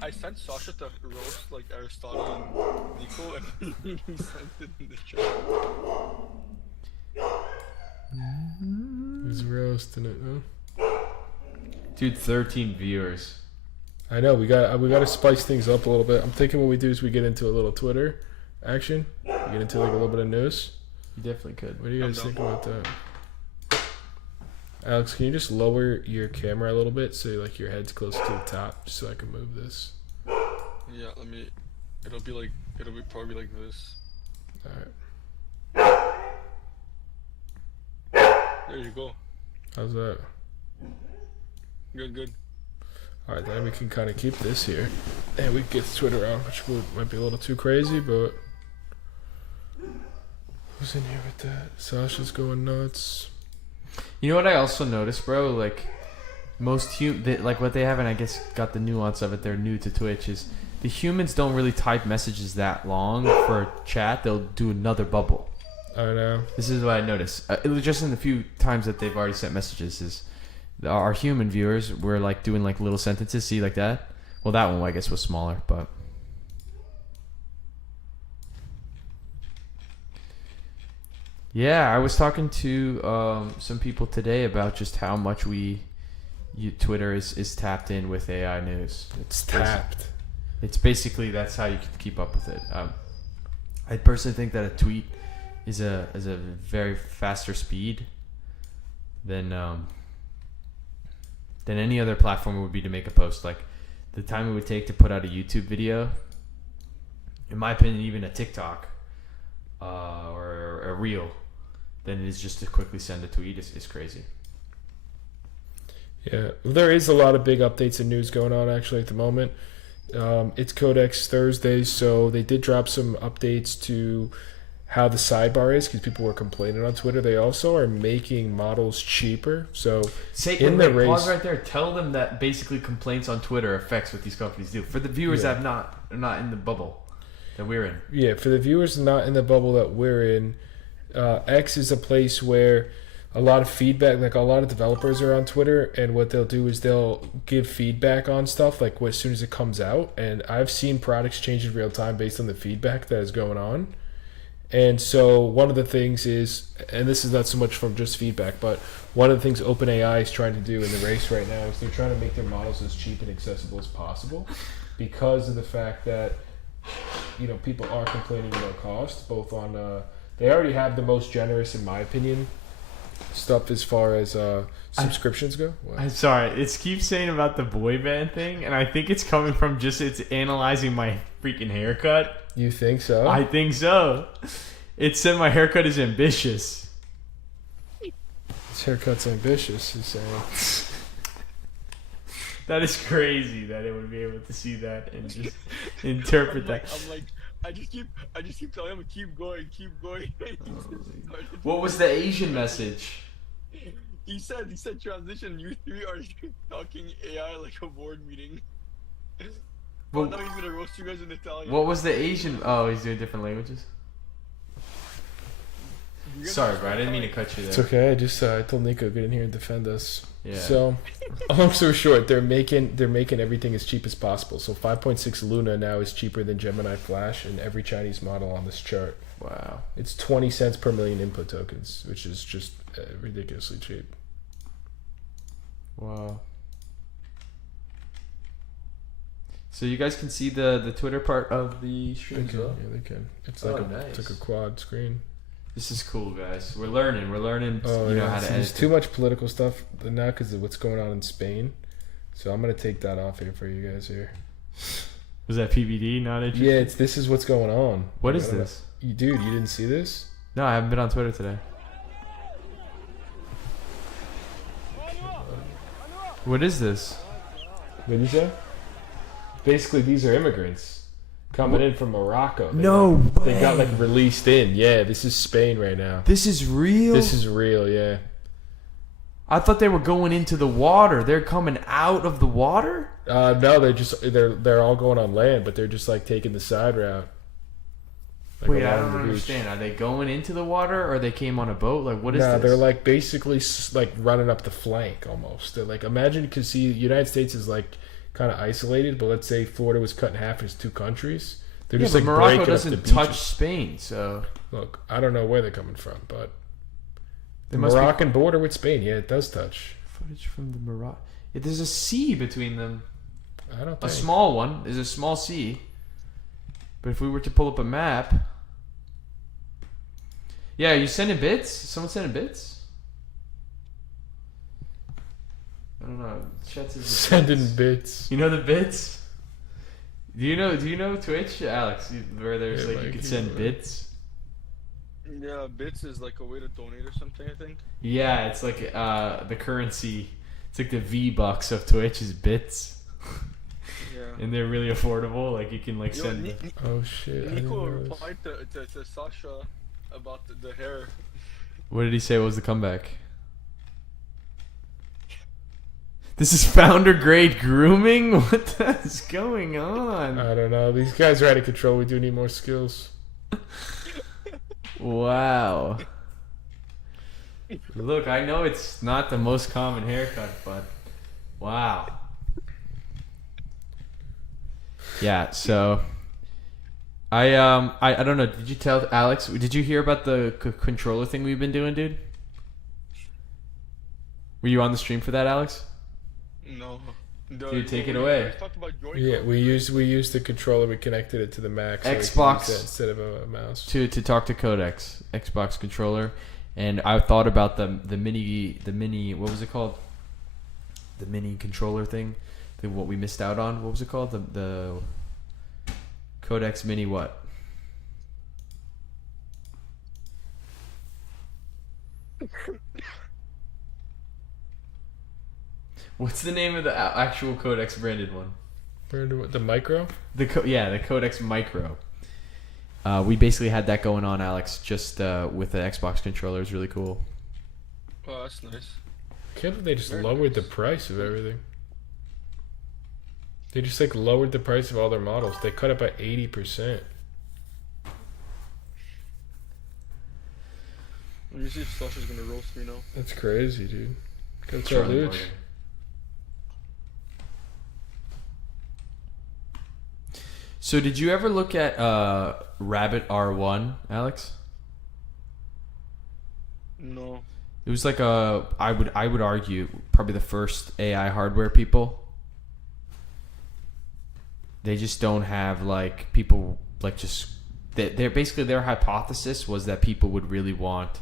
I sent Sasha to roast like Aristotle and Nico, and he sent it in the chat. He's roasting it, huh? Dude, 13 viewers. I know we got to spice things up a little bit. I'm thinking what we do is we get into a little Twitter action. We get into like a little bit of news. You definitely could. What do you guys think about that? Alex, can you just lower your camera a little bit so like your head's closer to the top, just so I can move this? Yeah, let me. It'll be probably like this. All right. There you go. How's that? Good. All right, then we can kind of keep this here, and we can get Twitter on, which might be a little too crazy, but who's in here with that? Sasha's going nuts. You know what I also noticed, bro? Like most like what they have, and I guess got the nuance of it. They're new to Twitch. Is the humans don't really type messages that long for chat. They'll do another bubble. I know. This is what I noticed. It was just in the few times that they've already sent messages. Is our human viewers were like doing like little sentences, see like that. Well, that one I guess was smaller, but. Yeah, I was talking to some people today about just how much Twitter is tapped in with AI news. It's tapped. It's basically that's how you can keep up with it. I personally think that a tweet is a very faster speed than any other platform would be to make a post. Like the time it would take to put out a YouTube video, in my opinion, even a TikTok or a reel, than it is just to quickly send a tweet is crazy. Yeah, there is a lot of big updates and news going on actually at the moment. It's Codex Thursday, so they did drop some updates to how the sidebar is because people were complaining on Twitter. They also are making models cheaper. So pause right there. Tell them that basically complaints on Twitter affects what these companies do. For the viewers that are not in the bubble that we're in. Yeah, for the viewers not in the bubble that we're in, X is a place where a lot of feedback, like a lot of developers are on Twitter, and what they'll do is they'll give feedback on stuff like as soon as it comes out. And I've seen products change in real time based on the feedback that is going on. And so one of the things is, and this is not so much from just feedback, but one of the things OpenAI is trying to do in the race right now is they're trying to make their models as cheap and accessible as possible because of the fact that, you know, people are complaining about cost, both on, they already have the most generous, in my opinion, stuff as far as subscriptions go. What? I'm sorry, it keeps saying about the boy band thing, and I think it's coming from just it's analyzing my freaking haircut. You think so? I think so. It said my haircut is ambitious. This haircut's ambitious, he's saying. That is crazy that it would be able to see that and just interpret that. I'm like, I just keep telling him keep going. What was the Asian message? He said transition. You three are talking AI like a board meeting. Well, now he's gonna roast you guys in Italian. What was the Asian? Oh, he's doing different languages. Sorry, bro. I didn't mean to cut you there. It's okay. I just I told Nico to get in here and defend us. Yeah. So, long story short, they're making everything as cheap as possible. So 5.6 Luna now is cheaper than Gemini Flash and every Chinese model on this chart. Wow. It's 20 cents per million input tokens, which is just ridiculously cheap. Wow. So you guys can see the Twitter part of the stream as well? Yeah, they can. It's like nice. it's like a quad screen. This is cool, guys. We're learning. Oh, you know yeah. how to So edit. there's too much political stuff now because of what's going on in Spain. So I'm gonna take that off here for you guys here. Was that PBD? Not interesting? Yeah, this is what's going on. What is this? Dude, you didn't see this? No, I haven't been on Twitter today. What is this? What did you say? Basically, these are immigrants. coming in from Morocco. They got like released in. Yeah, this is Spain right now. This is real? This is real, yeah. I thought they were going into the water. They're coming out of the water? No, they're all going on land, but they're just like taking the side route. Like Wait, I along don't the beach. understand. Are they going into the water or they came on a boat? Like, what is this? They're like basically like running up the flank almost. They're like, imagine you could see United States is like kind of isolated, but let's say Florida was cut in half into two countries. They're yeah, just but like Morocco breaking up the doesn't touch beaches. Spain, so Look, I don't know where they're coming from, but the They must be- Moroccan border with Spain, yeah, it does touch. footage from the Morocco. Yeah, there's a sea between them. I don't A think. small one. There's a small sea. But if we were to pull up a map, yeah, you sending bits? Someone sending bits? I don't know. Chat says the Sending bits. bits. You know the bits? Do you know Twitch, Alex? Where there's Yeah, like you like, could send yeah. bits. Yeah, bits is like a way to donate or something, I think. Yeah, it's like the currency. It's like the V-Bucks of Twitch is bits, Yeah. and they're really affordable. Like you can like Yo, send. Oh shit! I Nico didn't know this. replied to Sasha about the hair. What did he say? What was the comeback? This is founder grade grooming. What the is going on? I don't know. These guys are out of control. We do need more skills. Wow. Look, I know it's not the most common haircut, but wow. Yeah, so I don't know. Did you tell Alex? Did you hear about the controller thing we've been doing, dude? Were you on the stream for that, Alex? No. Dude, take it away. Talked about Joy-Con. Yeah, we used the controller. We connected it to the Mac. So we can Xbox. use that instead of a mouse. To talk to Codex Xbox controller, and I thought about the mini what was it called? The mini controller thing, what we missed out on. What was it called? The Codex Mini what? What's the name of the actual Codex branded one? The micro. The Codex Micro. We basically had that going on, Alex, just with the Xbox controller. It's really cool. Oh, that's nice. Can't believe they just Very lowered the nice. price of everything. They just like lowered the price of all their models. They cut it by 80%. Let me see if Sasha's gonna roast me now. That's crazy, dude. Go tell Charlie Luch. Morgan. So did you ever look at Rabbit R1, Alex? No. It was like I would argue probably the first AI hardware people. They just don't have like people like just they're basically their hypothesis was that people would really want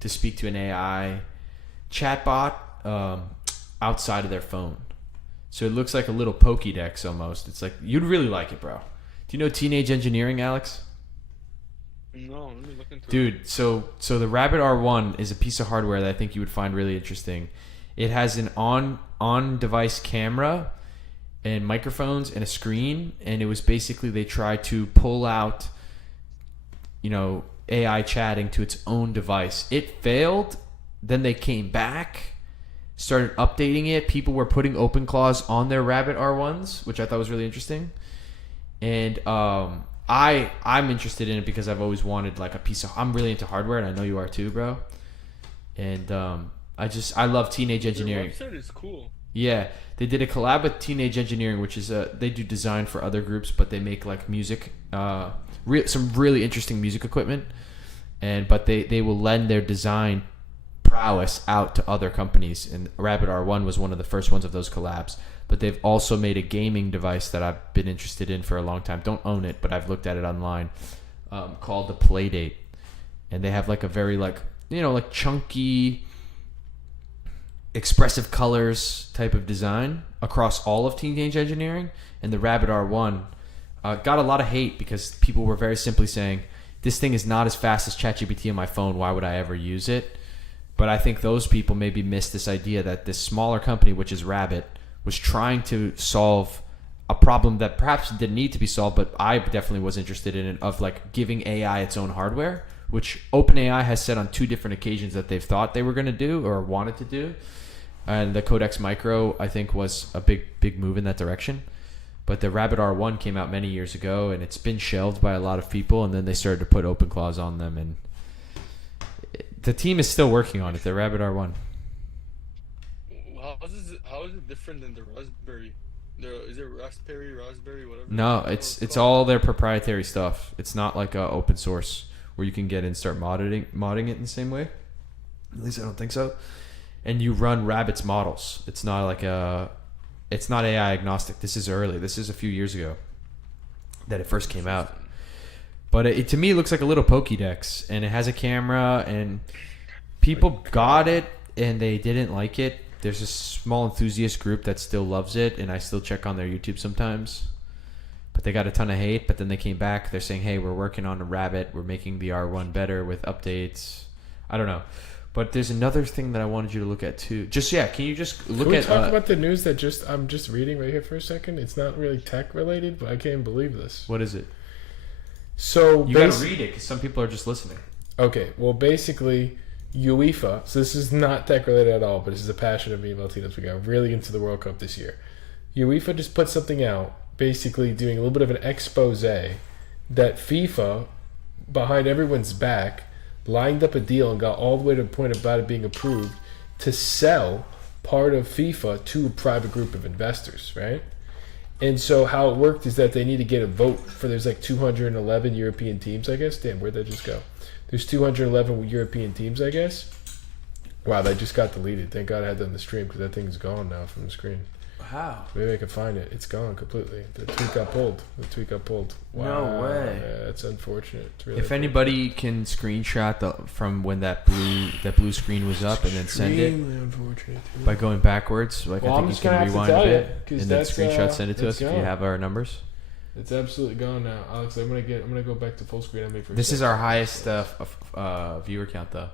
to speak to an AI chatbot outside of their phone. So it looks like a little Pokédex almost. It's like you'd really like it, bro. Do you know Teenage Engineering, Alex? No, let me look into it. Dude, so the Rabbit R1 is a piece of hardware that I think you would find really interesting. It has an on-device camera and microphones and a screen, and it was basically they tried to pull out, AI chatting to its own device. It failed. Then they came back, started updating it. People were putting OpenClaws on their Rabbit R1s, which I thought was really interesting. And I'm interested in it because I've always wanted like a piece of. I'm really into hardware, and I know you are too, bro. And I love Teenage Engineering. Their website is cool. Yeah, they did a collab with Teenage Engineering, which is they do design for other groups, but they make like music, some really interesting music equipment, but they will lend their design prowess out to other companies. And Rabbit R1 was one of the first ones of those collabs. But they've also made a gaming device that I've been interested in for a long time. Don't own it, but I've looked at it online, called the Playdate, and they have like a very like chunky, expressive colors type of design across all of Teenage Engineering. And the Rabbit R1 got a lot of hate because people were very simply saying, this thing is not as fast as ChatGPT on my phone. Why would I ever use it? But I think those people maybe missed this idea that this smaller company, which is Rabbit, was trying to solve a problem that perhaps didn't need to be solved, but I definitely was interested in it, of like giving AI its own hardware, which OpenAI has said on 2 different occasions that they've thought they were going to do or wanted to do. And the Codex Micro, I think, was a big move in that direction. But the Rabbit R1 came out many years ago, and it's been shelved by a lot of people, and then they started to put OpenClaws on them, and the team is still working on it, the Rabbit R1. How is it different than the Raspberry? Is it Raspberry, whatever? No, it's all their proprietary stuff. It's not like open source where you can get in and start modding it in the same way. At least I don't think so. And you run Rabbit's models. It's not it's not AI agnostic. This is early. This is a few years ago that it first came out. But it to me it looks like a little Pokédex, and it has a camera, and people got it and they didn't like it. There's a small enthusiast group that still loves it, and I still check on their YouTube sometimes. But they got a ton of hate, but then they came back. They're saying, hey, we're working on a Rabbit. We're making the R1 better with updates. I don't know. But there's another thing that I wanted you to look at too. Can you just look Can we at... talk about the news that I'm just reading right here for a second? It's not really tech related, but I can't believe this. What is it? So You got to read it because some people are just listening. Okay, well, basically, UEFA, so this is not tech related at all, but this is a passion of me and Valtino's. We got really into the World Cup this year. UEFA just put something out, basically doing a little bit of an expose that FIFA, behind everyone's back, lined up a deal and got all the way to the point about it being approved to sell part of FIFA to a private group of investors, right? And so how it worked is that they need to get a vote for, there's like 211 European teams, I guess. Damn, where'd that just go? There's 211 European teams, I guess. Wow, that just got deleted. Thank God I had that on the stream because that thing's gone now from the screen. How? Maybe I can find it. It's gone completely. The tweet got pulled. Wow. No way. Yeah, that's unfortunate. It's really If anybody can screenshot from when that blue screen was up and then send it extremely unfortunate. by going backwards, like Well, I I'm think just you gonna can have to rewind tell a you, bit 'cause and then that's, screenshot send it to it's us if you gone. have our numbers. It's absolutely gone now, Alex. I'm gonna go back to full screen. This is our highest viewer count though.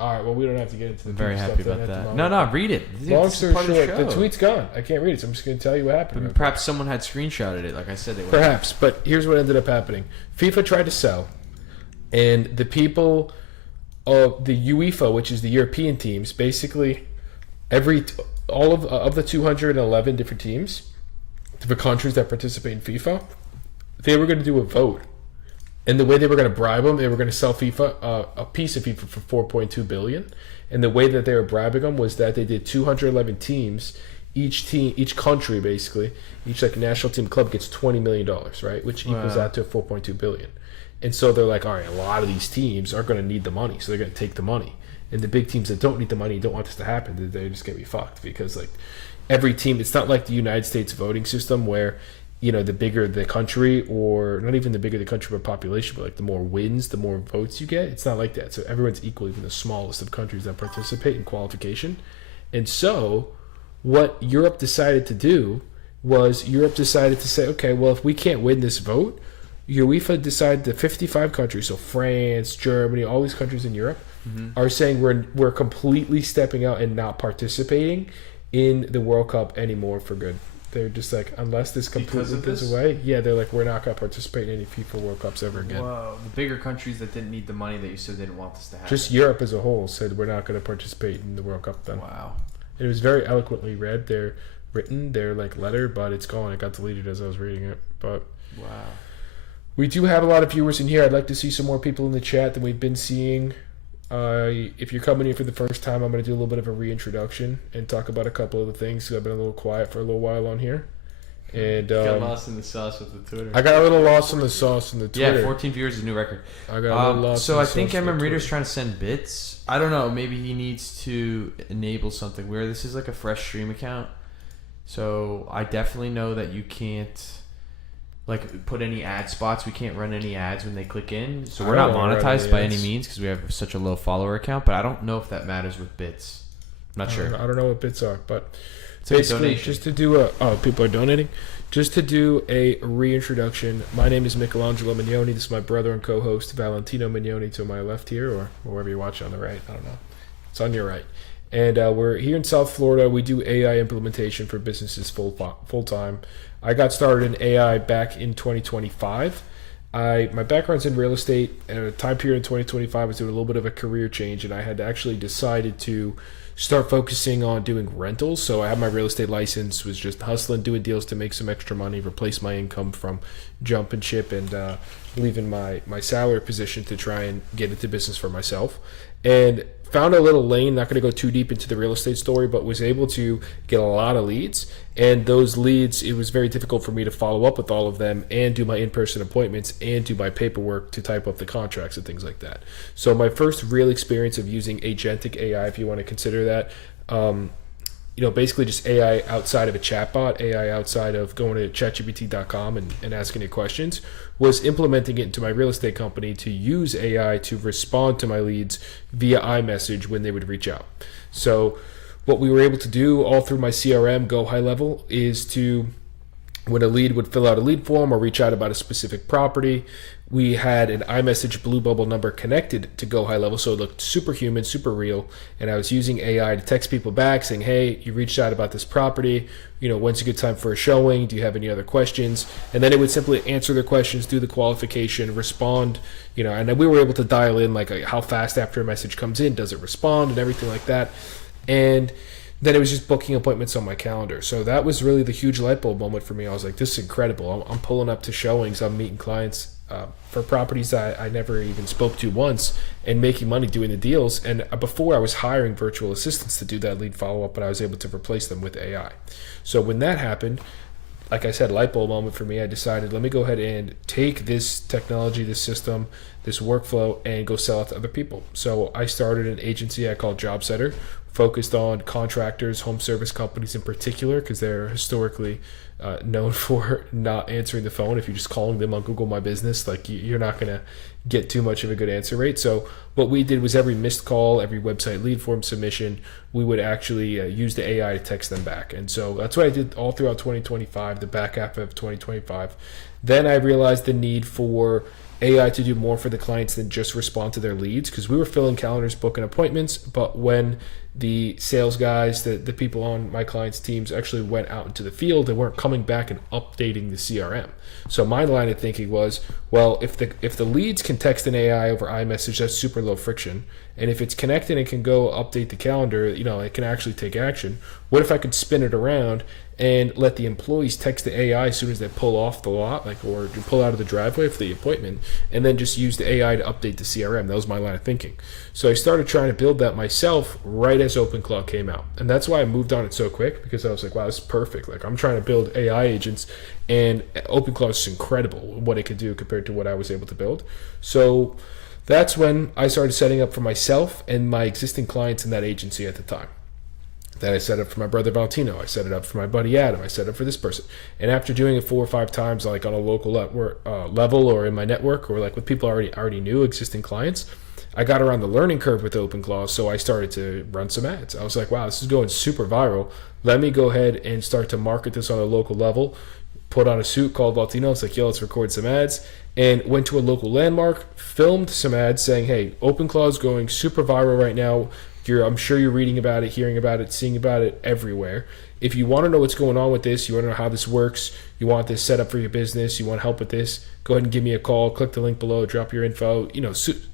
All right. Well, we don't have to get into the I'm very deep happy stuff about then. that. No, read it. Long It's story part of short, the the show. tweet's gone. I can't read it, so I'm just going to tell you what happened. But perhaps someone had screenshotted it, like I said they would. Perhaps, but here's what ended up happening. FIFA tried to sell, and the people of the UEFA, which is the European teams, basically all of the 211 different teams, different countries that participate in FIFA, they were going to do a vote. And the way they were going to bribe them, they were going to sell FIFA, a piece of FIFA for $4.2 billion. And the way that they were bribing them was that they did 211 teams. Each country, basically, each like national team club gets $20 million, right? Which equals out to $4.2 billion. And so they're like, all right, a lot of these teams are going to need the money, so they're going to take the money. And the big teams that don't need the money, don't want this to happen, they're just going to be fucked because like every team, it's not like the United States voting system where, you know, the bigger the country, or not even the bigger the country by population, but like the more wins, the more votes you get. It's not like that. So everyone's equal, even the smallest of countries that participate in qualification. And so what Europe decided to do was to say, okay, well, if we can't win this vote, UEFA decided that 55 countries, so France, Germany, all these countries in Europe, are saying we're completely stepping out and not participating in the World Cup anymore for good. They're just like, unless this completely goes away, they're like, we're not going to participate in any FIFA World Cups ever again. Whoa, the bigger countries that didn't need the money that you said they didn't want this to happen. Just Europe as a whole said we're not going to participate in the World Cup then. Wow. It was very eloquently read. Their like letter, but it's gone. It got deleted as I was reading it. But wow. We do have a lot of viewers in here. I'd like to see some more people in the chat than we've been seeing. If you're coming in for the first time, I'm going to do a little bit of a reintroduction and talk about a couple of the things. I've been a little quiet for a little while on here. And got lost in the sauce with the Twitter. I got a little lost in the sauce in the Twitter. Yeah, 14 viewers is a new record. I got a little lost so in the I think sauce in the MM Reader's Twitter. trying to send bits. I don't know. Maybe he needs to enable something where this is like a fresh stream account. So I definitely know that you can't like put any ad spots. We can't run any ads when they click in. So we're I not don't wanna run monetized any by ads. any means because we have such a low follower account. But I don't know if that matters with bits. I'm not sure. I don't know what bits are, but It's a basically donation. just to do people are donating. Just to do a reintroduction, my name is Michelangelo Mignoni. This is my brother and co-host Valentino Mignoni to my left here, or wherever you're watching on the right. I don't know. It's on your right. And we're here in South Florida. We do AI implementation for businesses full time. I got started in AI back in 2025. My background's in real estate. At a time period in 2025, I was doing a little bit of a career change, and I had actually decided to start focusing on doing rentals. So I had my real estate license, was just hustling, doing deals to make some extra money, replace my income from jump and ship, and leaving my salary position to try and get into business for myself. And found a little lane, not going to go too deep into the real estate story, but was able to get a lot of leads. And those leads, it was very difficult for me to follow up with all of them and do my in-person appointments and do my paperwork to type up the contracts and things like that. So my first real experience of using Agentic AI, if you want to consider that, basically just AI outside of a chatbot, AI outside of going to chatgpt.com and asking it questions, was implementing it into my real estate company to use AI to respond to my leads via iMessage when they would reach out. So what we were able to do all through my CRM, Go High Level, is to, when a lead would fill out a lead form or reach out about a specific property, we had an iMessage Blue Bubble number connected to Go High Level, so it looked super human, super real. And I was using AI to text people back saying, hey, you reached out about this property. When's a good time for a showing? Do you have any other questions? And then it would simply answer their questions, do the qualification, respond, and then we were able to dial in like how fast after a message comes in, does it respond, and everything like that. And then it was just booking appointments on my calendar. So that was really the huge light bulb moment for me. I was like, this is incredible. I'm pulling up to showings. I'm meeting clients for properties that I never even spoke to once and making money doing the deals. And before I was hiring virtual assistants to do that lead follow-up, but I was able to replace them with AI. So when that happened, like I said, light bulb moment for me, I decided, let me go ahead and take this technology, this system, this workflow, and go sell it to other people. So I started an agency I call Job Setter, focused on contractors, home service companies in particular, because they're historically known for not answering the phone. If you're just calling them on Google My Business, like you're not going to get too much of a good answer rate. So what we did was every missed call, every website lead form submission, we would actually use the AI to text them back. And so that's what I did all throughout 2025, the back half of 2025. Then I realized the need for AI to do more for the clients than just respond to their leads, because we were filling calendars, booking appointments, but when the sales guys, the people on my clients' teams actually went out into the field, they weren't coming back and updating the CRM. So my line of thinking was, well, if the leads can text an AI over iMessage, that's super low friction. And if it's connected and can go update the calendar, it can actually take action. What if I could spin it around and let the employees text the AI as soon as they pull off the lot, or pull out of the driveway for the appointment, and then just use the AI to update the CRM? That was my line of thinking. So I started trying to build that myself right as OpenClaw came out. And that's why I moved on it so quick, because I was like, wow, this is perfect. Like, I'm trying to build AI agents, and OpenClaw is incredible what it could do compared to what I was able to build. So that's when I started setting up for myself and my existing clients in that agency at the time. Then I set it up for my brother Valentino. I set it up for my buddy Adam. I set it up for this person. And after doing it 4 or 5 times, like on a local level or in my network, or like with people I already knew, existing clients, I got around the learning curve with OpenClaw. So I started to run some ads. I was like, wow, this is going super viral. Let me go ahead and start to market this on a local level. Put on a suit, called Valentino. It's like, yo, let's record some ads. And went to a local landmark, filmed some ads saying, hey, OpenClaw is going super viral right now. I'm sure you're reading about it, hearing about it, seeing about it everywhere. If you want to know what's going on with this, you want to know how this works, you want this set up for your business, you want help with this, go ahead and give me a call, click the link below, drop your info,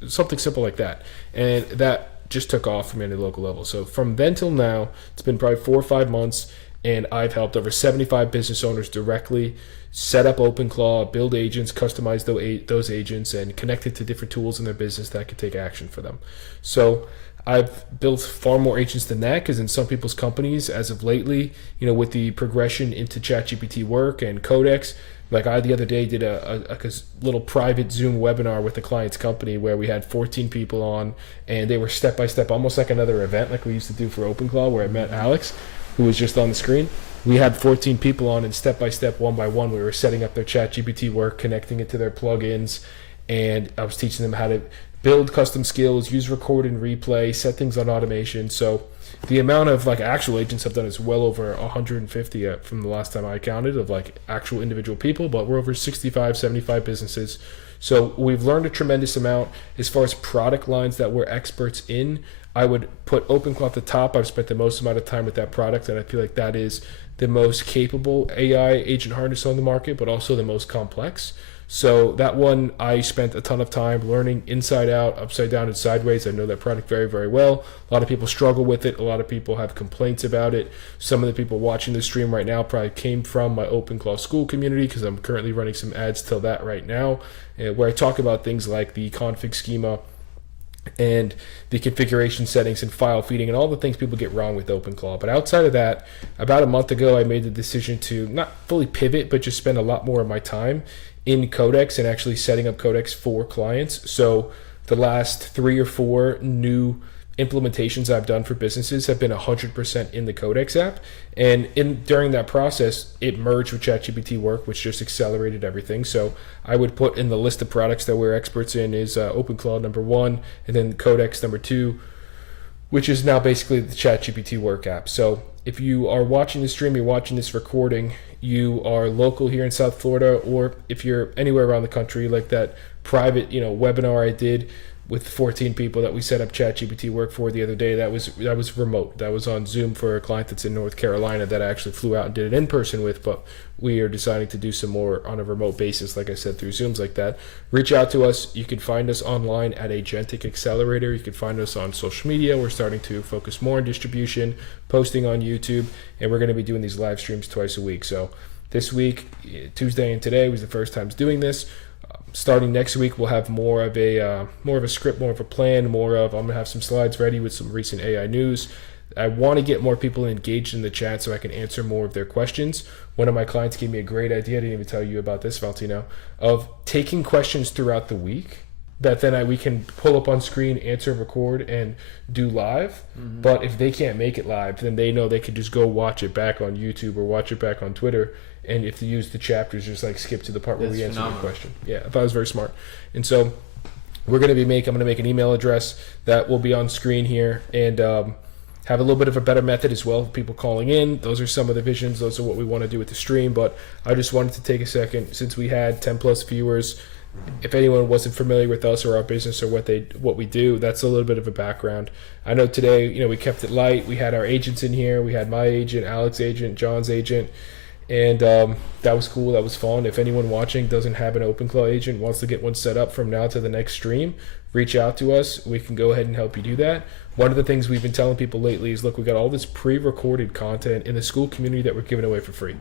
something simple like that. And that just took off from any local level. So from then till now, it's been probably 4 or 5 months, and I've helped over 75 business owners directly set up OpenClaw, build agents, customize those agents, and connect it to different tools in their business that could take action for them. So I've built far more agents than that, because in some people's companies, as of lately, with the progression into ChatGPT work and Codex, like I the other day did a little private Zoom webinar with a client's company where we had 14 people on, and they were step by step, almost like another event like we used to do for OpenClaw, where I met Alex, who was just on the screen. We had 14 people on, and step by step, one by one, we were setting up their ChatGPT work, connecting it to their plugins, and I was teaching them how to build custom skills, use record and replay, set things on automation. So the amount of like actual agents I've done is well over 150 from the last time I counted, of like actual individual people, but we're over 65, 75 businesses. So we've learned a tremendous amount. As far as product lines that we're experts in, I would put OpenClaw at the top. I've spent the most amount of time with that product, and I feel like that is the most capable AI agent harness on the market, but also the most complex. So that one, I spent a ton of time learning inside out, upside down, and sideways. I know that product very, very well. A lot of people struggle with it. A lot of people have complaints about it. Some of the people watching the stream right now probably came from my OpenClaw school community, because I'm currently running some ads till that right now, where I talk about things like the config schema and the configuration settings and file feeding and all the things people get wrong with OpenClaw. But outside of that, about a month ago, I made the decision to not fully pivot, but just spend a lot more of my time in Codex and actually setting up Codex for clients. So the last 3 or 4 new implementations I've done for businesses have been 100% in the Codex app. And during that process, it merged with ChatGPT Work, which just accelerated everything. So I would put in the list of products that we're experts in is OpenClaw number 1, and then Codex number 2, which is now basically the ChatGPT Work app. So if you are watching the stream, you're watching this recording, you are local here in South Florida, or if you're anywhere around the country, like that private, webinar I did with 14 people that we set up ChatGPT Work for the other day, that was remote. That was on Zoom for a client that's in North Carolina that I actually flew out and did it in person with, but we are deciding to do some more on a remote basis, like I said, through Zooms like that. Reach out to us. You can find us online at Agentic Accelerator. You can find us on social media. We're starting to focus more on distribution, posting on YouTube, and we're going to be doing these live streams twice a week. So this week, Tuesday and today, was the first times doing this. Starting next week, we'll have more of a script, more of a plan, I'm gonna have some slides ready with some recent AI news. I want to get more people engaged in the chat so I can answer more of their questions. One of my clients gave me a great idea, I didn't even tell you about this, Valtino, of taking questions throughout the week that then we can pull up on screen, answer, record, and do live. Mm-hmm. But if they can't make it live, then they know they could just go watch it back on YouTube or watch it back on Twitter. And if they use the chapters, just skip to the part where we answer the question. Yeah, I thought it was very smart. And so I'm going to make an email address that will be on screen here, and have a little bit of a better method as well for people calling in. Those are some of the visions. Those are what we want to do with the stream. But I just wanted to take a second, since we had 10 plus viewers. If anyone wasn't familiar with us or our business or what we do, that's a little bit of a background. I know today, we kept it light. We had our agents in here. We had my agent, Alex's agent, John's agent. And that was cool. That was fun. If anyone watching doesn't have an OpenClaw agent, wants to get one set up from now to the next stream, reach out to us. We can go ahead and help you do that. One of the things we've been telling people lately is, look, we got all this pre-recorded content in the school community that we're giving away for free.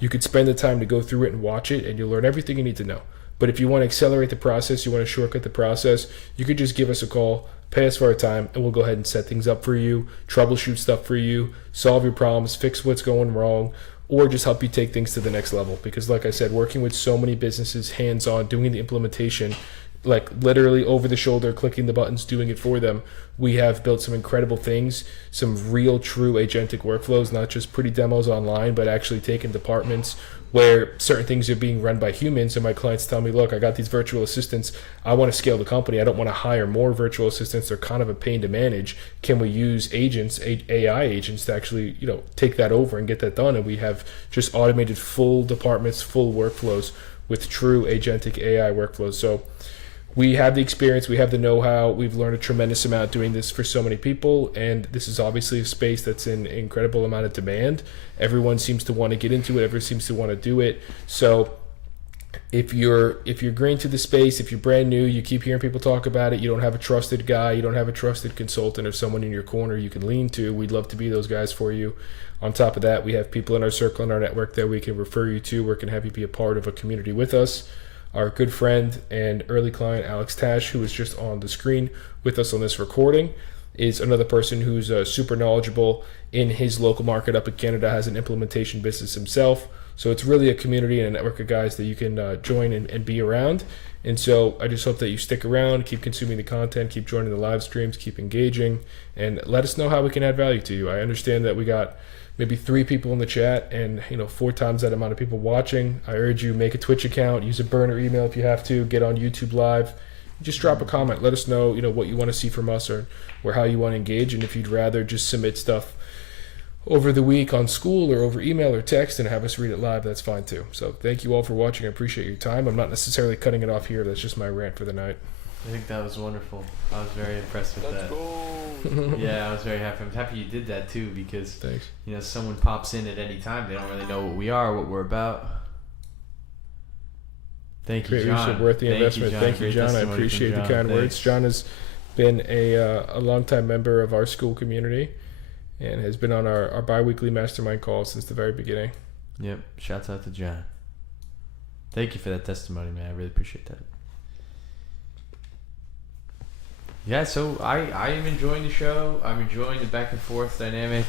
You could spend the time to go through it and watch it, and you'll learn everything you need to know. But if you want to accelerate the process, you want to shortcut the process, you could just give us a call, pay us for our time, and we'll go ahead and set things up for you, troubleshoot stuff for you, solve your problems, fix what's going wrong, or just help you take things to the next level. Because like I said, working with so many businesses hands-on, doing the implementation, like literally over the shoulder, clicking the buttons, doing it for them, we have built some incredible things, some real true agentic workflows, not just pretty demos online, but actually taking departments where certain things are being run by humans, and my clients tell me, look, I got these virtual assistants, I want to scale the company, I don't want to hire more virtual assistants, they're kind of a pain to manage. Can we use agents, AI agents, to actually take that over and get that done? And we have just automated full departments, full workflows with true agentic AI workflows. So we have the experience, we have the know-how, we've learned a tremendous amount doing this for so many people, and this is obviously a space that's in incredible amount of demand. Everyone seems to want to get into it, everyone seems to want to do it. So if you're green to the space, if you're brand new, you keep hearing people talk about it, you don't have a trusted guy, you don't have a trusted consultant or someone in your corner you can lean to, we'd love to be those guys for you. On top of that, we have people in our circle and our network that we can refer you to, or can have you be a part of a community with us. Our good friend and early client, Alex Tash, who is just on the screen with us on this recording, is another person who's super knowledgeable in his local market up in Canada, has an implementation business himself. So it's really a community and a network of guys that you can join and be around. And so I just hope that you stick around, keep consuming the content, keep joining the live streams, keep engaging, and let us know how we can add value to you. I understand that we got maybe 3 people in the chat and 4 times that amount of people watching. I urge you, make a Twitch account, use a burner email if you have to, get on YouTube Live. Just drop a comment, let us know what you want to see from us, or how you want to engage. And if you'd rather just submit stuff over the week on school or over email or text and have us read it live, that's fine too. So thank you all for watching. I appreciate your time. I'm not necessarily cutting it off here. That's just my rant for the night. I think that was wonderful. I was very impressed with that. Let's go. Yeah, I was very happy. I'm happy you did that too, because Thanks. you know, someone pops in at any time, they don't really know what we are, what we're about. Thank you, Great John. leadership, worth the investment. Thank you, Great John. I testimony from appreciate the John. kind words. Thanks. John has been a longtime member of our school community and has been on our bi-weekly mastermind calls since the very beginning. Yep. Shouts out to John. Thank you for that testimony, man. I really appreciate that. Yeah, so I am enjoying the show. I'm enjoying the back and forth dynamic.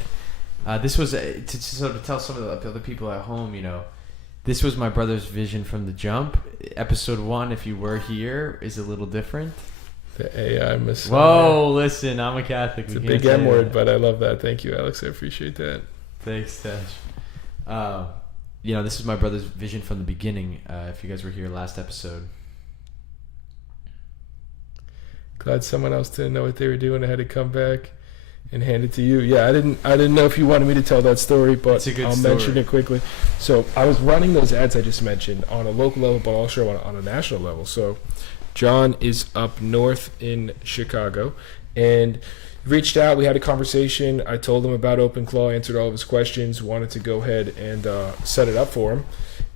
This was to tell some of the other people at home, you know, this was my brother's vision from the jump. Episode 1, if you were here, is a little different. The AI Messiah. Whoa, listen, I'm a Catholic. It's a big M word, but I love that. Thank you, Alex. I appreciate that. Thanks, Tej. You know, this is my brother's vision from the beginning. If you guys were here last episode. Glad someone else didn't know what they were doing. I had to come back and hand it to you. Yeah, I didn't know if you wanted me to tell that story, but It's a good I'll story. mention it quickly. So I was running those ads I just mentioned on a local level, but also on a national level. So John is up north in Chicago and reached out. We had a conversation. I told him about OpenClaw, answered all of his questions, wanted to go ahead and set it up for him,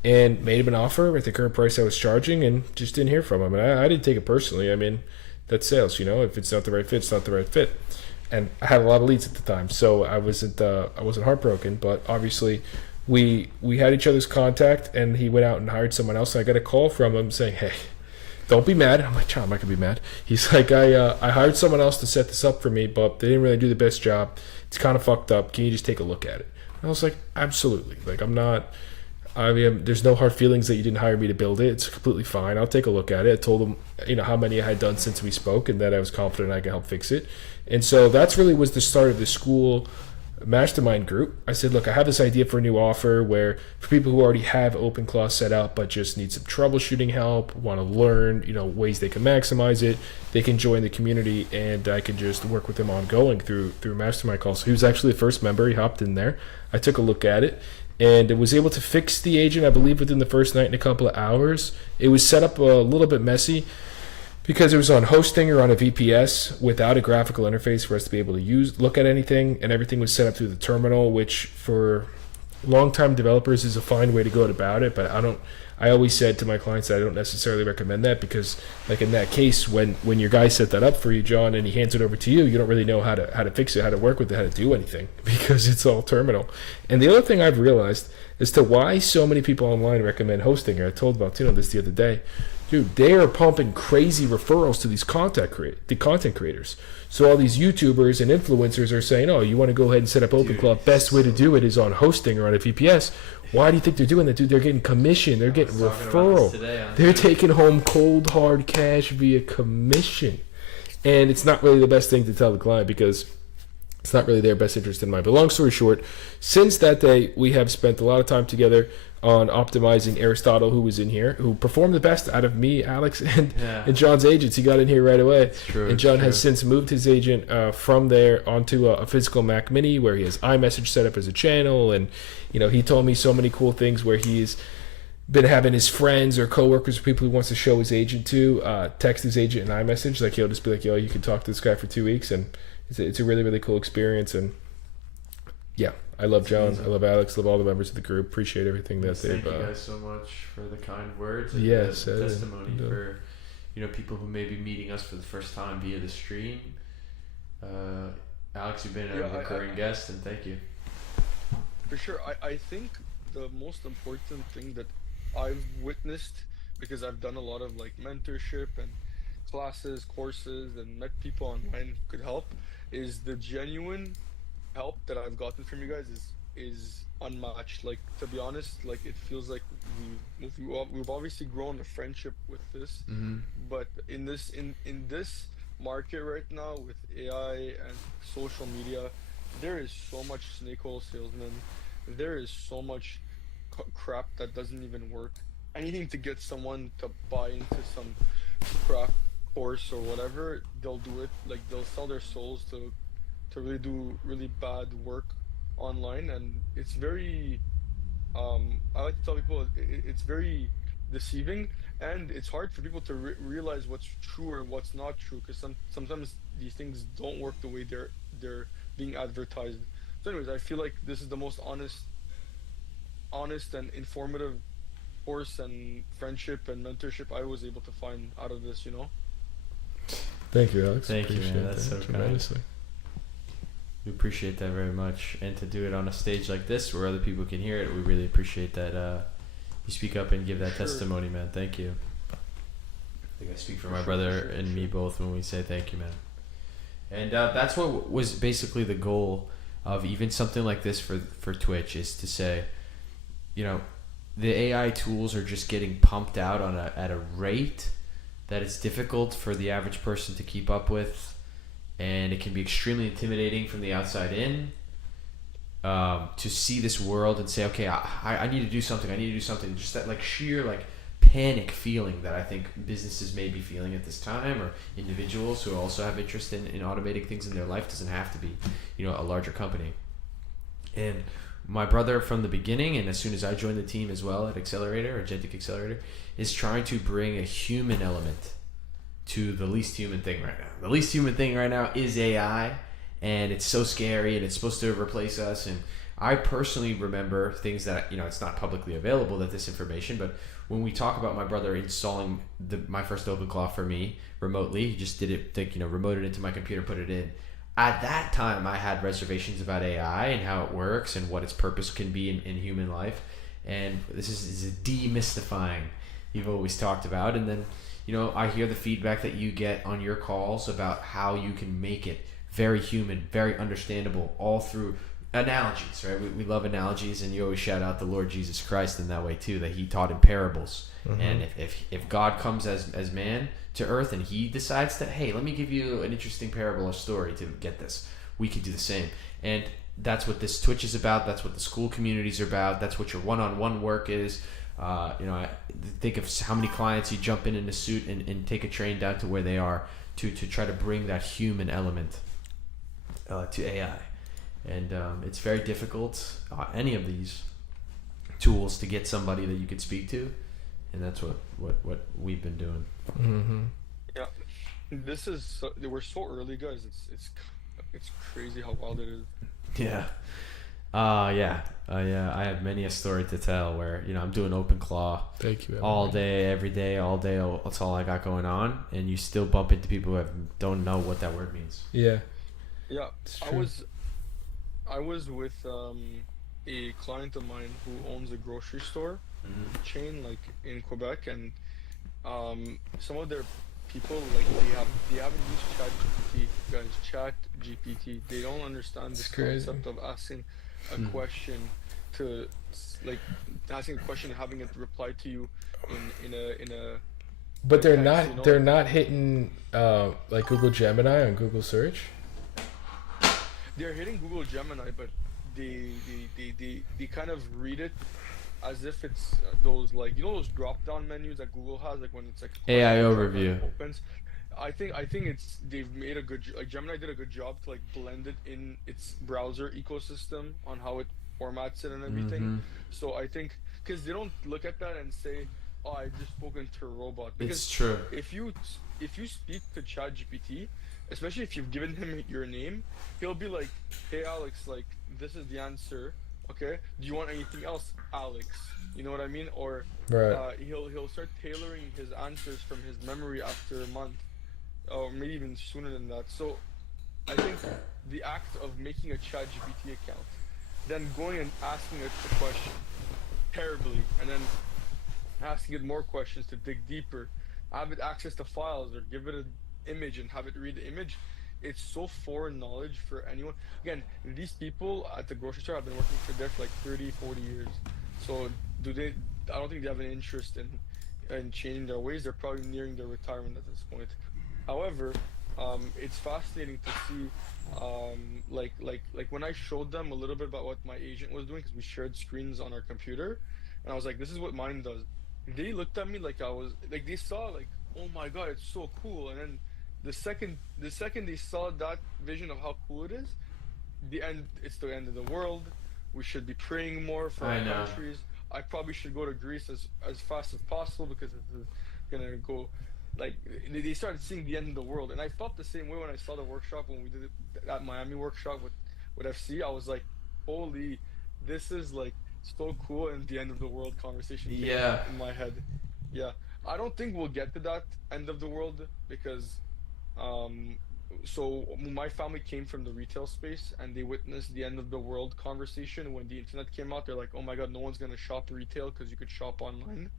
and made him an offer at the current price I was charging, and just didn't hear from him. And I didn't take it personally. I mean, that's sales, you know. If it's not the right fit, it's not the right fit. And I had a lot of leads at the time, so I wasn't heartbroken. But obviously, we had each other's contact, and he went out and hired someone else. And I got a call from him saying, "Hey, don't be mad." I'm like, "John, I'm not gonna be mad." He's like, I hired someone else to set this up for me, but they didn't really do the best job. It's kind of fucked up. Can you just take a look at it?" And I was like, "Absolutely." Like, I mean, there's no hard feelings that you didn't hire me to build it. It's completely fine. I'll take a look at it. I told him, you know, how many I had done since we spoke, and that I was confident I could help fix it. And so that's really was the start of the school mastermind group. I said, look, I have this idea for a new offer where for people who already have OpenClaw set up but just need some troubleshooting help, want to learn, you know, ways they can maximize it, they can join the community, and I can just work with them ongoing through mastermind calls. So he was actually the first member. He hopped in there. I took a look at it, and it was able to fix the agent, I believe, within the first night in a couple of hours. It was set up a little bit messy because it was on hosting or on a VPS without a graphical interface for us to be able to look at anything, and everything was set up through the terminal, which for longtime developers is a fine way to go about it. But I always said to my clients that I don't necessarily recommend that, because like in that case, when your guy set that up for you, John, and he hands it over to you, you don't really know how to fix it, how to work with it, how to do anything, because it's all terminal. And the other thing I've realized as to why so many people online recommend hosting, I told Valtino this the other day, dude, they are pumping crazy referrals to these content creators. So all these YouTubers and influencers are saying, oh, you want to go ahead and set up OpenClaw. Best way to do it is on hosting or on a VPS. Why do you think they're doing that, dude? They're getting commission. They're getting referral. They're taking home cold, hard cash via commission. And it's not really the best thing to tell the client, because it's not really their best interest in mind. But long story short, since that day, we have spent a lot of time together on optimizing Aristotle, who was in here, who performed the best out of me, Alex, and John's agents. He got in here right away. It's true, and John has since moved his agent from there onto a physical Mac Mini, where he has iMessage set up as a channel. And, you know, he told me so many cool things where he's been having his friends or coworkers or people he wants to show his agent to text his agent in iMessage. Like, he'll just be like, yo, you can talk to this guy for 2 weeks. And it's a really, really cool experience. And yeah, I love John. Amazing. I love Alex. Love all the members of the group. Appreciate everything that they've. Thank you guys so much for the kind words and yes, the testimony for, you know, people who may be meeting us for the first time via the stream. Alex, you've been a recurring guest, and thank you. For sure, I think the most important thing that I've witnessed, because I've done a lot of like mentorship and classes, courses, and met people online could help, is the genuine help that I've gotten from you guys is unmatched. Like, to be honest, like, it feels like we've obviously grown a friendship with this, but in this market right now with AI and social media, there is so much snake oil salesman, there is so much crap that doesn't even work. Anything to get someone to buy into some crap course or whatever, they'll do it. Like, they'll sell their souls to really do really bad work online. And it's very I like to tell people it's very deceiving, and it's hard for people to realize what's true or what's not true, because sometimes these things don't work the way they're being advertised. So anyways, I feel like this is the most honest and informative course and friendship and mentorship I was able to find out of this, you know. Thank you, Alex. Thank you, man. Appreciate That's that so kind. tremendously. We appreciate that very much, and to do it on a stage like this where other people can hear it, we really appreciate that you speak up and give that Sure. testimony, man. Thank you. I think I speak for my Sure, brother sure, and me sure. both when we say thank you, man. And that's what was basically the goal of even something like this for Twitch, is to say, you know, the AI tools are just getting pumped out at a rate that it's difficult for the average person to keep up with, and it can be extremely intimidating from the outside in, to see this world and say, okay, I need to do something. I need to do something. Just that like sheer like panic feeling that I think businesses may be feeling at this time, or individuals who also have interest in automating things in their life. Doesn't have to be, a larger company. And my brother from the beginning, and as soon as I joined the team as well at Accelerator, or Agentic Accelerator, is trying to bring a human element to the least human thing right now. The least human thing right now is AI, and it's so scary, and it's supposed to replace us. And I personally remember things that, it's not publicly available, that this information, but when we talk about my brother installing my first OpenClaw for me remotely, he just did it, remoted into my computer, put it in. At that time, I had reservations about AI and how it works and what its purpose can be in human life. And this is demystifying you've always talked about. And then, I hear the feedback that you get on your calls about how you can make it very human, very understandable, all through analogies, right? We love analogies, and you always shout out the Lord Jesus Christ in that way too, that he taught in parables. Mm-hmm. And if God comes as man to earth and he decides that, hey, let me give you an interesting parable or story to get this, we could do the same. And that's what this Twitch is about. That's what the school communities are about. That's what your one-on-one work is. I think of how many clients you jump in a suit and take a train down to where they are to try to bring that human element to AI. And it's very difficult, any of these tools, to get somebody that you could speak to. And that's what we've been doing. Mm-hmm. Yeah, this is we're so early, guys. It's crazy how wild it is. Yeah. Yeah. I have many a story to tell where, I'm doing OpenClaw Thank you, all day, every day, all day. That's all I got going on. And you still bump into people who don't know what that word means. Yeah. Yeah, It's I true. was with a client of mine who owns a grocery store chain like in Quebec, and some of their people, like, they haven't used ChatGPT. They don't understand It's this crazy. concept of asking a question to like asking a question and having it reply to you in a But they're text, not you know? they're not hitting like Google Gemini on Google search. They're hitting Google Gemini, but they kind of read it as if it's those, like, those drop down menus that Google has, like when it's like AI drop-down overview. opens. I think they've made a good like Gemini did a good job to like blend it in its browser ecosystem on how it formats it and everything. Mhm. So I think because they don't look at that and say, "Oh, I just spoken to a robot." Because It's true. if you speak to ChatGPT, especially if you've given him your name, he'll be like, "Hey Alex, like this is the answer. Okay, do you want anything else, Alex?" You know what I mean? Or Right. he'll start tailoring his answers from his memory after a month, or maybe even sooner than that. So I think the act of making a ChatGPT account, then going and asking it the question terribly, and then asking it more questions to dig deeper, have it access to files or give it an image and have it read the image. It's so foreign knowledge for anyone. Again, these people at the grocery store have been working there for like 30, 40 years. So I don't think they have an interest in changing their ways. They're probably nearing their retirement at this point. However, it's fascinating to see, like when I showed them a little bit about what my agent was doing, because we shared screens on our computer, and I was like, "This is what mine does." They looked at me like I was like, they saw like, "Oh my god, it's so cool!" And then the second they saw that vision of how cool it is, it's the end of the world. We should be praying more for I our know. countries. I probably should go to Greece as fast as possible because this is gonna go. Like they started seeing the end of the world, and I felt the same way when I saw the workshop when we did it, that Miami workshop with FC. I was like, holy, this is like so cool, and the end of the world conversation came Yeah. in my head. Yeah, I don't think we'll get to that end of the world because um so my family came from the retail space and they witnessed the end of the world conversation when the internet came out. They're like, oh my god, no one's gonna shop retail because you could shop online.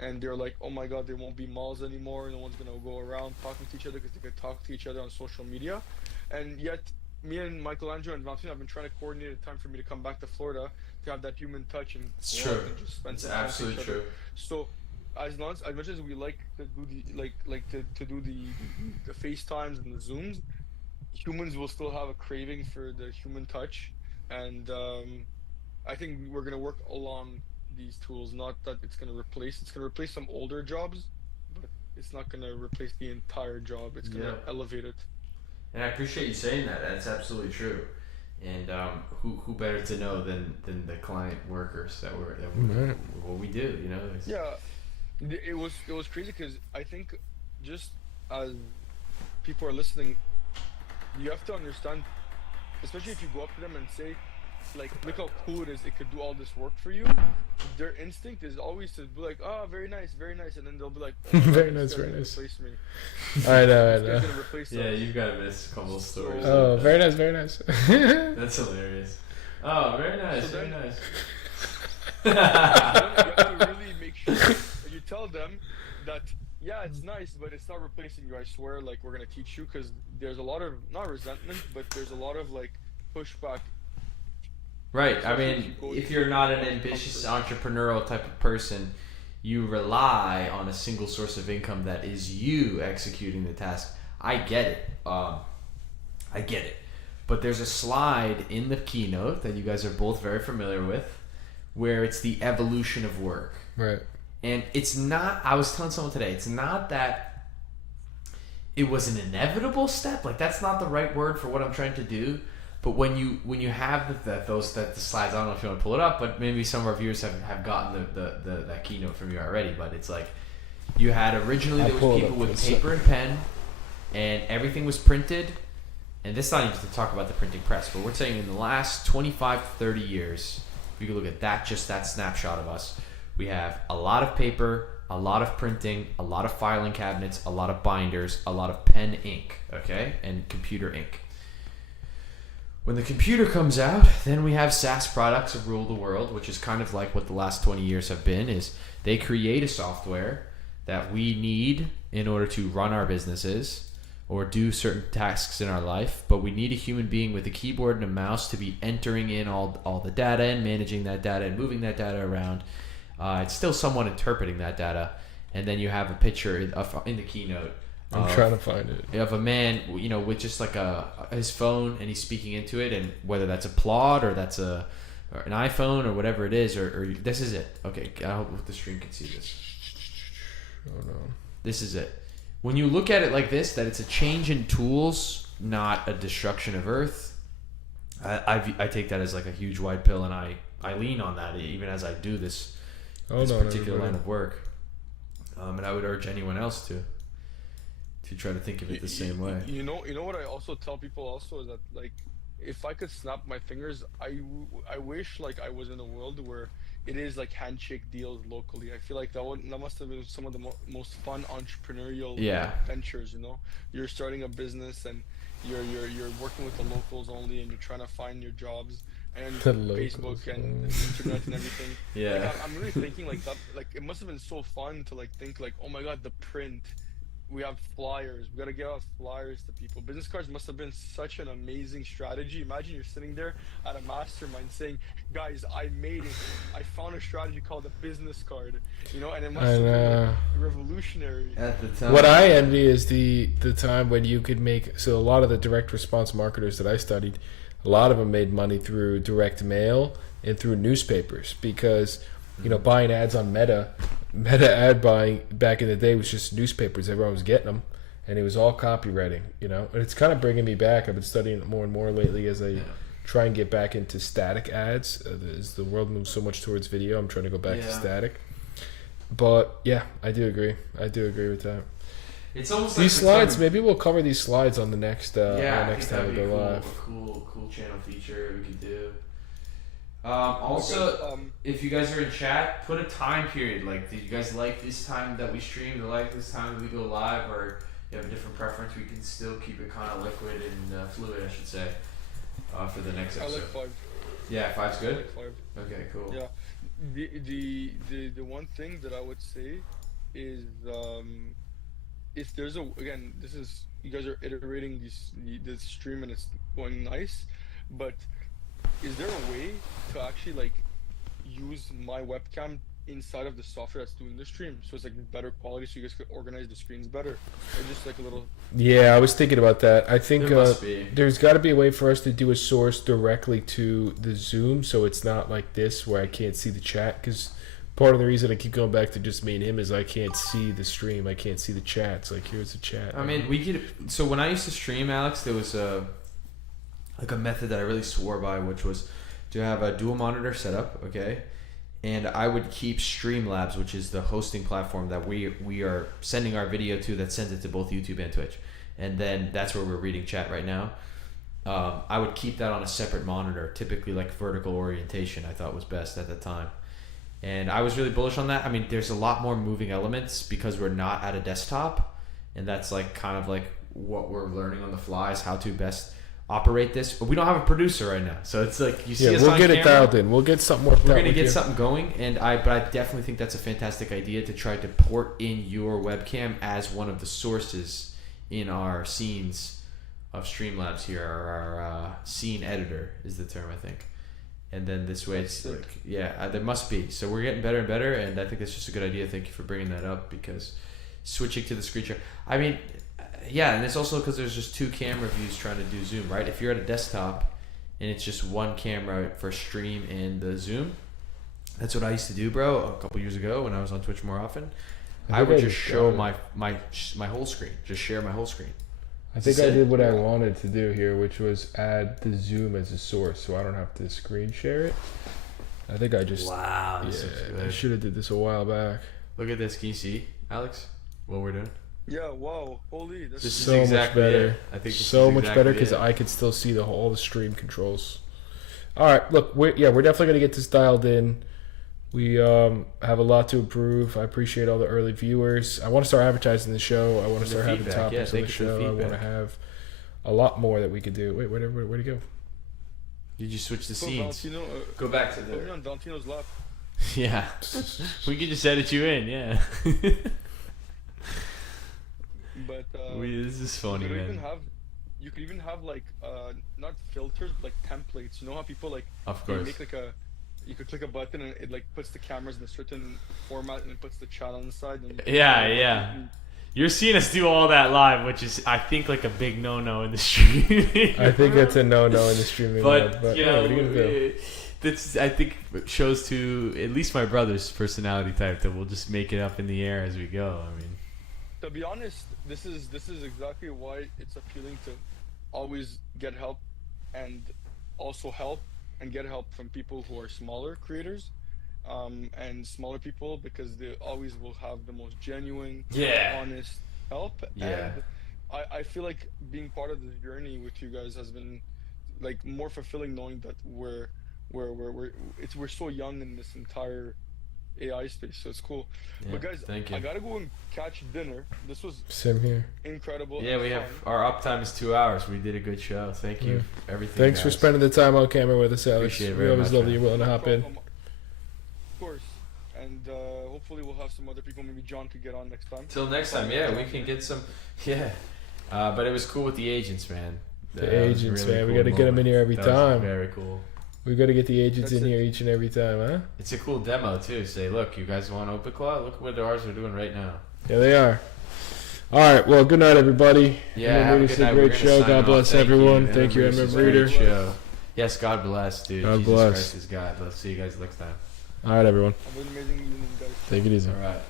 And they're like, oh my god, there won't be malls anymore. No one's gonna go around talking to each other because they could talk to each other on social media. And yet, me and Michelangelo and Valentino have been trying to coordinate a time for me to come back to Florida to have that human touch and It's go out true. and just spend It's some time with absolutely each other. true. So, as much as we like to do to do the FaceTimes and the Zooms, humans will still have a craving for the human touch, and I think we're gonna work along these tools. Not that it's gonna replace. It's gonna replace some older jobs, but it's not gonna replace the entire job. It's gonna Yeah. elevate it. And I appreciate you saying that. That's absolutely true. And who better to know than the client workers that Right. what we do? You know. Yeah, it was crazy because I think just as people are listening, you have to understand, especially if you go up to them and say, like, look how cool it is, it could do all this work for you. Their instinct is always to be like, oh, very nice, and then they'll be like, oh, Very this nice, guy's very gonna nice. replace me. I know, I This guy's know. gonna replace Yeah, us. you've got to miss a couple of stories. Oh, like that. very nice, very nice. That's hilarious. Oh, very nice, So very then- nice. You have to really make sure that you tell them that, yeah, it's nice, but it's not replacing you. I swear, like, we're gonna teach you, because there's a lot of, not resentment, but there's a lot of like pushback. Right. I Especially if mean, you go if to you're not an comfort. ambitious entrepreneurial type of person, you rely on a single source of income that is you executing the task. I get it. I get it. But there's a slide in the keynote that you guys are both very familiar with, where it's the evolution of work. Right. And it's not, I was telling someone today, it's not that it was an inevitable step. Like, that's not the right word for what I'm trying to do. But when you have the slides, I don't know if you want to pull it up, but maybe some of our viewers have gotten that keynote from you already. But it's like, you had originally, I'll there pull was it people up with for a paper and pen, and everything was printed. And this is not even to talk about the printing press, but we're saying in the last 25 to 30 years, if you can look at that, just that snapshot of us, we have a lot of paper, a lot of printing, a lot of filing cabinets, a lot of binders, a lot of pen ink, okay, and computer ink. When the computer comes out, then we have SaaS products that rule the world, which is kind of like what the last 20 years have been, is they create a software that we need in order to run our businesses or do certain tasks in our life, but we need a human being with a keyboard and a mouse to be entering in all the data and managing that data and moving that data around. It's still someone interpreting that data. And then you have a picture in the keynote I'm trying to find it. of a man, you know, with just like his phone, and he's speaking into it, and whether that's a Plod or that's or an iPhone or whatever it is, or this is it. Okay, I hope the stream can see this. Oh no. This is it. When you look at it like this, that it's a change in tools, not a destruction of Earth. I take that as like a huge white pill, and I lean on that even as I do this Hold on, particular line everybody. of work. And I would urge anyone else to try to think of it the same way. You know what I also tell people also is that, like, if I could snap my fingers, I wish like I was in a world where it is like handshake deals locally. I feel like that must have been some of the most fun entrepreneurial Yeah. ventures. You know, you're starting a business and you're working with the locals only, and you're trying to find your jobs and The locals, Facebook and oh. internet and everything. Yeah. Like, I'm really thinking like that. Like, it must have been so fun to like think like, oh my god, the print. We have flyers. We gotta get out flyers to people. Business cards must have been such an amazing strategy. Imagine you're sitting there at a mastermind saying, "Guys, I made it. I found a strategy called a business card." You know, and it must I have been know. like, revolutionary. At the time. What I envy is the time when you could make. So a lot of the direct response marketers that I studied, a lot of them made money through direct mail and through newspapers, because buying ads on Meta ad buying back in the day was just newspapers. Everyone was getting them, and it was all copywriting. And it's kind of bringing me back. I've been studying it more and more lately as I try and get back into static ads. As the world moves so much towards video, I'm trying to go back to Yeah. static. But yeah, I do agree. I do agree with that. It's almost These like slides, maybe we'll cover these slides on the next yeah, next I think time we that'd be go a live. cool channel feature we could do. Also, if you guys are in chat, put a time period. Like, did you guys like this time that we stream? Do you like this time that we go live, or you have a different preference? We can still keep it kind of liquid and fluid, I should say, for the next I episode. like 5. Yeah, 5's I good. like 5. Okay, cool. Yeah. The one thing that I would say is if there's this is, you guys are iterating this stream and it's going nice, but is there a way to actually like use my webcam inside of the software that's doing the stream, so it's like better quality, so you guys could organize the screens better, or just like a little? Yeah, I was thinking about that. I think There must be. there's got to be a way for us to do a source directly to the Zoom, so it's not like this where I can't see the chat. Because part of the reason I keep going back to just me and him is I can't see the stream. I can't see the chats. Like, here's the chat. I mean, we could. So when I used to stream, Alex, there was a method that I really swore by, which was to have a dual monitor setup. Okay. And I would keep Streamlabs, which is the hosting platform that we are sending our video to, that sends it to both YouTube and Twitch. And then that's where we're reading chat right now. I would keep that on a separate monitor, typically like vertical orientation, I thought was best at the time. And I was really bullish on that. I mean, there's a lot more moving elements because we're not at a desktop. And that's like kind of like what we're learning on the fly is how to best operate this. But we don't have a producer right now, so it's like you see us we'll on get it camera. dialed in. We'll get something worked out. We're gonna with get you. something going, but I definitely think that's a fantastic idea to try to port in your webcam as one of the sources in our scenes of Streamlabs here. Our scene editor is the term, I think. And then this way, it's That's like, there must be. So we're getting better and better, and I think that's just a good idea. Thank you for bringing that up, because switching to the screen share, I mean, yeah, and it's also because there's just two camera views trying to do Zoom, right? If you're at a desktop and it's just one camera for stream and the Zoom, that's what I used to do, bro, a couple years ago when I was on Twitch more often. I would just show my whole screen, just share my whole screen. I think I did what I wanted to do here, which was add the Zoom as a source, so I don't have to screen share it. I think I just Wow, I should have did this a while back. Look at this. Can you see, Alex, what we're doing? Yeah. Wow. Holy. That's This is So much exactly better. it. I think this So is much exactly better because it. I could still see all the stream controls. All right, look, we're definitely gonna get this dialed in. We have a lot to improve. I appreciate all the early viewers. I want to start advertising the show. I want to The start having feedback, topics yeah, on thank the you for the show. I want to feedback. have a lot more that we could do. Wait, where'd he go? Did you switch the So scenes? Valentino, Go back to put me on Valentino's lap. Yeah, we could just edit you in. Yeah. But This is funny, you could man. even have like not filters, but like templates. You know how people like Of they course. make like you could click a button and it like puts the cameras in a certain format and it puts the chat on the side. And Yeah. You're seeing us do all that live, which is, I think, like a big no-no in the stream. I think that's a no-no in the streaming world. But you yeah, know, what are you gonna do? that's, I think, shows to at least my brother's personality type that we'll just make it up in the air as we go. I mean, To be honest, this is exactly why it's appealing to always get help and also help and get help from people who are smaller creators and smaller people, because they always will have the most genuine, honest help. Yeah. And I feel like being part of this journey with you guys has been like more fulfilling, knowing that we're so young in this entire AI space, so it's cool. But guys, thank you. I gotta go and catch dinner. This was Same here. incredible. Yeah, and we have fun. our uptime is 2 hours. We did a good show. Thank you. For everything. Thanks for guys. spending the time on camera with us, Alex. Appreciate it We very always much, love that man. you're willing to No hop in. problem. Of course. And hopefully we'll have some other people. Maybe John could get on next time. Till next time, yeah, we can get some. Yeah, but it was cool with the agents, man. The That was agents, really man. We cool got to get them in moment. here every That was time. very cool. We got to get the agents That's in it. here each and every time, huh? It's a cool demo too. Say, look, you guys want Open Claw? Look what ours are doing right now. Yeah, they are. All right. Well, good night, everybody. Yeah, MM have a Reader good said night. great We're gonna show. sign God off. bless Thank everyone. you. Thank you, Reader MM said Reader. great show. Yes, God bless, dude. God Jesus bless. Christ is God. Let's see you guys next time. All right, everyone. Have an amazing evening, guys. Take it easy. All right.